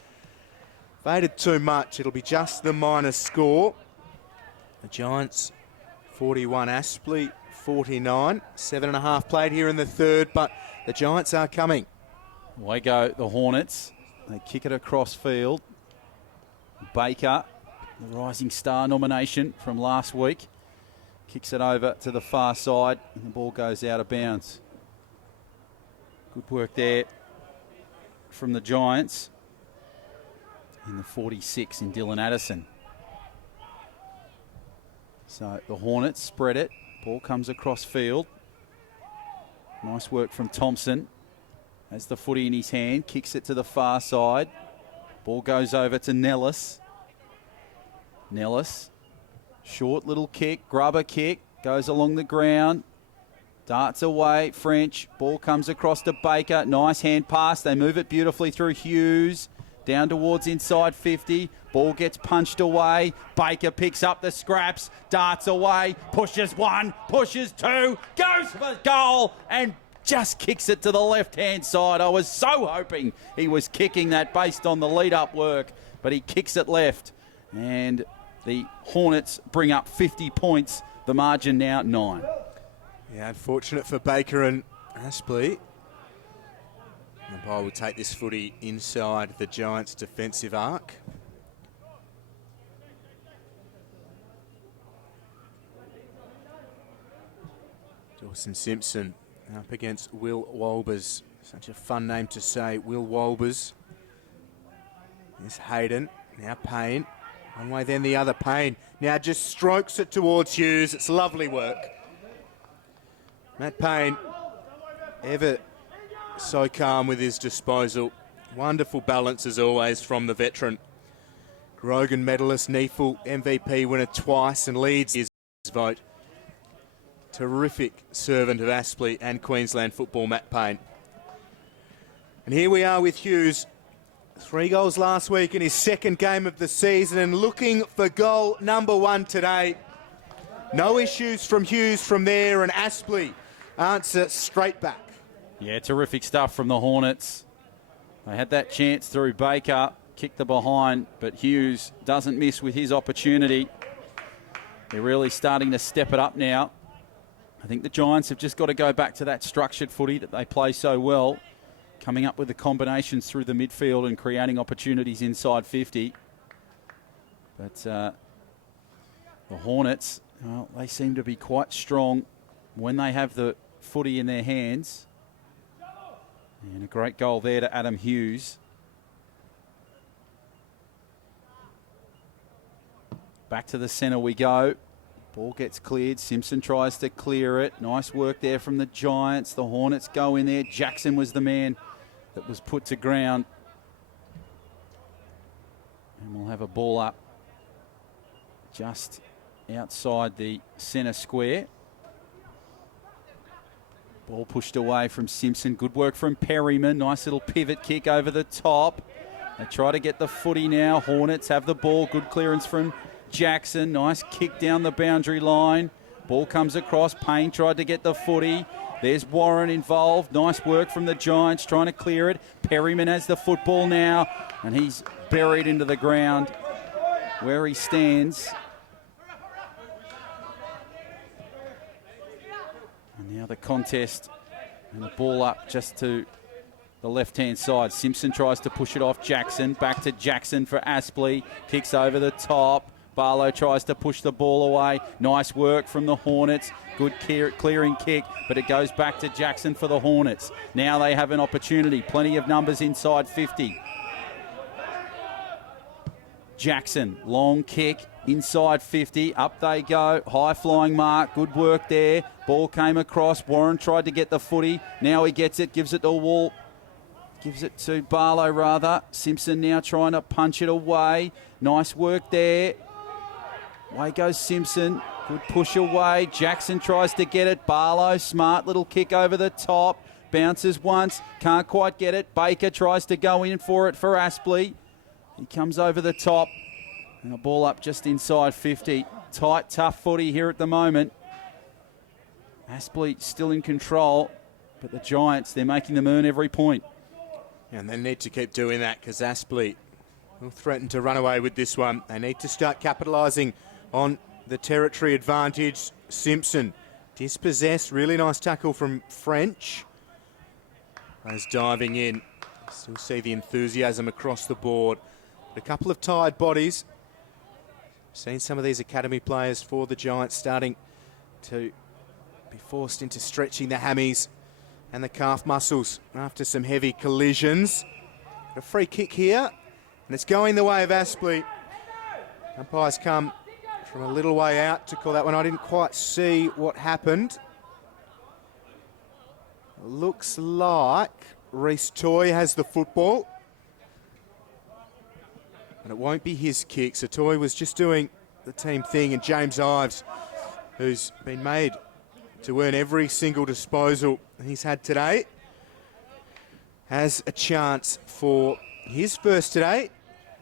faded too much. It'll be just the minus score. The Giants 41, Aspley 49. 7.5 played here in the third, but the Giants are coming. Away go the Hornets. They kick it across field. Baker, the Rising Star nomination from last week, kicks it over to the far side, and the ball goes out of bounds. Good work there from the Giants. And the 46 in Dylan Addison. So the Hornets spread it. Ball comes across field. Nice work from Thompson. Has the footy in his hand. Kicks it to the far side. Ball goes over to Nellis. Nellis. Short little kick. Grubber kick. Goes along the ground. Darts away. French. Ball comes across to Baker. Nice hand pass. They move it beautifully through Hughes. Down towards inside 50. Ball gets punched away. Baker picks up the scraps. Darts away. Pushes one. Pushes two. Goes for goal. And just kicks it to the left-hand side. I was so hoping he was kicking that based on the lead-up work. But he kicks it left. And the Hornets bring up 50 points. The margin now 9. Yeah, unfortunate for Baker and Aspley. The umpire will take this footy inside the Giants' defensive arc. Dawson Simpson up against Will Wolbers. Such a fun name to say, Will Wolbers. There's Hayden, now Payne. One way, then the other. Payne now just strokes it towards Hughes. It's lovely work. Matt Payne, ever so calm with his disposal. Wonderful balance as always from the veteran. Grogan medalist, NEAFL MVP winner twice, and leads his vote. Terrific servant of Aspley and Queensland football, Matt Payne. And here we are with Hughes. 3 goals last week in his second game of the season, and looking for goal number 1 today. No issues from Hughes from there, and Aspley answer straight back. Yeah, terrific stuff from the Hornets. They had that chance through Baker, kicked the behind, but Hughes doesn't miss with his opportunity. They're really starting to step it up now. I think the Giants have just got to go back to that structured footy that they play so well, coming up with the combinations through the midfield and creating opportunities inside 50. But the Hornets, well, they seem to be quite strong when they have the footy in their hands. And a great goal there to Adam Hughes. Back to the centre we go. Ball gets cleared. Simpson tries to clear it. Nice work there from the Giants. The Hornets go in there. Jackson was the man that was put to ground. And we'll have a ball up just outside the centre square. Ball pushed away from Simpson. Good work from Perryman. Nice little pivot kick over the top. They try to get the footy now. Hornets have the ball. Good clearance from Jackson. Nice kick down the boundary line. Ball comes across. Payne tried to get the footy. There's Warren involved. Nice work from the Giants trying to clear it. Perryman has the football now, and he's buried into the ground where he stands. And now the contest, and the ball up just to the left-hand side. Simpson tries to push it off Jackson. Back to Jackson for Aspley. Kicks over the top. Barlow tries to push the ball away. Nice work from the Hornets. Good clearing kick, but it goes back to Jackson for the Hornets. Now they have an opportunity. Plenty of numbers inside 50. Jackson, long kick, inside 50. Up they go. High-flying mark. Good work there. Ball came across. Warren tried to get the footy. Now he gets it. Gives it to Wall. Gives it to Barlow, rather. Simpson now trying to punch it away. Nice work there. Away goes Simpson. Good push away. Jackson tries to get it. Barlow, smart little kick over the top. Bounces once. Can't quite get it. Baker tries to go in for it for Aspley. He comes over the top. And a ball up just inside 50. Tight, tough footy here at the moment. Aspley still in control. But the Giants, they're making them earn every point. And they need to keep doing that because Aspley will threaten to run away with this one. They need to start capitalising on the territory advantage. Simpson dispossessed. Really nice tackle from French. As diving in. Still see the enthusiasm across the board. But a couple of tired bodies. Seen some of these academy players for the Giants starting to be forced into stretching the hammies and the calf muscles after some heavy collisions. A free kick here, and it's going the way of Aspley. Umpires come from a little way out to call that one. I didn't quite see what happened. Looks like Reece Toy has the football. And it won't be his kick. So Toy was just doing the team thing, and James Ives, who's been made to earn every single disposal he's had today, has a chance for his first today.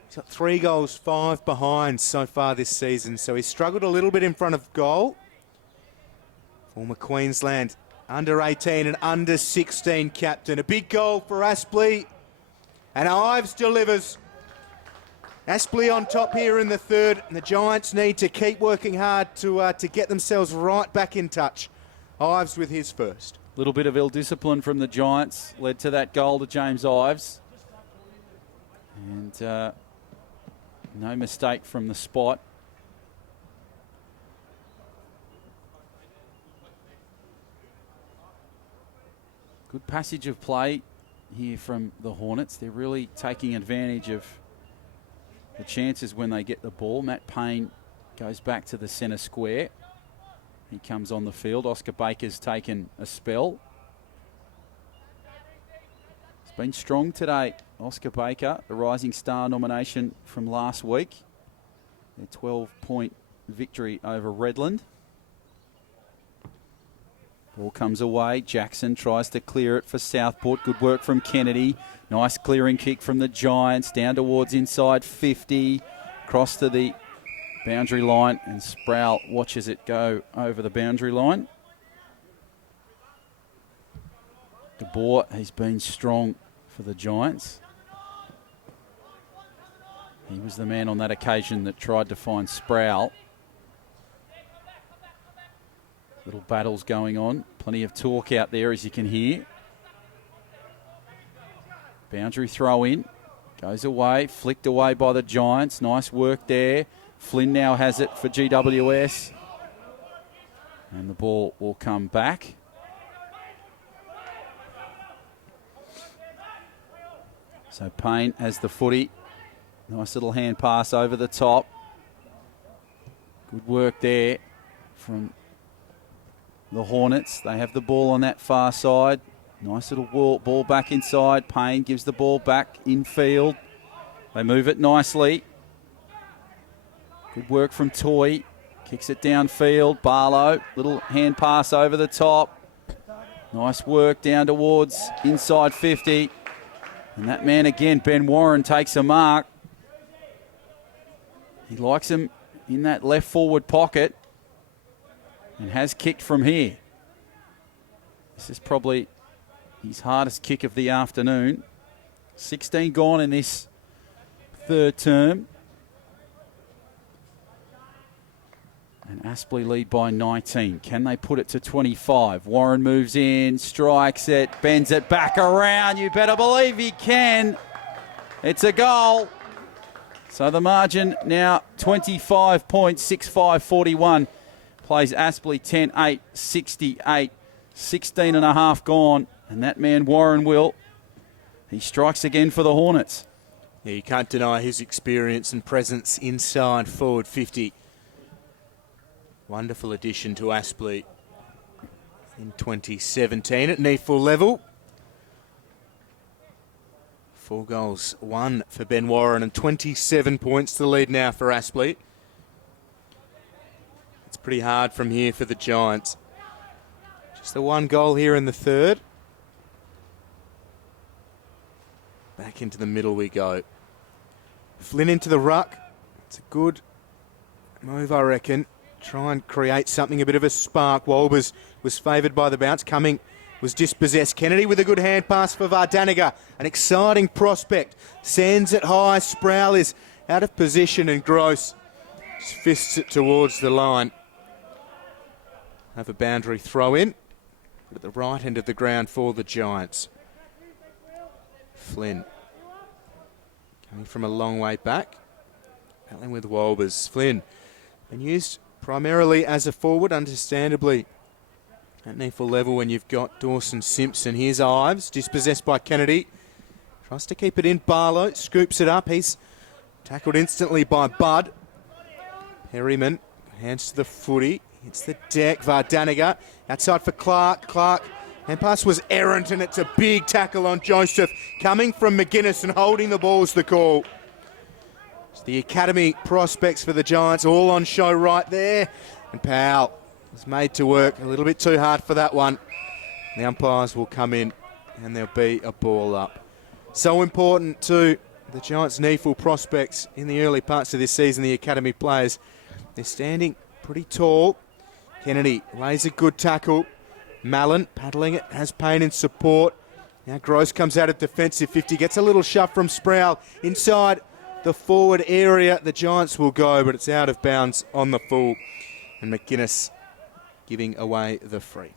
He's got 3 goals, 5 behind so far this season, so he's struggled a little bit in front of goal. Former Queensland under 18 and under 16 captain. A big goal for Aspley, and Ives delivers. Aspley on top here in the third, and the Giants need to keep working hard to get themselves right back in touch. Ives with his first. Little bit of ill-discipline from the Giants led to that goal to James Ives. And no mistake from the spot. Good passage of play here from the Hornets. They're really taking advantage of the chances when they get the ball. Matt Payne goes back to the centre square. He comes on the field. Oscar Baker's taken a spell. He's been strong today. Oscar Baker, the Rising Star nomination from last week. Their 12-point victory over Redland. Ball comes away. Jackson tries to clear it for Southport. Good work from Kennedy. Nice clearing kick from the Giants. Down towards inside 50. Across to the boundary line. And Sproul watches it go over the boundary line. De Boer, he's been strong for the Giants. He was the man on that occasion that tried to find Sproul. Little battles going on. Plenty of talk out there, as you can hear. Boundary throw in. Goes away. Flicked away by the Giants. Nice work there. Flynn now has it for GWS. And the ball will come back. So Payne has the footy. Nice little hand pass over the top. Good work there from the Hornets. They have the ball on that far side. Nice little ball back inside. Payne gives the ball back infield. They move it nicely. Good work from Toy. Kicks it downfield. Barlow, little hand pass over the top. Nice work down towards inside 50. And that man again, Ben Warren, takes a mark. He likes him in that left forward pocket and has kicked from here. This is probably his hardest kick of the afternoon. 16 gone in this third term. And Aspley lead by 19. Can they put it to 25? Warren moves in, strikes it, bends it back around. You better believe he can. It's a goal. So the margin now 25 points, 6-5-41. Plays Aspley 10-8, 68. 16 and a half gone. And that man, Warren Will, he strikes again for the Hornets. Yeah, you can't deny his experience and presence inside forward 50. Wonderful addition to Aspley in 2017 at NEAFL level. 4 goals, 1 for Ben Warren, and 27 points to lead now for Aspley. It's pretty hard from here for the Giants. Just the 1 goal here in the third. Back into the middle we go. Flynn into the ruck. It's a good move, I reckon. Try and create something, a bit of a spark. Wolbers was favoured by the bounce. Cumming was dispossessed. Kennedy with a good hand pass for Vardaniga. An exciting prospect. Sends it high. Sproul is out of position and Gross just fists it towards the line. Have a boundary throw in at the right end of the ground for the Giants. Flynn coming from a long way back. Battling with Wolbers. Flynn been used primarily as a forward, understandably, at NEAFL level when you've got Dawson Simpson. Here's Ives, dispossessed by Kennedy. Tries to keep it in. Barlow scoops it up. He's tackled instantly by Bud. Perryman hands to the footy. Hits the deck. Vardaniga outside for Clark. Clark, hand pass was errant, and it's a big tackle on Joseph. Coming from McGuinness and holding the ball is the call. The academy prospects for the Giants all on show right there. And Powell was made to work a little bit too hard for that one. The umpires will come in and there'll be a ball up. So important to the Giants' NEAFL prospects in the early parts of this season, the academy players. They're standing pretty tall. Kennedy lays a good tackle. Mallon paddling it, has Payne in support. Now Gross comes out of defensive 50, gets a little shove from Sproul inside the forward area. The Giants will go, but it's out of bounds on the full. And McGuinness giving away the free.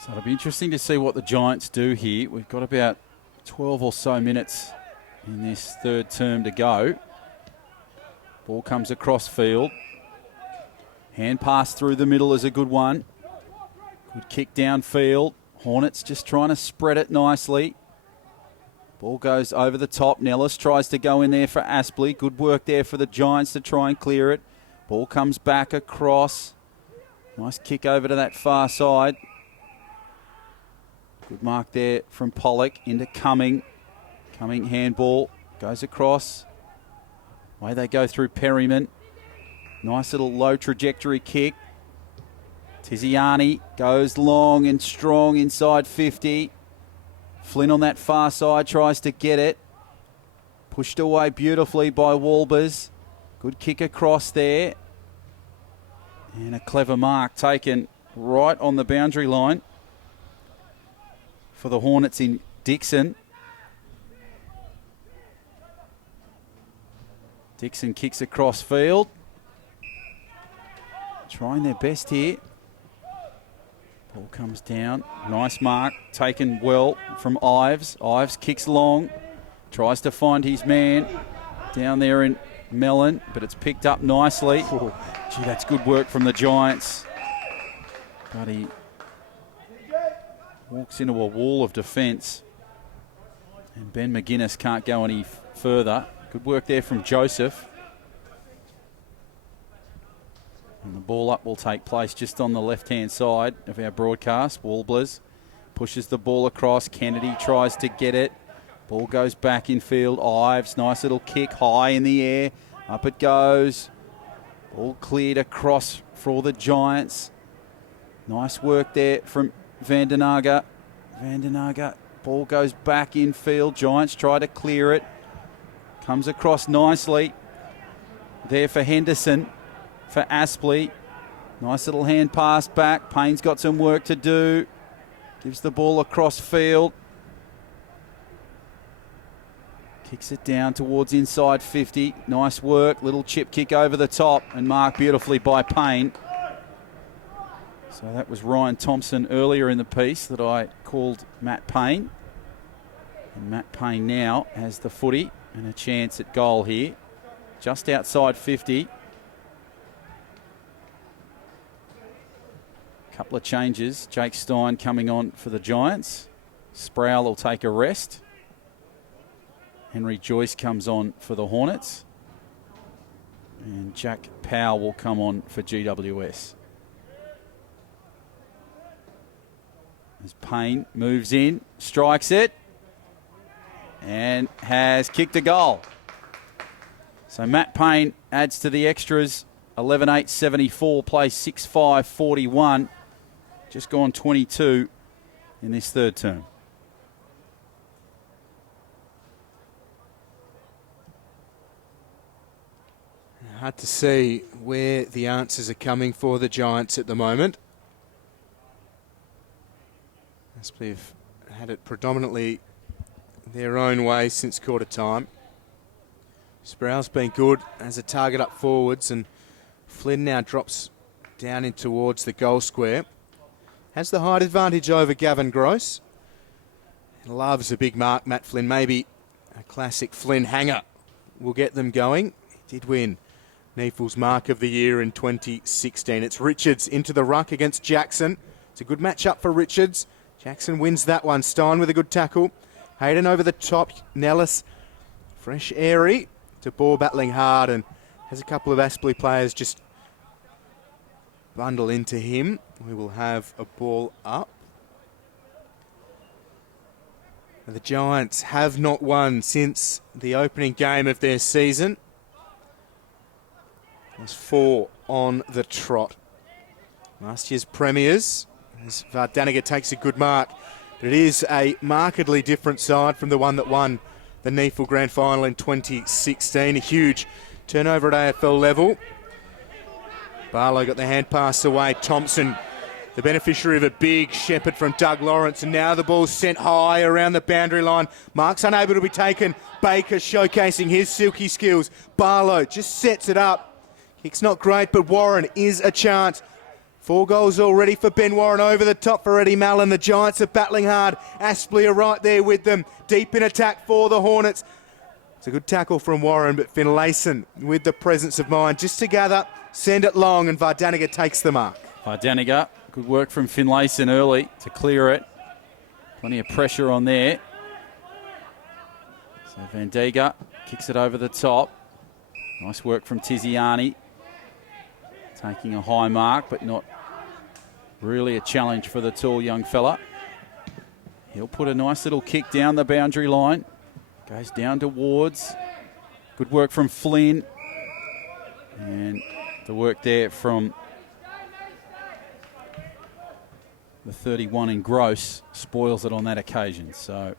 So it'll be interesting to see what the Giants do here. We've got about 12 or so minutes in this third term to go. Ball comes across field. Hand pass through the middle is a good one. Good kick downfield. Hornets just trying to spread it nicely. Ball goes over the top. Nellis tries to go in there for Aspley. Good work there for the Giants to try and clear it. Ball comes back across. Nice kick over to that far side. Good mark there from Pollock into Cumming. Cumming handball. Goes across. Way they go through Perryman. Nice little low trajectory kick. Tiziani goes long and strong inside 50. Flynn on that far side tries to get it. Pushed away beautifully by Walbers. Good kick across there. And a clever mark taken right on the boundary line for the Hornets in Dixon. Dixon kicks across field. Trying their best here. Ball comes down. Nice mark. Taken well from Ives. Ives kicks long. Tries to find his man down there in Mellon, but it's picked up nicely. Oh, gee, that's good work from the Giants. But he walks into a wall of defence. And Ben McGuinness can't go any further. Good work there from Joseph. And the ball up will take place just on the left-hand side of our broadcast. Warblers pushes the ball across. Kennedy tries to get it. Ball goes back in field. Ives, nice little kick high in the air. Up it goes. Ball cleared across for the Giants. Nice work there from Vandenaga. Vandenaga, ball goes back in field. Giants try to clear it. Comes across nicely. There for Henderson. For Aspley. Nice little hand pass back. Payne's got some work to do. Gives the ball across field. Kicks it down towards inside 50. Nice work. Little chip kick over the top and marked beautifully by Payne. So that was Ryan Thompson earlier in the piece that I called Matt Payne. And Matt Payne now has the footy and a chance at goal here. Just outside 50. Couple of changes. Jake Stein coming on for the Giants. Sproul will take a rest. Henry Joyce comes on for the Hornets. And Jack Powell will come on for GWS. As Payne moves in, strikes it, and has kicked a goal. So Matt Payne adds to the extras. 11.874, plays 6.541. Just gone 22 in this third term. Hard to see where the answers are coming for the Giants at the moment. Aspley have had it predominantly their own way since quarter time. Sproul's been good as a target up forwards, and Flynn now drops down in towards the goal square. Has the height advantage over Gavin Gross. Loves a big mark, Matt Flynn. Maybe a classic Flynn hanger will get them going. He did win NEAFL's Mark of the Year in 2016. It's Richards into the ruck against Jackson. It's a good matchup for Richards. Jackson wins that one. Stein with a good tackle. Hayden over the top. Nellis, fresh airy to ball battling hard, and has a couple of Aspley players just bundle into him. We will have a ball up. The Giants have not won since the opening game of their season. There's 4 on the trot. Last year's premiers, as Vardaniga takes a good mark. But it is a markedly different side from the one that won the NEAFL Grand Final in 2016. A huge turnover at AFL level. Barlow got the hand pass away. Thompson, the beneficiary of a big shepherd from Doug Lawrence. And now the ball's sent high around the boundary line. Mark's unable to be taken. Baker showcasing his silky skills. Barlow just sets it up. Kick's not great, but Warren is a chance. 4 goals already for Ben Warren over the top for Eddie Mallon. The Giants are battling hard. Aspley are right there with them. Deep in attack for the Hornets. It's a good tackle from Warren, but Finlayson with the presence of mind just to gather, send it long, and Vardaniga takes the mark. Vardaniga, good work from Finlayson early to clear it. Plenty of pressure on there. So Vandiga kicks it over the top. Nice work from Tiziani. Taking a high mark, but not Really a challenge for the tall young fella. He'll put a nice little kick down the boundary line. Goes down towards. Good work from Flynn. And the work there from the 31 in Gross spoils it on that occasion. So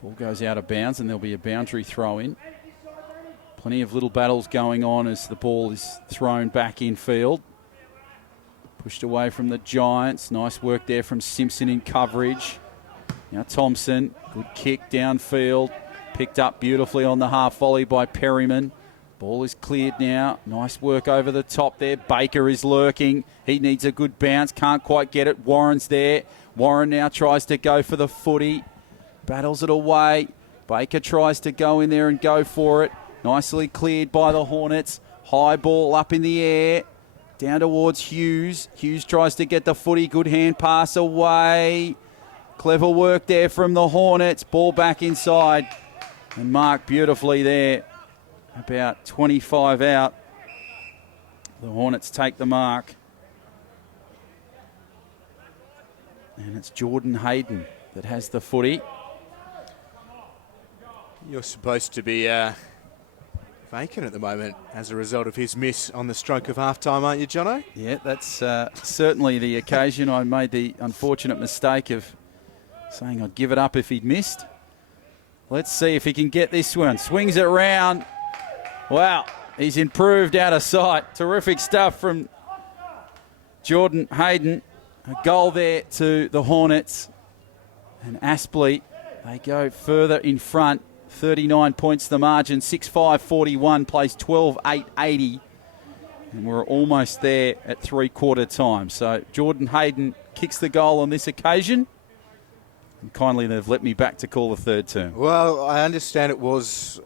ball goes out of bounds and there'll be a boundary throw in. Plenty of little battles going on as the ball is thrown back in field. Pushed away from the Giants. Nice work there from Simpson in coverage. Now Thompson, good kick downfield. Picked up beautifully on the half volley by Perryman. Ball is cleared now. Nice work over the top there. Baker is lurking. He needs a good bounce. Can't quite get it. Warren's there. Warren now tries to go for the footy. Battles it away. Baker tries to go in there and go for it. Nicely cleared by the Hornets. High ball up in the air. Down towards Hughes. Hughes tries to get the footy. Good hand pass away. Clever work there from the Hornets. Ball back inside. And marked beautifully there. About 25 out. The Hornets take the mark. And it's Jordan Hayden that has the footy. You're supposed to be vacant at the moment as a result of his miss on the stroke of half-time, aren't you, Jono? Yeah, that's certainly the occasion. I made the unfortunate mistake of saying I'd give it up if he'd missed. Let's see if he can get this one. Swings it round. Wow, he's improved out of sight. Terrific stuff from Jordan Hayden. A goal there to the Hornets. And Aspley, they go further in front. 39 points the margin. 6-5-41 plays 12-8-80. And we're almost there at three-quarter time. So Jordan Hayden kicks the goal on this occasion. And kindly they've let me back to call the third term. Well, I understand it was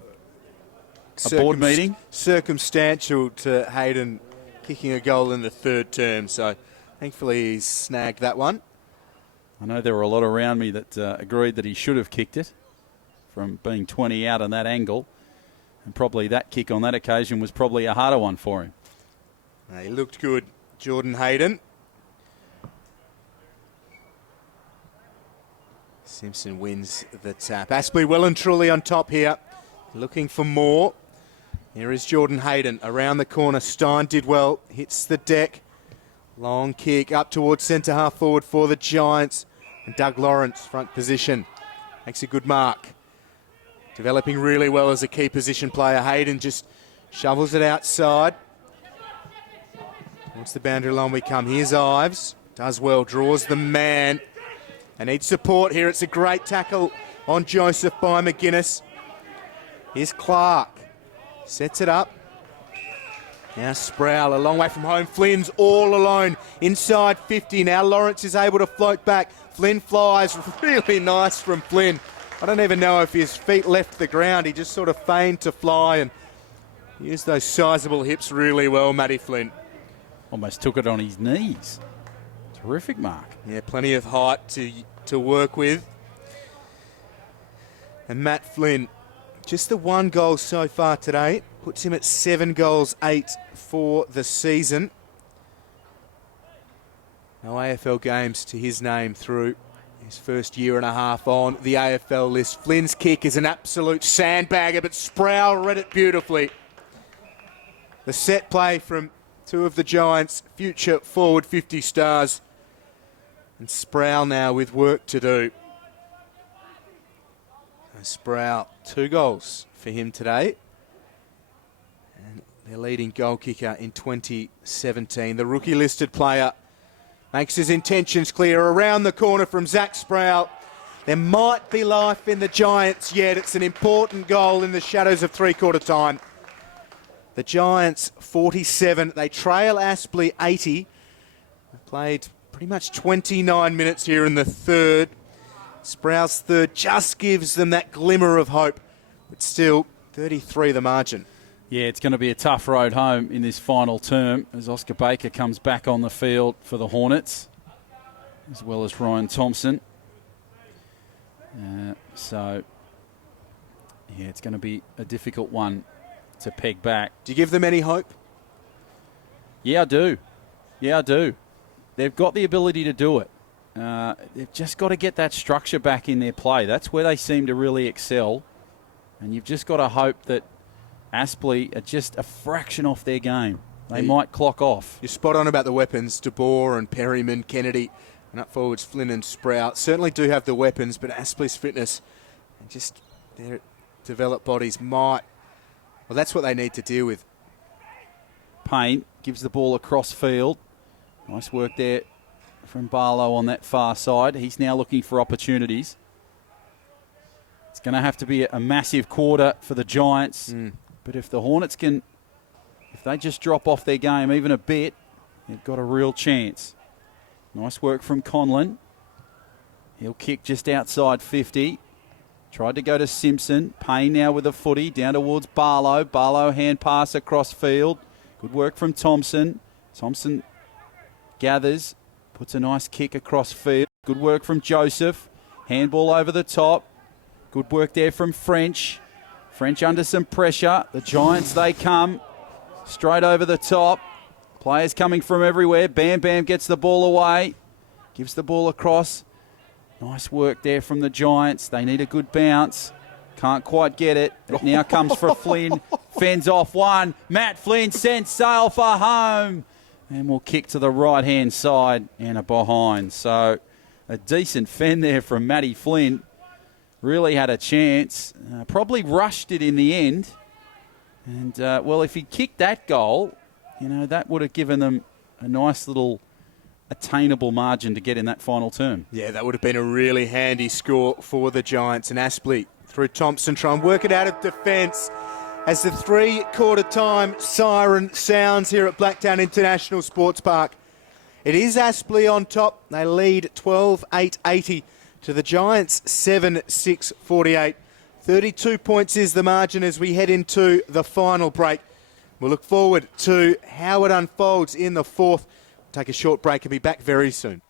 a board meeting? Circumstantial to Hayden kicking a goal in the third term. So thankfully he's snagged that one. I know there were a lot around me that agreed that he should have kicked it from being 20 out on that angle. And probably that kick on that occasion was probably a harder one for him. He looked good, Jordan Hayden. Simpson wins the tap. Aspley well and truly on top here. Looking for more. Here is Jordan Hayden around the corner. Stein did well. Hits the deck. Long kick up towards centre half forward for the Giants. And Doug Lawrence, front position. Makes a good mark. Developing really well as a key position player. Hayden just shovels it outside. Towards the boundary line we come. Here's Ives. Does well. Draws the man. And needs support here. It's a great tackle on Joseph by McGuinness. Here's Clark. Sets it up. Now Sproul a long way from home. Flynn's all alone inside 50. Now Lawrence is able to float back. Flynn flies. Really nice from Flynn. I don't even know if his feet left the ground. He just sort of feigned to fly and used those sizable hips really well, Matty Flynn. Almost took it on his knees. Terrific mark. Yeah, plenty of height to work with. And Matt Flynn, just the one goal so far today, puts him at 7 goals, 8 for the season. No AFL games to his name through his first year and a half on the AFL list. Flynn's kick is an absolute sandbagger, but Sproul read it beautifully. The set play from two of the Giants' future forward 50 stars. And Sproul now with work to do. Sproul, 2 goals for him today. And their leading goal kicker in 2017. The rookie listed player makes his intentions clear around the corner from Zach Sproul. There might be life in the Giants yet. It's an important goal in the shadows of three-quarter time. The Giants 47. They trail Aspley 80. They've played pretty much 29 minutes here in the third. Sproul's third just gives them that glimmer of hope. But still, 33 the margin. Yeah, it's going to be a tough road home in this final term as Oscar Baker comes back on the field for the Hornets, as well as Ryan Thompson. So, yeah, it's going to be a difficult one to peg back. Do you give them any hope? Yeah, I do. they've got the ability to do it. They've just got to get that structure back in their play. That's where they seem to really excel. And you've just got to hope that Aspley are just a fraction off their game. They might clock off. You're spot on about the weapons. De Boer and Perryman, Kennedy, and up forwards Flynn and Sprout certainly do have the weapons, but Aspley's fitness and just their developed bodies might... Well, that's what they need to deal with. Payne gives the ball across field. Nice work there from Barlow on that far side. He's now looking for opportunities. It's going to have to be a massive quarter for the Giants. But if the Hornets can, if they just drop off their game even a bit, they've got a real chance. Nice work from Conlon. He'll kick just outside 50. Tried to go to Simpson. Payne now with a footy down towards Barlow. Barlow hand pass across field. Good work from Thompson. Thompson gathers, puts a nice kick across field. Good work from Joseph. Handball over the top. Good work there from French. French under some pressure. The Giants, they come straight over the top. Players coming from everywhere. Bam Bam gets the ball away. Gives the ball across. Nice work there from the Giants. They need a good bounce. Can't quite get it. It now comes for Flynn. Fends off one. Matt Flynn sends sail for home. And we'll kick to the right-hand side and a behind. So a decent fend there from Matty Flynn. Really had a chance. Probably rushed it in the end. And, well, if he kicked that goal, you know, that would have given them a nice little attainable margin to get in that final term. Yeah, that would have been a really handy score for the Giants. And Aspley through Thompson trying to work it out of defence as the three-quarter time siren sounds here at Blacktown International Sports Park. It is Aspley on top. They lead 12-8-80 to the Giants 7-6-48. 32 points is the margin as we head into the final break. We'll look forward to how it unfolds in the fourth. Take a short break and be back very soon.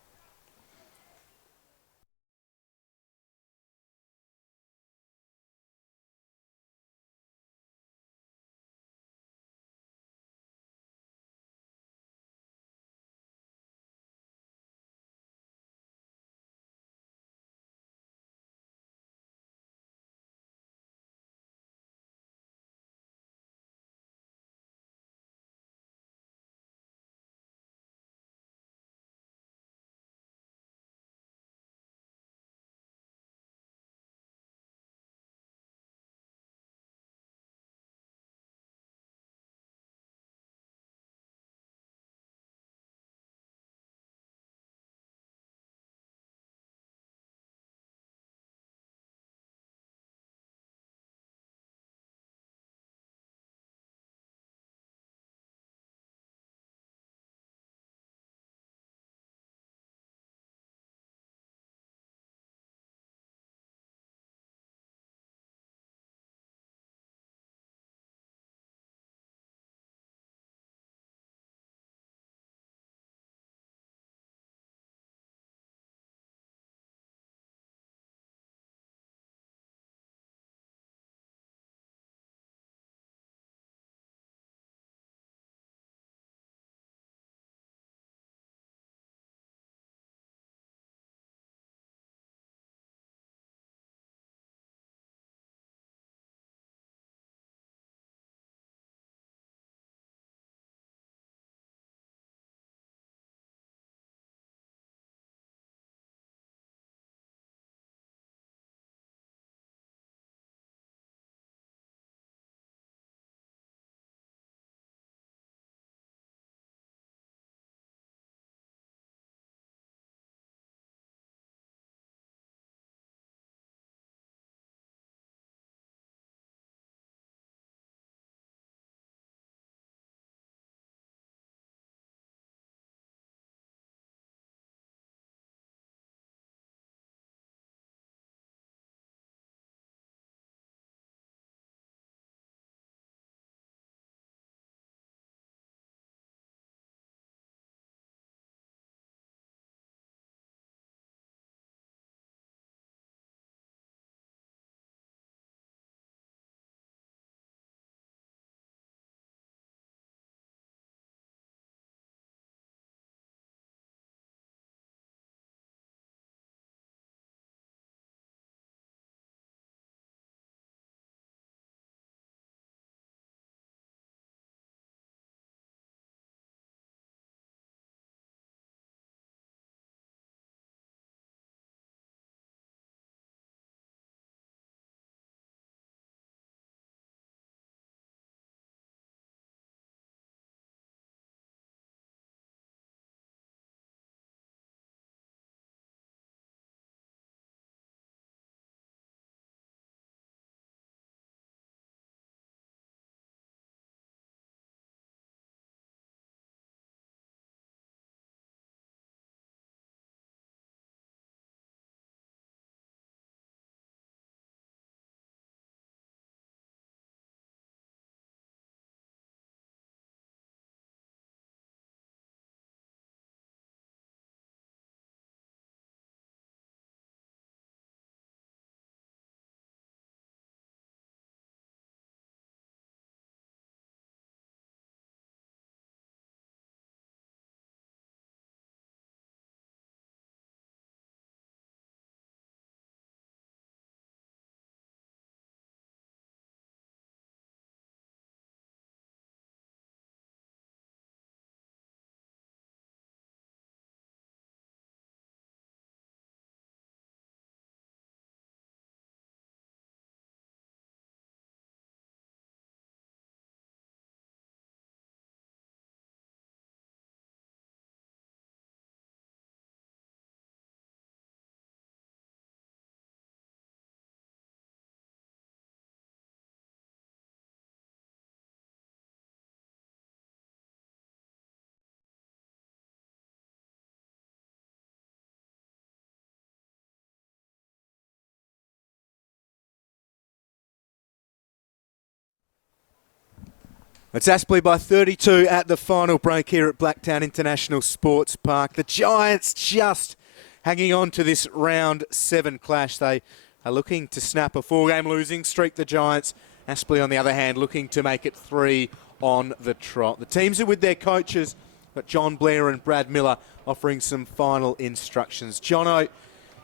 It's Aspley by 32 at the final break here at Blacktown International Sports Park. The Giants just hanging on to this round 7 clash. They are looking to snap a 4-game losing streak, the Giants. Aspley, on the other hand, looking to make it 3 on the trot. The teams are with their coaches, but John Blair and Brad Miller offering some final instructions. Jono,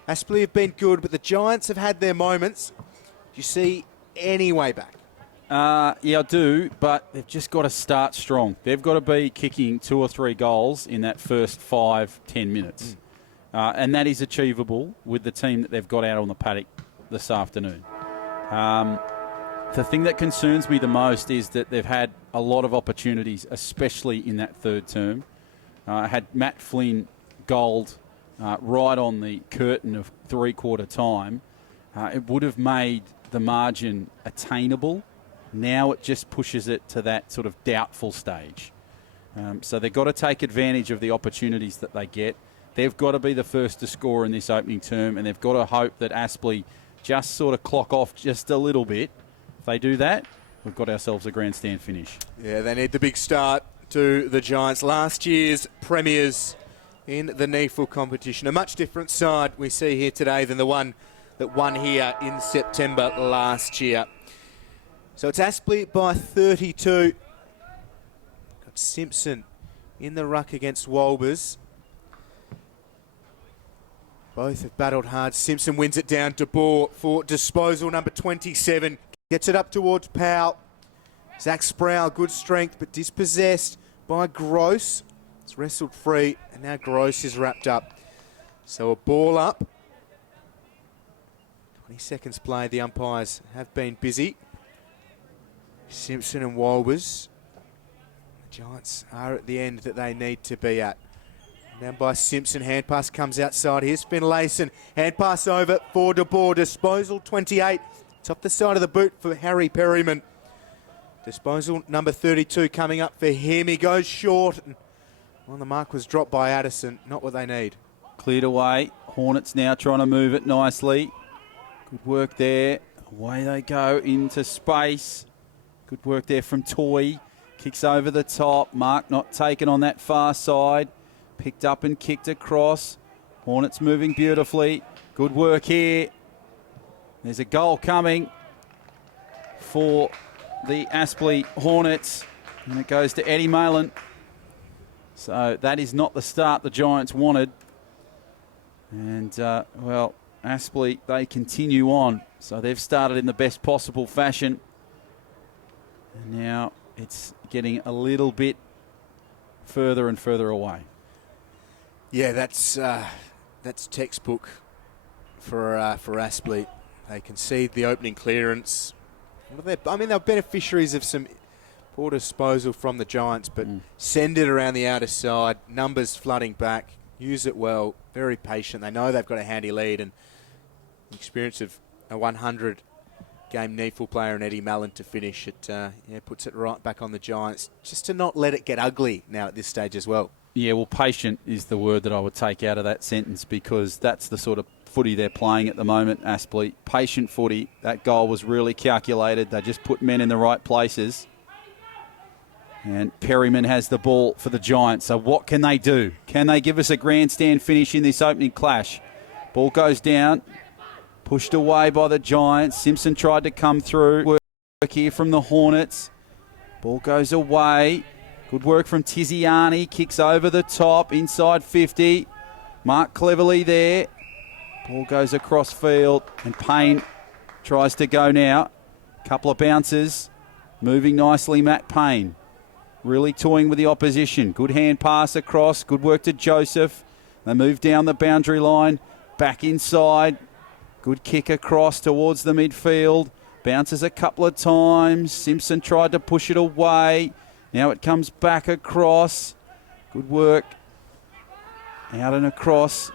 Aspley have been good, but the Giants have had their moments. Do you see any way back? Yeah, I do, but they've just got to start strong. They've got to be kicking 2 or 3 goals in that first 5-10 minutes. And that is achievable with the team that they've got out on the paddock this afternoon. The thing that concerns me the most is that they've had a lot of opportunities, especially in that third term. Had Matt Flynn goaled right on the curtain of 3/4 time, it would have made the margin attainable. Now it just pushes it to that sort of doubtful stage. So they've got to take advantage of the opportunities that they get. They've got to be the first to score in this opening term, and they've got to hope that Aspley just sort of clock off just a little bit. If they do that, we've got ourselves a grandstand finish. Yeah, they need the big start to the Giants. Last year's premiers in the NEAFL competition. A much different side we see here today than the one that won here in September last year. So it's Aspley by 32. Got Simpson in the ruck against Wolbers. Both have battled hard. Simpson wins it down to Boer for disposal. Number 27 gets it up towards Powell. Zach Sproul, good strength, but dispossessed by Gross. It's wrestled free, and now Gross is wrapped up. So a ball up. 20 seconds played. The umpires have been busy. Simpson and Wolbers. The Giants are at the end that they need to be at. Down by Simpson. Hand pass comes outside. Here's Finlayson. Hand pass over for De Boer. Disposal 28. It's off the side of the boot for Harry Perryman. Disposal number 32 coming up for him. He goes short. Well, the mark was dropped by Addison. Not what they need. Cleared away. Hornets now trying to move it nicely. Good work there. Away they go into space. Good work there from Toy. Kicks over the top. Mark not taken on that far side. Picked up and kicked across. Hornets moving beautifully. Good work here. There's a goal coming for the Aspley Hornets. And it goes to Eddie Malin. So that is not the start the Giants wanted. And, well, Aspley, they continue on. So they've started in the best possible fashion. And now it's getting a little bit further and further away. Yeah, that's textbook for Aspley. They concede the opening clearance. I mean, they're beneficiaries of some poor disposal from the Giants, but send it around the outer side. Numbers flooding back. Use it well. Very patient. They know they've got a handy lead, and the experience of a 100-game NEAFL player and Eddie Malin to finish it puts it right back on the Giants, just to not let it get ugly now at this stage as well. Yeah, well, patient is the word that I would take out of that sentence, because that's the sort of footy they're playing at the moment, Aspley. Patient footy. That goal was really calculated. They just put men in the right places. And Perryman has the ball for the Giants. So what can they do? Can they give us a grandstand finish in this opening clash? Ball goes down. Pushed away by the Giants. Simpson tried to come through. Work here from the Hornets. Ball goes away. Good work from Tiziani. Kicks over the top. Inside 50. Mark cleverly there. Ball goes across field. And Payne tries to go now. Couple of bounces. Moving nicely, Matt Payne. Really toying with the opposition. Good hand pass across. Good work to Joseph. They move down the boundary line. Back inside. Good kick across towards the midfield. Bounces a couple of times. Simpson tried to push it away. Now it comes back across. Good work. Out and across.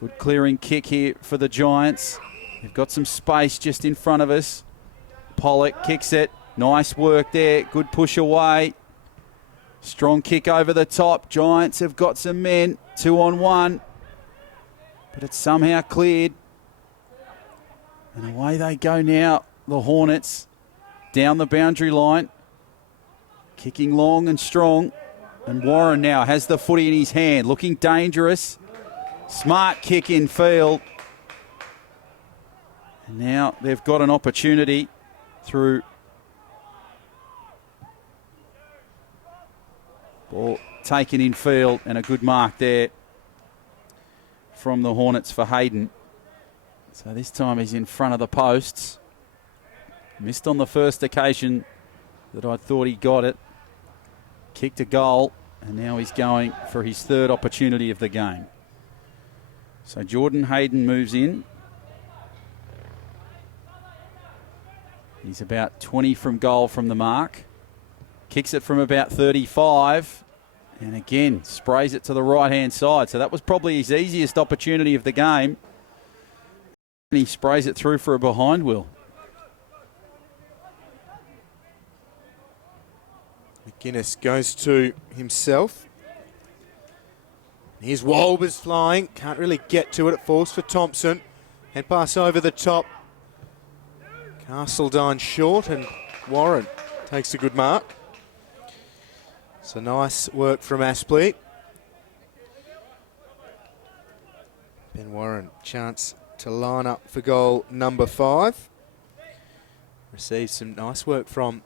Good clearing kick here for the Giants. They've got some space just in front of us. Pollock kicks it. Nice work there. Good push away. Strong kick over the top. Giants have got some men. 2-on-1. But it's somehow cleared. And away they go now, the Hornets, down the boundary line. Kicking long and strong. And Warren now has the footy in his hand, looking dangerous. Smart kick in field. And now they've got an opportunity through. Ball taken in field and a good mark there from the Hornets for Hayden. So this time he's in front of the posts. Missed on the first occasion that I thought he got it. Kicked a goal, and now he's going for his third opportunity of the game. So Jordan Hayden moves in. He's about 20 from goal from the mark. Kicks it from about 35. And again, sprays it to the right-hand side. So that was probably his easiest opportunity of the game. And he sprays it through for a behind wheel. McGuinness goes to himself. Here's Wolbers flying. Can't really get to it. It falls for Thompson. Head pass over the top. Castledine short, and Warren takes a good mark. So nice work from Aspley. Ben Warren, chance to line up for goal number 5. Received some nice work from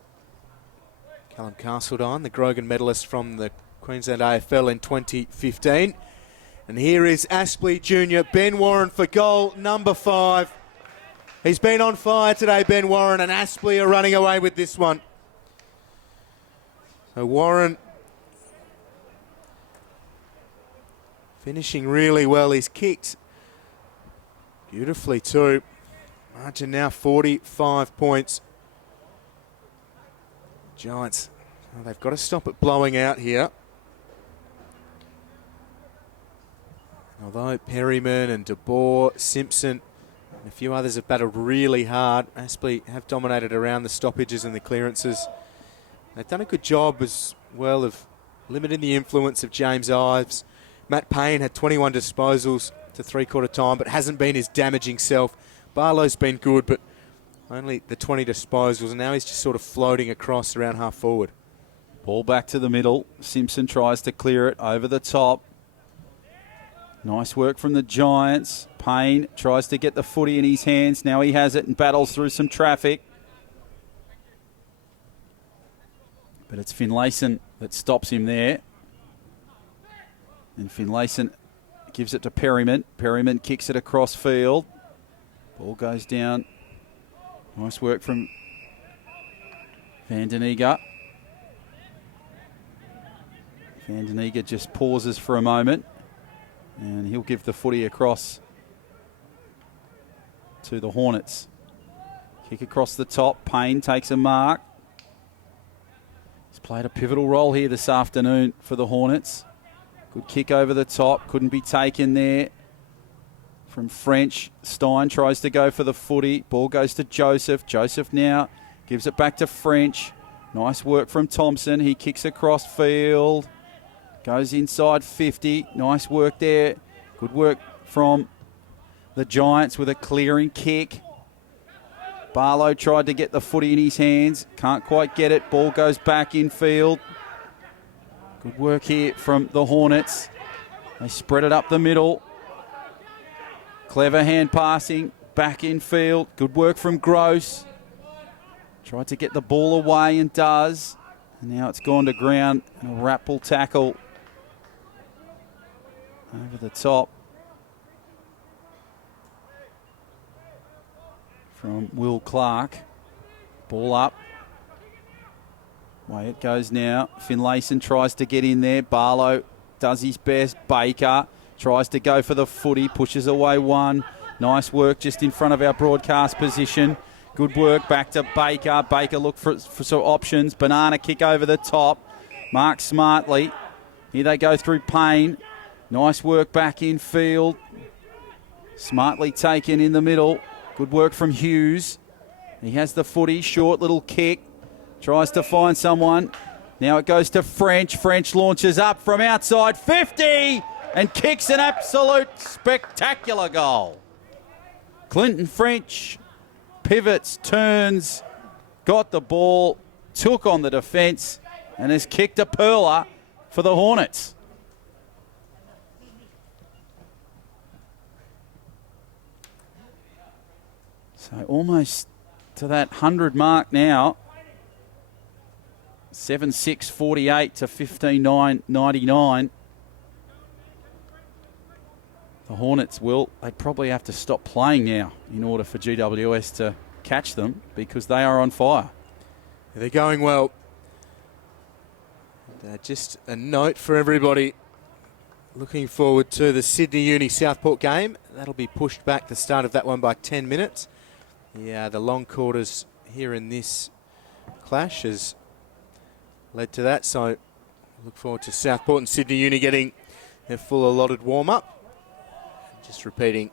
Callum Castledine, the Grogan medalist from the Queensland AFL in 2015. And here is Aspley Jr. Ben Warren for goal number 5. He's been on fire today, Ben Warren, and Aspley are running away with this one. So Warren finishing really well. He's kicked beautifully too. Margin now 45 points. Giants, well, they've got to stop it blowing out here. Although Perryman and De Boer, Simpson and a few others have battled really hard, Aspley have dominated around the stoppages and the clearances. They've done a good job as well of limiting the influence of James Ives. Matt Payne had 21 disposals to three-quarter time, but hasn't been his damaging self. Barlow's been good, but only the 20 disposals, and now he's just sort of floating across around half forward. Ball back to the middle. Simpson tries to clear it over the top. Nice work from the Giants. Payne tries to get the footy in his hands. Now he has it and battles through some traffic. But it's Finlayson that stops him there. And Finlayson gives it to Perryman. Perryman kicks it across field. Ball goes down. Nice work from Van den Eger. Van den Eger just pauses for a moment. And he'll give the footy across to the Hornets. Kick across the top. Payne takes a mark. He's played a pivotal role here this afternoon for the Hornets. Good kick over the top. Couldn't be taken there from French. Stein tries to go for the footy. Ball goes to Joseph. Joseph now gives it back to French. Nice work from Thompson. He kicks across field. Goes inside 50. Nice work there. Good work from the Giants with a clearing kick. Barlow tried to get the footy in his hands. Can't quite get it. Ball goes back in field. Good work here from the Hornets. They spread it up the middle. Clever hand passing. Back in field. Good work from Gross. Tried to get the ball away and does. And now it's gone to ground. And a Rappel tackle over the top from Will Clark. Ball up. Way it goes now. Finlayson tries to get in there. Barlow does his best. Baker tries to go for the footy. Pushes away one. Nice work just in front of our broadcast position. Good work back to Baker. Baker look for some options. Banana kick over the top. Mark smartly. Here they go through Payne. Nice work back in field. Smartly taken in the middle. Good work from Hughes. He has the footy. Short little kick. Tries to find someone. Now it goes to French. French launches up from outside 50 and kicks an absolute spectacular goal. Clinton French pivots, turns, got the ball, took on the defence and has kicked a pearler for the Hornets. So almost to that 100 mark now. 7-6-48 to 15-9-99. The Hornets they'd probably have to stop playing now in order for GWS to catch them because they are on fire. They're going well. Just a note for everybody looking forward to the Sydney Uni Southport game. That'll be pushed back, the start of that one, by 10 minutes. Yeah, the long quarters here in this clash has led to that. So look forward to Southport and Sydney Uni getting their full allotted warm-up. Just repeating,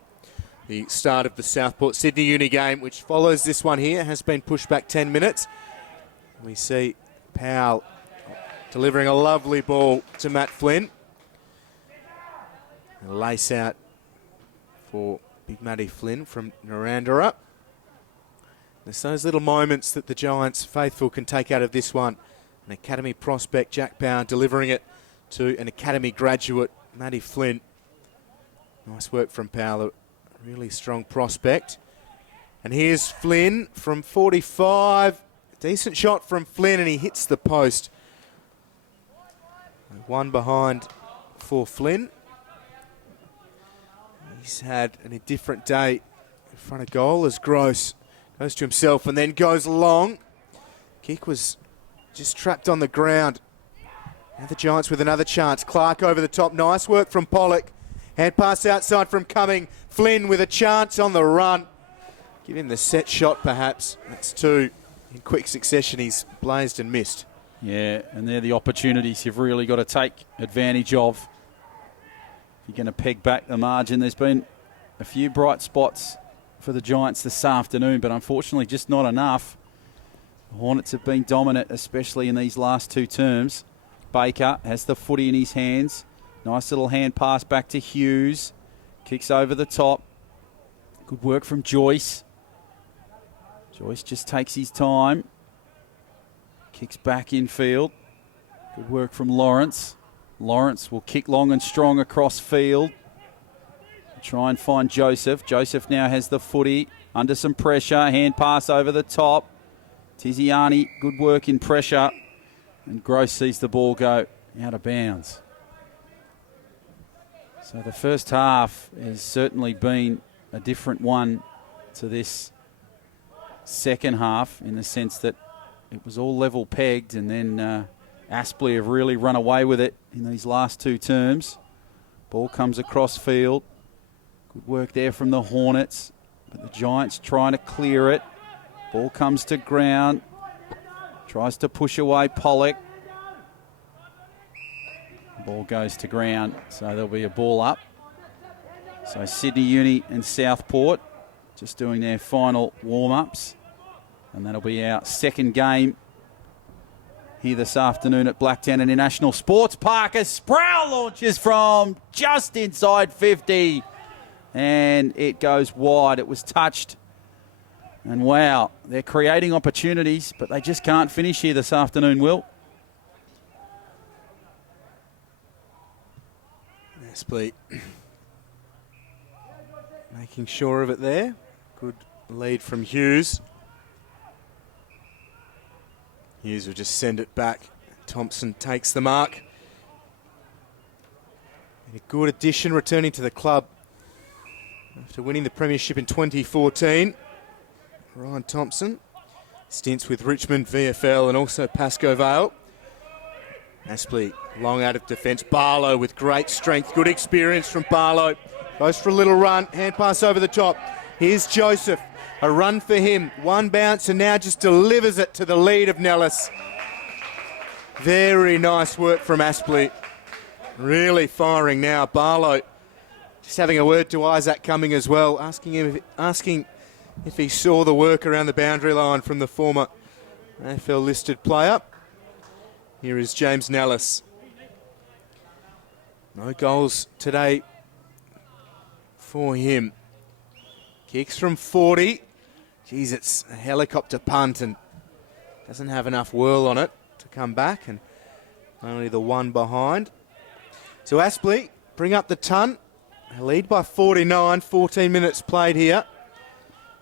the start of the Southport-Sydney Uni game, which follows this one here, has been pushed back 10 minutes. We see Powell delivering a lovely ball to Matt Flynn. A lace out for Big Matty Flynn from Narandera. There's those little moments that the Giants faithful can take out of this one. An academy prospect, Jack Powell, delivering it to an academy graduate, Matty Flynn. Nice work from Powell, a really strong prospect. And here's Flynn from 45. Decent shot from Flynn, and he hits the post. One behind for Flynn. He's had a different day in front of goal as Gross goes to himself and then goes long. Kick was just trapped on the ground. Now the Giants with another chance. Clark over the top. Nice work from Pollock. Hand pass outside from Cumming. Flynn with a chance on the run. Give him the set shot, perhaps. That's two in quick succession. He's blazed and missed. Yeah, and they're the opportunities you've really got to take advantage of. If you're going to peg back the margin, there's been a few bright spots for the Giants this afternoon, but unfortunately just not enough. The Hornets have been dominant, especially in these last two terms. Baker has the footy in his hands. Nice little hand pass back to Hughes. Kicks over the top. Good work from Joyce. Joyce just takes his time. Kicks back in field. Good work from Lawrence. Lawrence will kick long and strong across field. Try and find Joseph. Joseph now has the footy. Under some pressure. Hand pass over the top. Tiziani, good work in pressure. And Gross sees the ball go out of bounds. So the first half has certainly been a different one to this second half in the sense that it was all level pegged, and then Aspley have really run away with it in these last two terms. Ball comes across field. Good work there from the Hornets, but the Giants trying to clear it. Ball comes to ground. Tries to push away Pollock. Ball goes to ground, so there'll be a ball up. So Sydney Uni and Southport just doing their final warm-ups. And that'll be our second game here this afternoon at Blacktown International Sports Park as Sproul launches from just inside 50. And it goes wide. It was touched. And wow, they're creating opportunities, but they just can't finish here this afternoon, Will. Aspley making sure of it there. Good lead from Hughes. Hughes will just send it back. Thompson takes the mark. And a good addition returning to the club after winning the premiership in 2014. Ryan Thompson. Stints with Richmond, VFL and also Pascoe Vale. Aspley long out of defence. Barlow with great strength. Good experience from Barlow. Goes for a little run. Hand pass over the top. Here's Joseph. A run for him. One bounce and now just delivers it to the lead of Nellis. Very nice work from Aspley. Really firing now. Barlow just having a word to Isaac Cumming as well. Asking if he saw the work around the boundary line from the former AFL listed player. Here is James Nellis. No goals today for him. Kicks from 40. Geez, it's a helicopter punt and doesn't have enough whirl on it to come back. And Only the one behind. So Aspley bring up the ton. Lead by 49, 14 minutes played here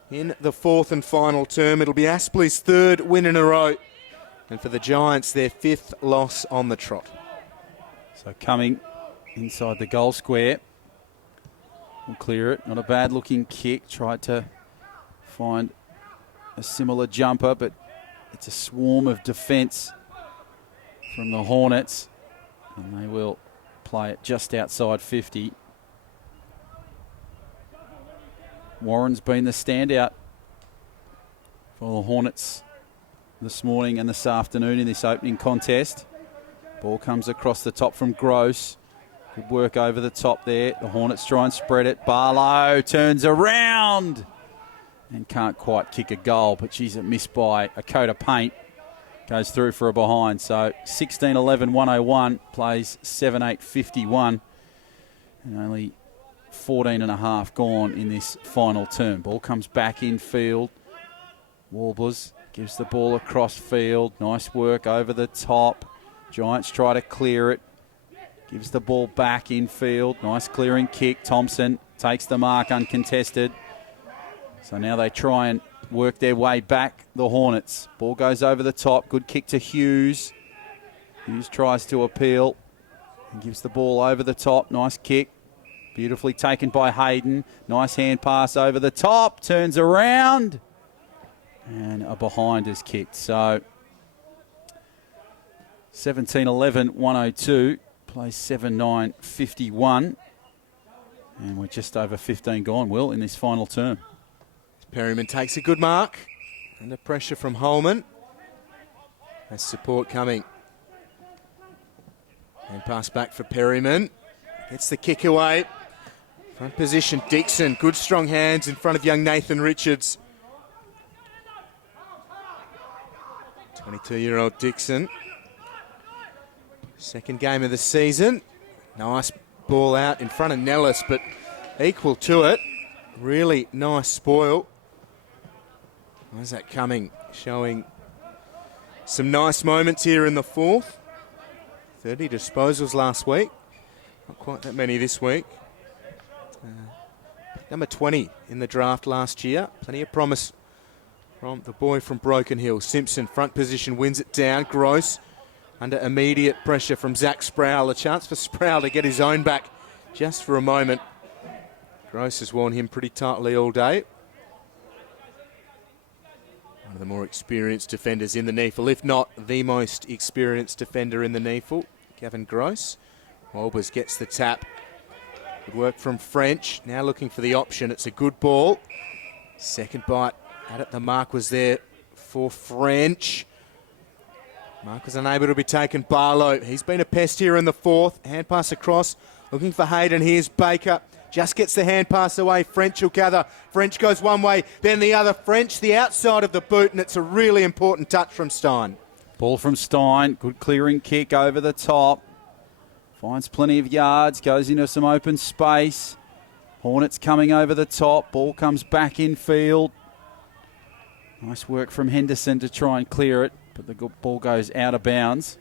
in the fourth and final term. It'll be Aspley's third win in a row. And for the Giants, their fifth loss on the trot. So coming inside the goal square. We'll clear it. Not a bad looking kick. Tried to find a similar jumper, but it's a swarm of defence from the Hornets. And they will play it just outside 50. Warren's been the standout for the Hornets this morning and this afternoon in this opening contest. Ball comes across the top from Gross. Good work over the top there. The Hornets try and spread it. Barlow turns around and can't quite kick a goal, but she's a miss by a coat of paint. Goes through for a behind. So 16-11-101 plays 7-8-51. And only 14 and a half gone in this final term. Ball comes back in field. Warblers gives the ball across field. Nice work over the top. Giants try to clear it. Gives the ball back in field. Nice clearing kick. Thompson takes the mark uncontested. So now they try and work their way back, the Hornets. Ball goes over the top. Good kick to Hughes. Hughes tries to appeal and gives the ball over the top. Nice kick. Beautifully taken by Hayden. Nice hand pass over the top. Turns around. And a behind is kicked. So 17-11-102. Plays 7-9-51. And we're just over 15 gone, Will, in this final term. Perryman takes a good mark. Under pressure from Holman. That's support coming. And pass back for Perryman. Gets the kick away. Front position, Dixon. Good strong hands in front of young Nathan Richards. 22-year-old Dixon. Second game of the season. Nice ball out in front of Nellis, but equal to it. Really nice spoil. Where's that coming? Showing some nice moments here in the fourth. 30 disposals last week. Not quite that many this week. Number 20 in the draft last year. Plenty of promise from the boy from Broken Hill. Simpson, front position, wins it down. Gross under immediate pressure from Zach Sproul. A chance for Sproul to get his own back just for a moment. Gross has worn him pretty tightly all day. One of the more experienced defenders in the NEAFL, if not the most experienced defender in the NEAFL, Gavin Gross. Wolbers gets the tap. Good work from French. Now looking for the option. It's a good ball. Second bite at it. The mark was there for French. Mark was unable to be taken. Barlow, he's been a pest here in the fourth. Hand pass across. Looking for Hayden. Here's Baker. Just gets the hand pass away. French will gather. French goes one way, then the other. French, the outside of the boot, and it's a really important touch from Stein. Ball from Stein. Good clearing kick over the top. Finds plenty of yards. Goes into some open space. Hornets coming over the top. Ball comes back in field. Nice work from Henderson to try and clear it, but the ball goes out of bounds.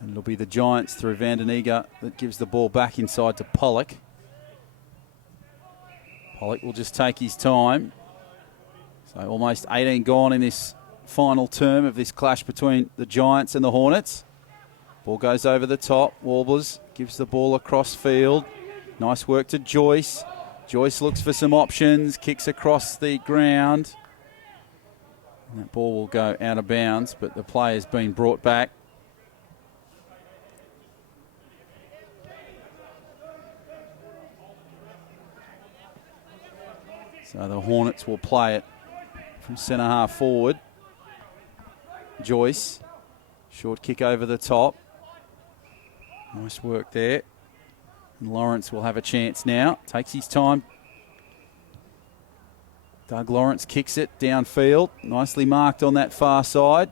And it'll be the Giants through Vandenega that gives the ball back inside to Pollock. Pollock will just take his time. So almost 18 gone in this final term of this clash between the Giants and the Hornets. Ball goes over the top. Warblers gives the ball across field. Nice work to Joyce. Joyce looks for some options, kicks across the ground. And that ball will go out of bounds, but the play has been brought back. So the Hornets will play it from centre half forward. Joyce, short kick over the top. Nice work there. And Lawrence will have a chance now. Takes his time. Doug Lawrence kicks it downfield. Nicely marked on that far side.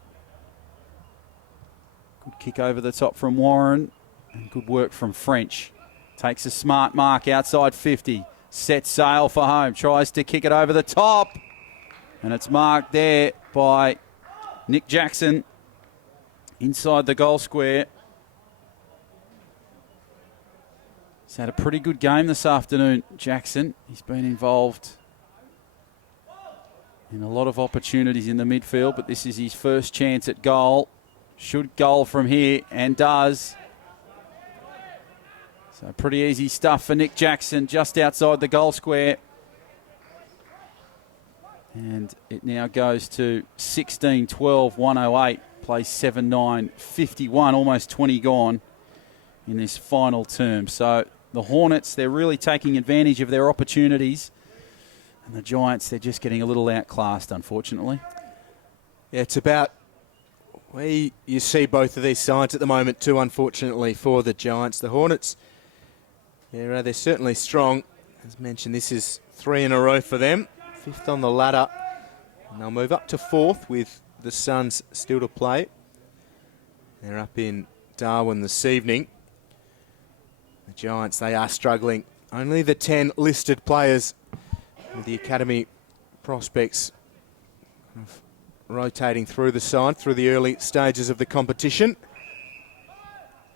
Good kick over the top from Warren. And good work from French. Takes a smart mark outside 50. Sets sail for home. Tries to kick it over the top. And it's marked there by Nick Jackson inside the goal square. He's had a pretty good game this afternoon, Jackson. He's been involved in a lot of opportunities in the midfield, but this is his first chance at goal. Should goal from here, and does. So pretty easy stuff for Nick Jackson, just outside the goal square. And it now goes to 16-12, 108, plays 7-9, 51, almost 20 gone in this final term. So the Hornets, they're really taking advantage of their opportunities. And the Giants, they're just getting a little outclassed, unfortunately. Yeah, it's about where you see both of these sides at the moment too, unfortunately, for the Giants. The Hornets, yeah, they're certainly strong. As mentioned, this is 3 in a row for them. 5th on the ladder. And they'll move up to 4th with the Suns still to play. They're up in Darwin this evening. The Giants, they are struggling. Only the 10 listed players with the academy prospects rotating through the side through the early stages of the competition.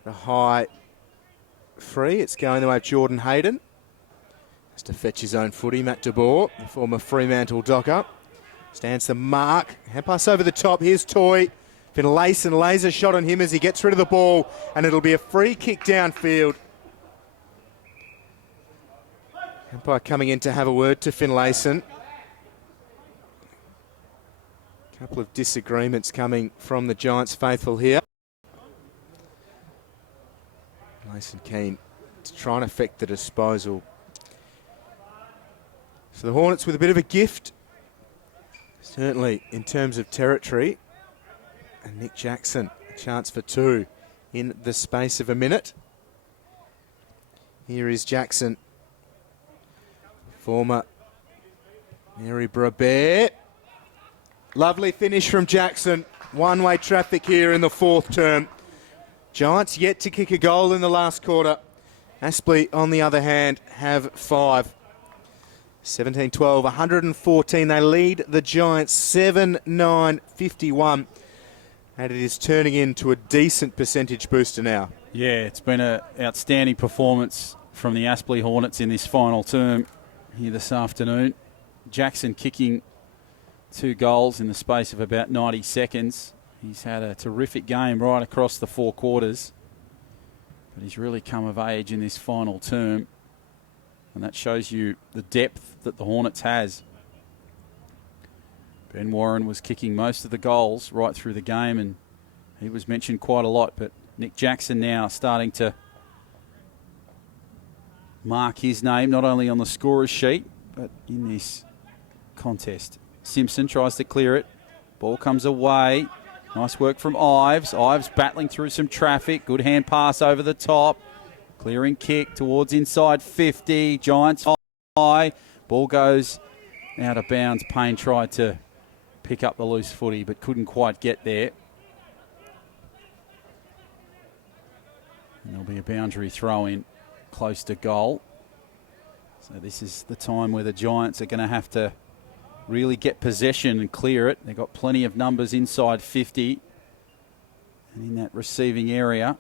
The high free, it's going the way of Jordan Hayden. Has to fetch his own footy. Matt DeBoer, the former Fremantle Docker, stands the mark. Hand pass over the top. Here's Toy. Finlayson lays a shot on him as he gets rid of the ball, and it'll be a free kick downfield. Umpire coming in to have a word to Finlayson. A couple of disagreements coming from the Giants faithful here. Finlayson keen to try and affect the disposal. So the Hornets with a bit of a gift, certainly in terms of territory. And Nick Jackson, a chance for 2 in the space of a minute. Here is Jackson, former Mary Brabert. Lovely finish from Jackson. One-way traffic here in the 4th term. Giants yet to kick a goal in the last quarter. Aspley, on the other hand, have 5. 17-12, 114. They lead the Giants 7-9, 51. And it is turning into a decent percentage booster now. Yeah, it's been an outstanding performance from the Aspley Hornets in this final term here this afternoon. Jackson kicking 2 goals in the space of about 90 seconds. He's had a terrific game right across the 4 quarters. But he's really come of age in this final term. And that shows you the depth that the Hornets has. Ben Warren was kicking most of the goals right through the game, and he was mentioned quite a lot. But Nick Jackson now starting to mark his name, not only on the scorer's sheet, but in this contest. Simpson tries to clear it. Ball comes away. Nice work from Ives. Ives battling through some traffic. Good hand pass over the top. Clearing kick towards inside 50. Giants high. Ball goes out of bounds. Payne tried to pick up the loose footy but couldn't quite get there. And there'll be a boundary throw in close to goal. So this is the time where the Giants are going to have to really get possession and clear it. They've got plenty of numbers inside 50 and in that receiving area.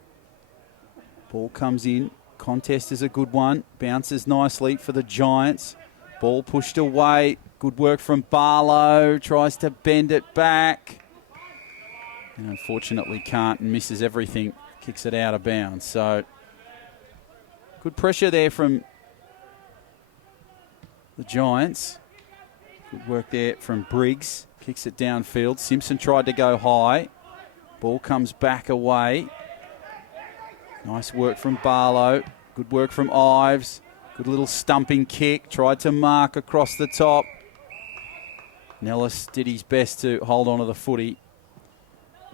Ball comes in. Contest is a good one. Bounces nicely for the Giants. Ball pushed away. Good work from Barlow. Tries to bend it back. And unfortunately can't and misses everything. Kicks it out of bounds. So good pressure there from the Giants. Good work there from Briggs. Kicks it downfield. Simpson tried to go high. Ball comes back away. Nice work from Barlow. Good work from Ives. Good little stumping kick. Tried to mark across the top. Nellis did his best to hold on to the footy.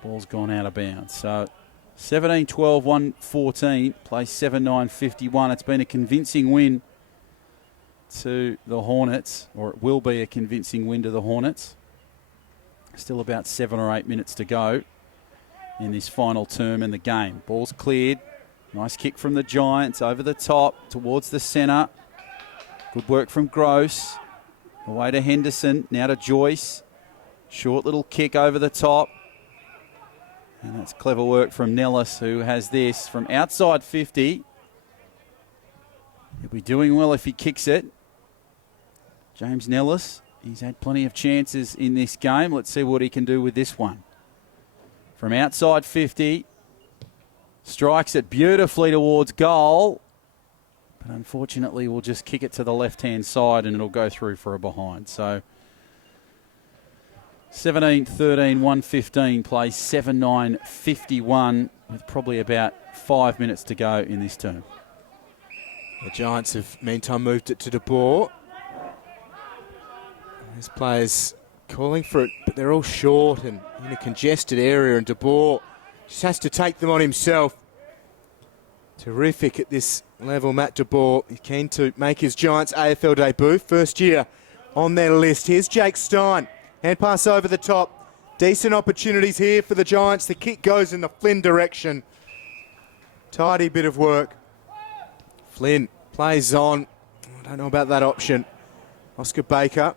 Ball's gone out of bounds. So 17-12, 114. Plays 7-9, 51. It's been a convincing win to the Hornets, or it will be a convincing win to the Hornets. Still about 7 or 8 minutes to go in this final term in the game. Ball's cleared. Nice kick from the Giants over the top towards the centre. Good work from Gross. Away to Henderson. Now to Joyce. Short little kick over the top. And that's clever work from Nellis, who has this from outside 50. He'll be doing well if he kicks it. James Nellis, he's had plenty of chances in this game. Let's see what he can do with this one. From outside 50, strikes it beautifully towards goal. But unfortunately, we'll just kick it to the left-hand side and it'll go through for a behind. So 17-13, 115 plays 7-9-51 with probably about 5 minutes to go in this term. The Giants have meantime moved it to De Boer. There's players calling for it, but they're all short and in a congested area, and De Boer just has to take them on himself. Terrific at this level, Matt De Boer. He's keen to make his Giants AFL debut. First year on their list. Here's Jake Stein. Hand pass over the top. Decent opportunities here for the Giants. The kick goes in the Flynn direction. Tidy bit of work. Flynn plays on. I don't know about that option. Oscar Baker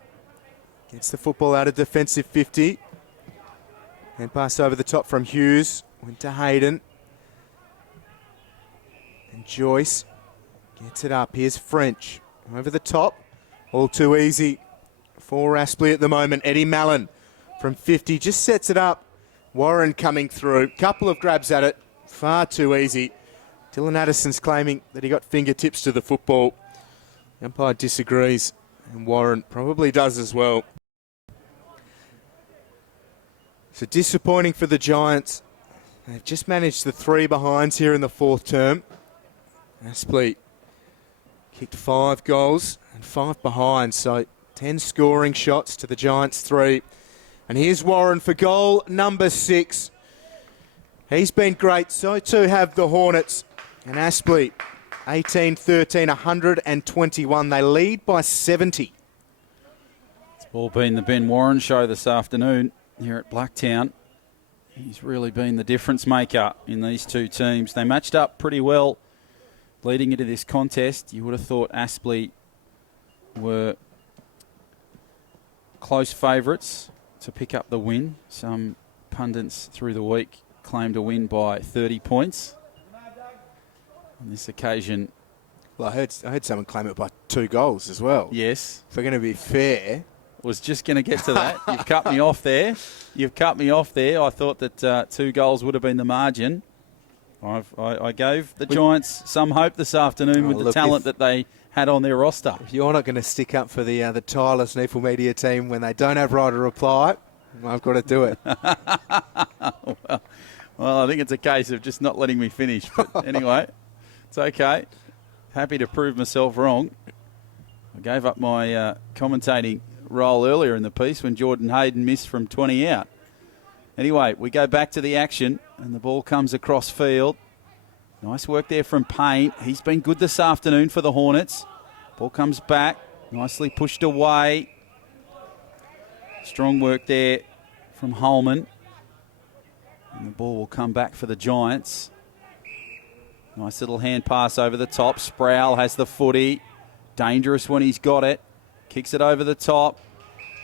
gets the football out of defensive 50. Hand pass over the top from Hughes. Went to Hayden. And Joyce gets it up. Here's French. Over the top. All too easy for Aspley at the moment. Eddie Mallon from 50 just sets it up. Warren coming through. Couple of grabs at it. Far too easy. Dylan Addison's claiming that he got fingertips to the football. The umpire disagrees, and Warren probably does as well. So disappointing for the Giants. They've just managed the 3 behinds here in the fourth term. Aspley kicked 5 goals and 5 behind, so 10 scoring shots to the Giants 3. And here's Warren for goal number 6. He's been great, so too have the Hornets. And Aspley, 18-13, 121. They lead by 70. It's all been the Ben Warren show this afternoon here at Blacktown. He's really been the difference maker in these two teams. They matched up pretty well leading into this contest. You would have thought Aspley were close favourites to pick up the win. Some pundits through the week claimed a win by 30 points. On this occasion, well, I heard someone claim it by 2 goals as well. Yes. If we're going to be fair. Was just going to get to that. You've cut me off there. I thought that 2 goals would have been the margin. I gave the Giants some hope this afternoon with the talent that they had on their roster. If you're not going to stick up for the tireless NEAFL media team when they don't have right to reply, I've got to do it. Well, I think it's a case of just not letting me finish. But anyway, it's okay. Happy to prove myself wrong. I gave up my commentating role earlier in the piece when Jordan Hayden missed from 20 out. Anyway, we go back to the action and the ball comes across field. Nice work there from Payne. He's been good this afternoon for the Hornets. Ball comes back, nicely pushed away. Strong work there from Holman. And the ball will come back for the Giants. Nice little hand pass over the top. Sproul has the footy. Dangerous when he's got it. Kicks it over the top.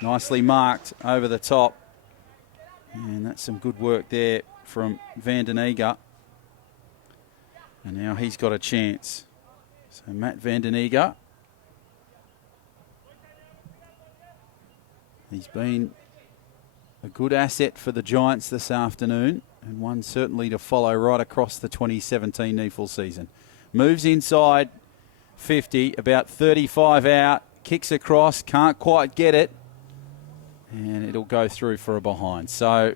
Nicely marked over the top. And that's some good work there from Van den Eger. And now he's got a chance. So Matt Van den Eger. He's been a good asset for the Giants this afternoon, and one certainly to follow right across the 2017 NEAFL season. Moves inside 50, about 35 out, kicks across, can't quite get it, and it'll go through for a behind. So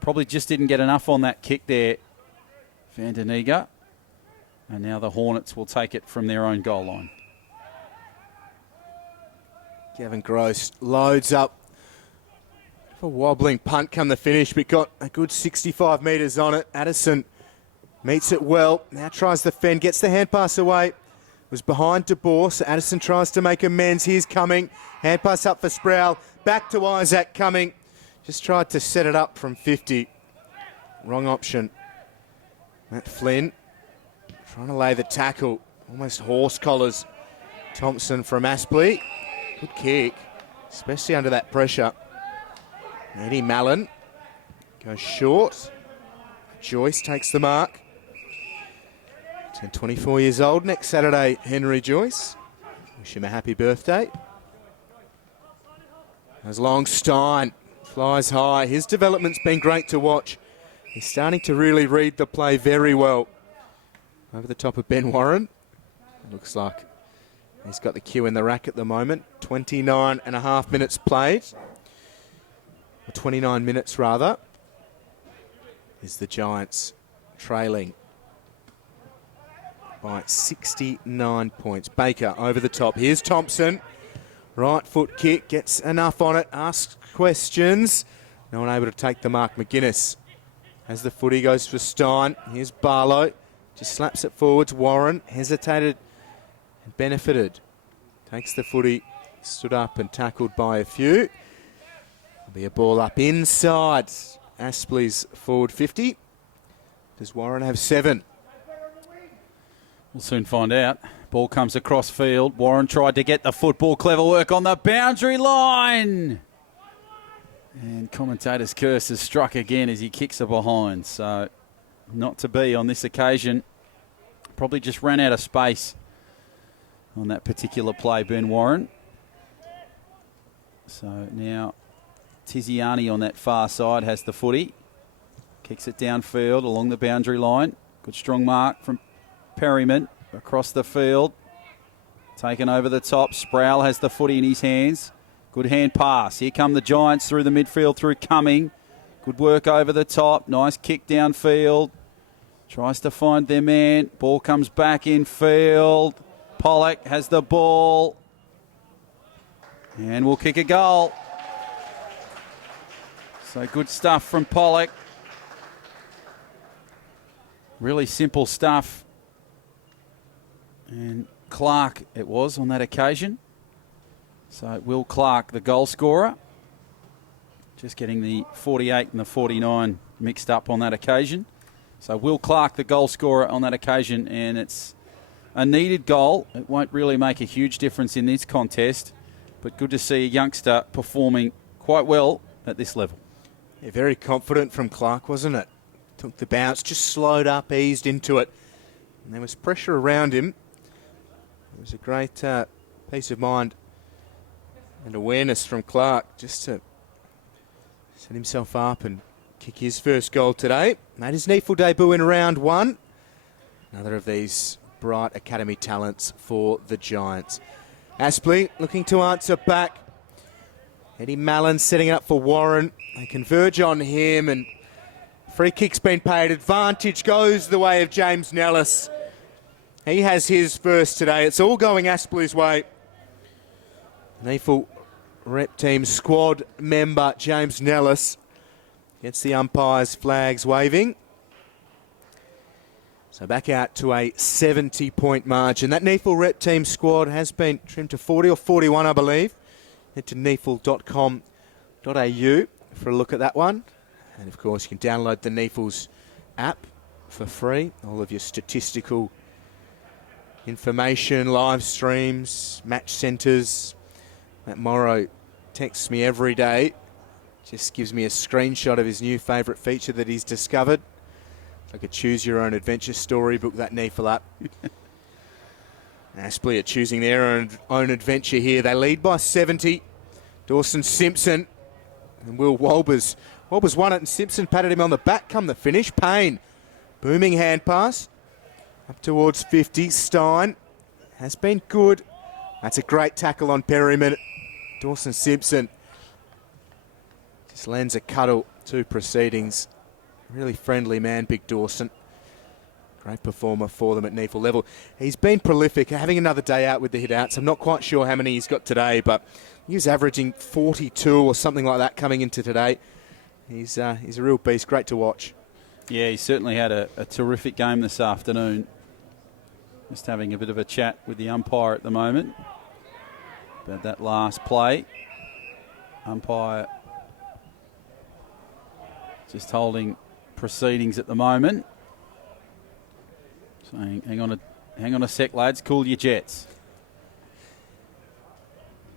probably just didn't get enough on that kick there, Van den Eger. And now the Hornets will take it from their own goal line. Gavin Gross loads up. A wobbling punt come the finish, but got a good 65 metres on it. Addison meets it well. Now tries the fend, gets the hand pass away. Was behind De Boer, so Addison tries to make amends. Here's Cumming. Hand pass up for Sproul. Back to Isaac Cumming. Just tried to set it up from 50. Wrong option. Matt Flynn trying to lay the tackle. Almost horse collars Thompson from Aspley. Good kick, especially under that pressure. Eddie Mallon goes short. Joyce takes the mark. Turned 24 years old next Saturday, Henry Joyce. Wish him a happy birthday. As Longstein flies high. His development's been great to watch. He's starting to really read the play very well. Over the top of Ben Warren. It looks like he's got the cue in the rack at the moment. 29.5 minutes played. Or 29 minutes rather. Is the Giants trailing by 69 points. Baker over the top. Here's Thompson. Right foot kick. Gets enough on it. Asks questions. No one able to take the mark. McGuinness. As the footy goes for Stein. Here's Barlow. Just slaps it forwards. Warren hesitated and benefited. Takes the footy. Stood up and tackled by a few. There'll be a ball up inside Aspley's forward 50. Does Warren have 7? We'll soon find out. Ball comes across field. Warren tried to get the football. Clever work on the boundary line. And commentator's curse is struck again as he kicks it behind. So not to be on this occasion. Probably just ran out of space on that particular play, Ben Warren. So now Tiziani on that far side has the footy. Kicks it downfield along the boundary line. Good strong mark from Perryman across the field. Taken over the top. Sproul has the footy in his hands. Good hand pass. Here come the Giants through the midfield through Cumming. Good work over the top. Nice kick downfield. Tries to find their man. Ball comes back in field. Pollock has the ball. And will kick a goal. So good stuff from Pollock. Really simple stuff. And Clark it was on that occasion. So Will Clark, the goal scorer. Just getting the 48 and the 49 mixed up on that occasion. So Will Clark, the goal scorer on that occasion, and it's a needed goal. It won't really make a huge difference in this contest, but good to see a youngster performing quite well at this level. Yeah, very confident from Clark, wasn't it? Took the bounce, just slowed up, eased into it. And there was pressure around him. It was a great peace of mind and awareness from Clark just to set himself up and kick his first goal today. Made his NEAFL debut in round 1. Another of these bright academy talents for the Giants. Aspley looking to answer back. Eddie Mallon setting it up for Warren. They converge on him and free kick's been paid. Advantage goes the way of James Nellis. He has his first today. It's all going Aspley's way. NEAFL rep team squad member James Nellis gets the umpire's flags waving. So back out to a 70-point margin. That NEAFL rep team squad has been trimmed to 40 or 41, I believe. Head to neafl.com.au for a look at that one. And of course, you can download the NEAFL's app for free. All of your statistical information, live streams, match centres. Matt Morrow texts me every day. Just gives me a screenshot of his new favourite feature that he's discovered. Like a choose your own adventure storybook, that NEAFL app. Aspley are choosing their own adventure here. They lead by 70. Dawson Simpson and Will Walbers. Walbers won it and Simpson patted him on the back come the finish. Payne, booming hand pass. Up towards 50. Stein has been good. That's a great tackle on Perryman. Dawson Simpson just lends a cuddle to proceedings. Really friendly man, Big Dawson. Great performer for them at NEAFL level. He's been prolific, having another day out with the hit-outs. I'm not quite sure how many he's got today, but he was averaging 42 or something like that coming into today. He's a real beast. Great to watch. Yeah, he certainly had a terrific game this afternoon. Just having a bit of a chat with the umpire at the moment about that last play. Umpire just holding proceedings at the moment. Saying, hang on a sec, lads, cool your jets.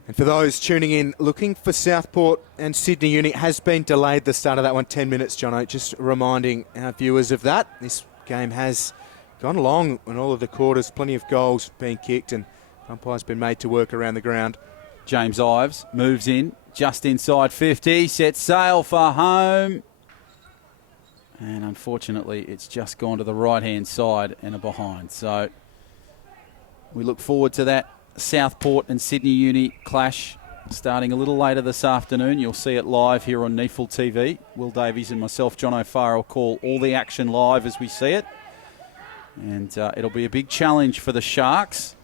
And for those tuning in, looking for Southport and Sydney Uni has been delayed, the start of that one, 10 minutes, Jono. Just reminding our viewers of that. This game has gone along in all of the quarters, plenty of goals being kicked, and umpires been made to work around the ground. James Ives moves in just inside 50, sets sail for home. And unfortunately, it's just gone to the right-hand side and a behind. So we look forward to that Southport and Sydney Uni clash starting a little later this afternoon. You'll see it live here on NEAFL TV. Will Davies and myself, John O'Farrell, will call all the action live as we see it. And it'll be a big challenge for the Sharks.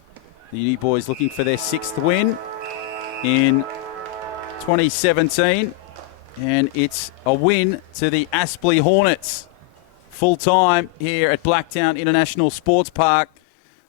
The Uni boys looking for their 6th win in 2017. And it's a win to the Aspley Hornets. Full time here at Blacktown International Sports Park.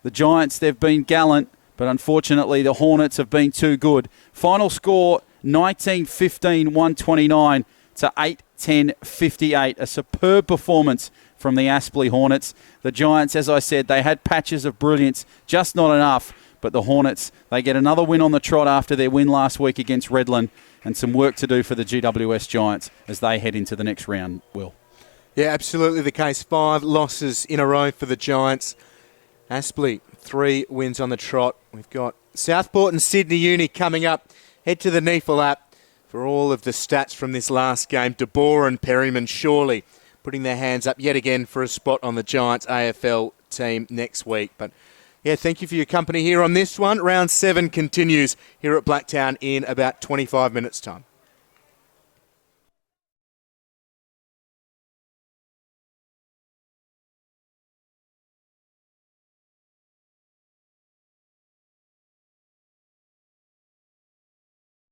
The Giants, they've been gallant, but unfortunately the Hornets have been too good. Final score 19-15-129 to 8-10-58. A superb performance from the Aspley Hornets. The Giants, as I said, they had patches of brilliance, just not enough. But the Hornets, they get another win on the trot after their win last week against Redland, and some work to do for the GWS Giants as they head into the next round, Will. Yeah, absolutely the case. 5 losses in a row for the Giants. Aspley, 3 wins on the trot. We've got Southport and Sydney Uni coming up. Head to the NEAFL app for all of the stats from this last game. DeBoer and Perryman surely putting their hands up yet again for a spot on the Giants AFL team next week. But yeah, thank you for your company here on this one. Round 7 continues here at Blacktown in about 25 minutes' time.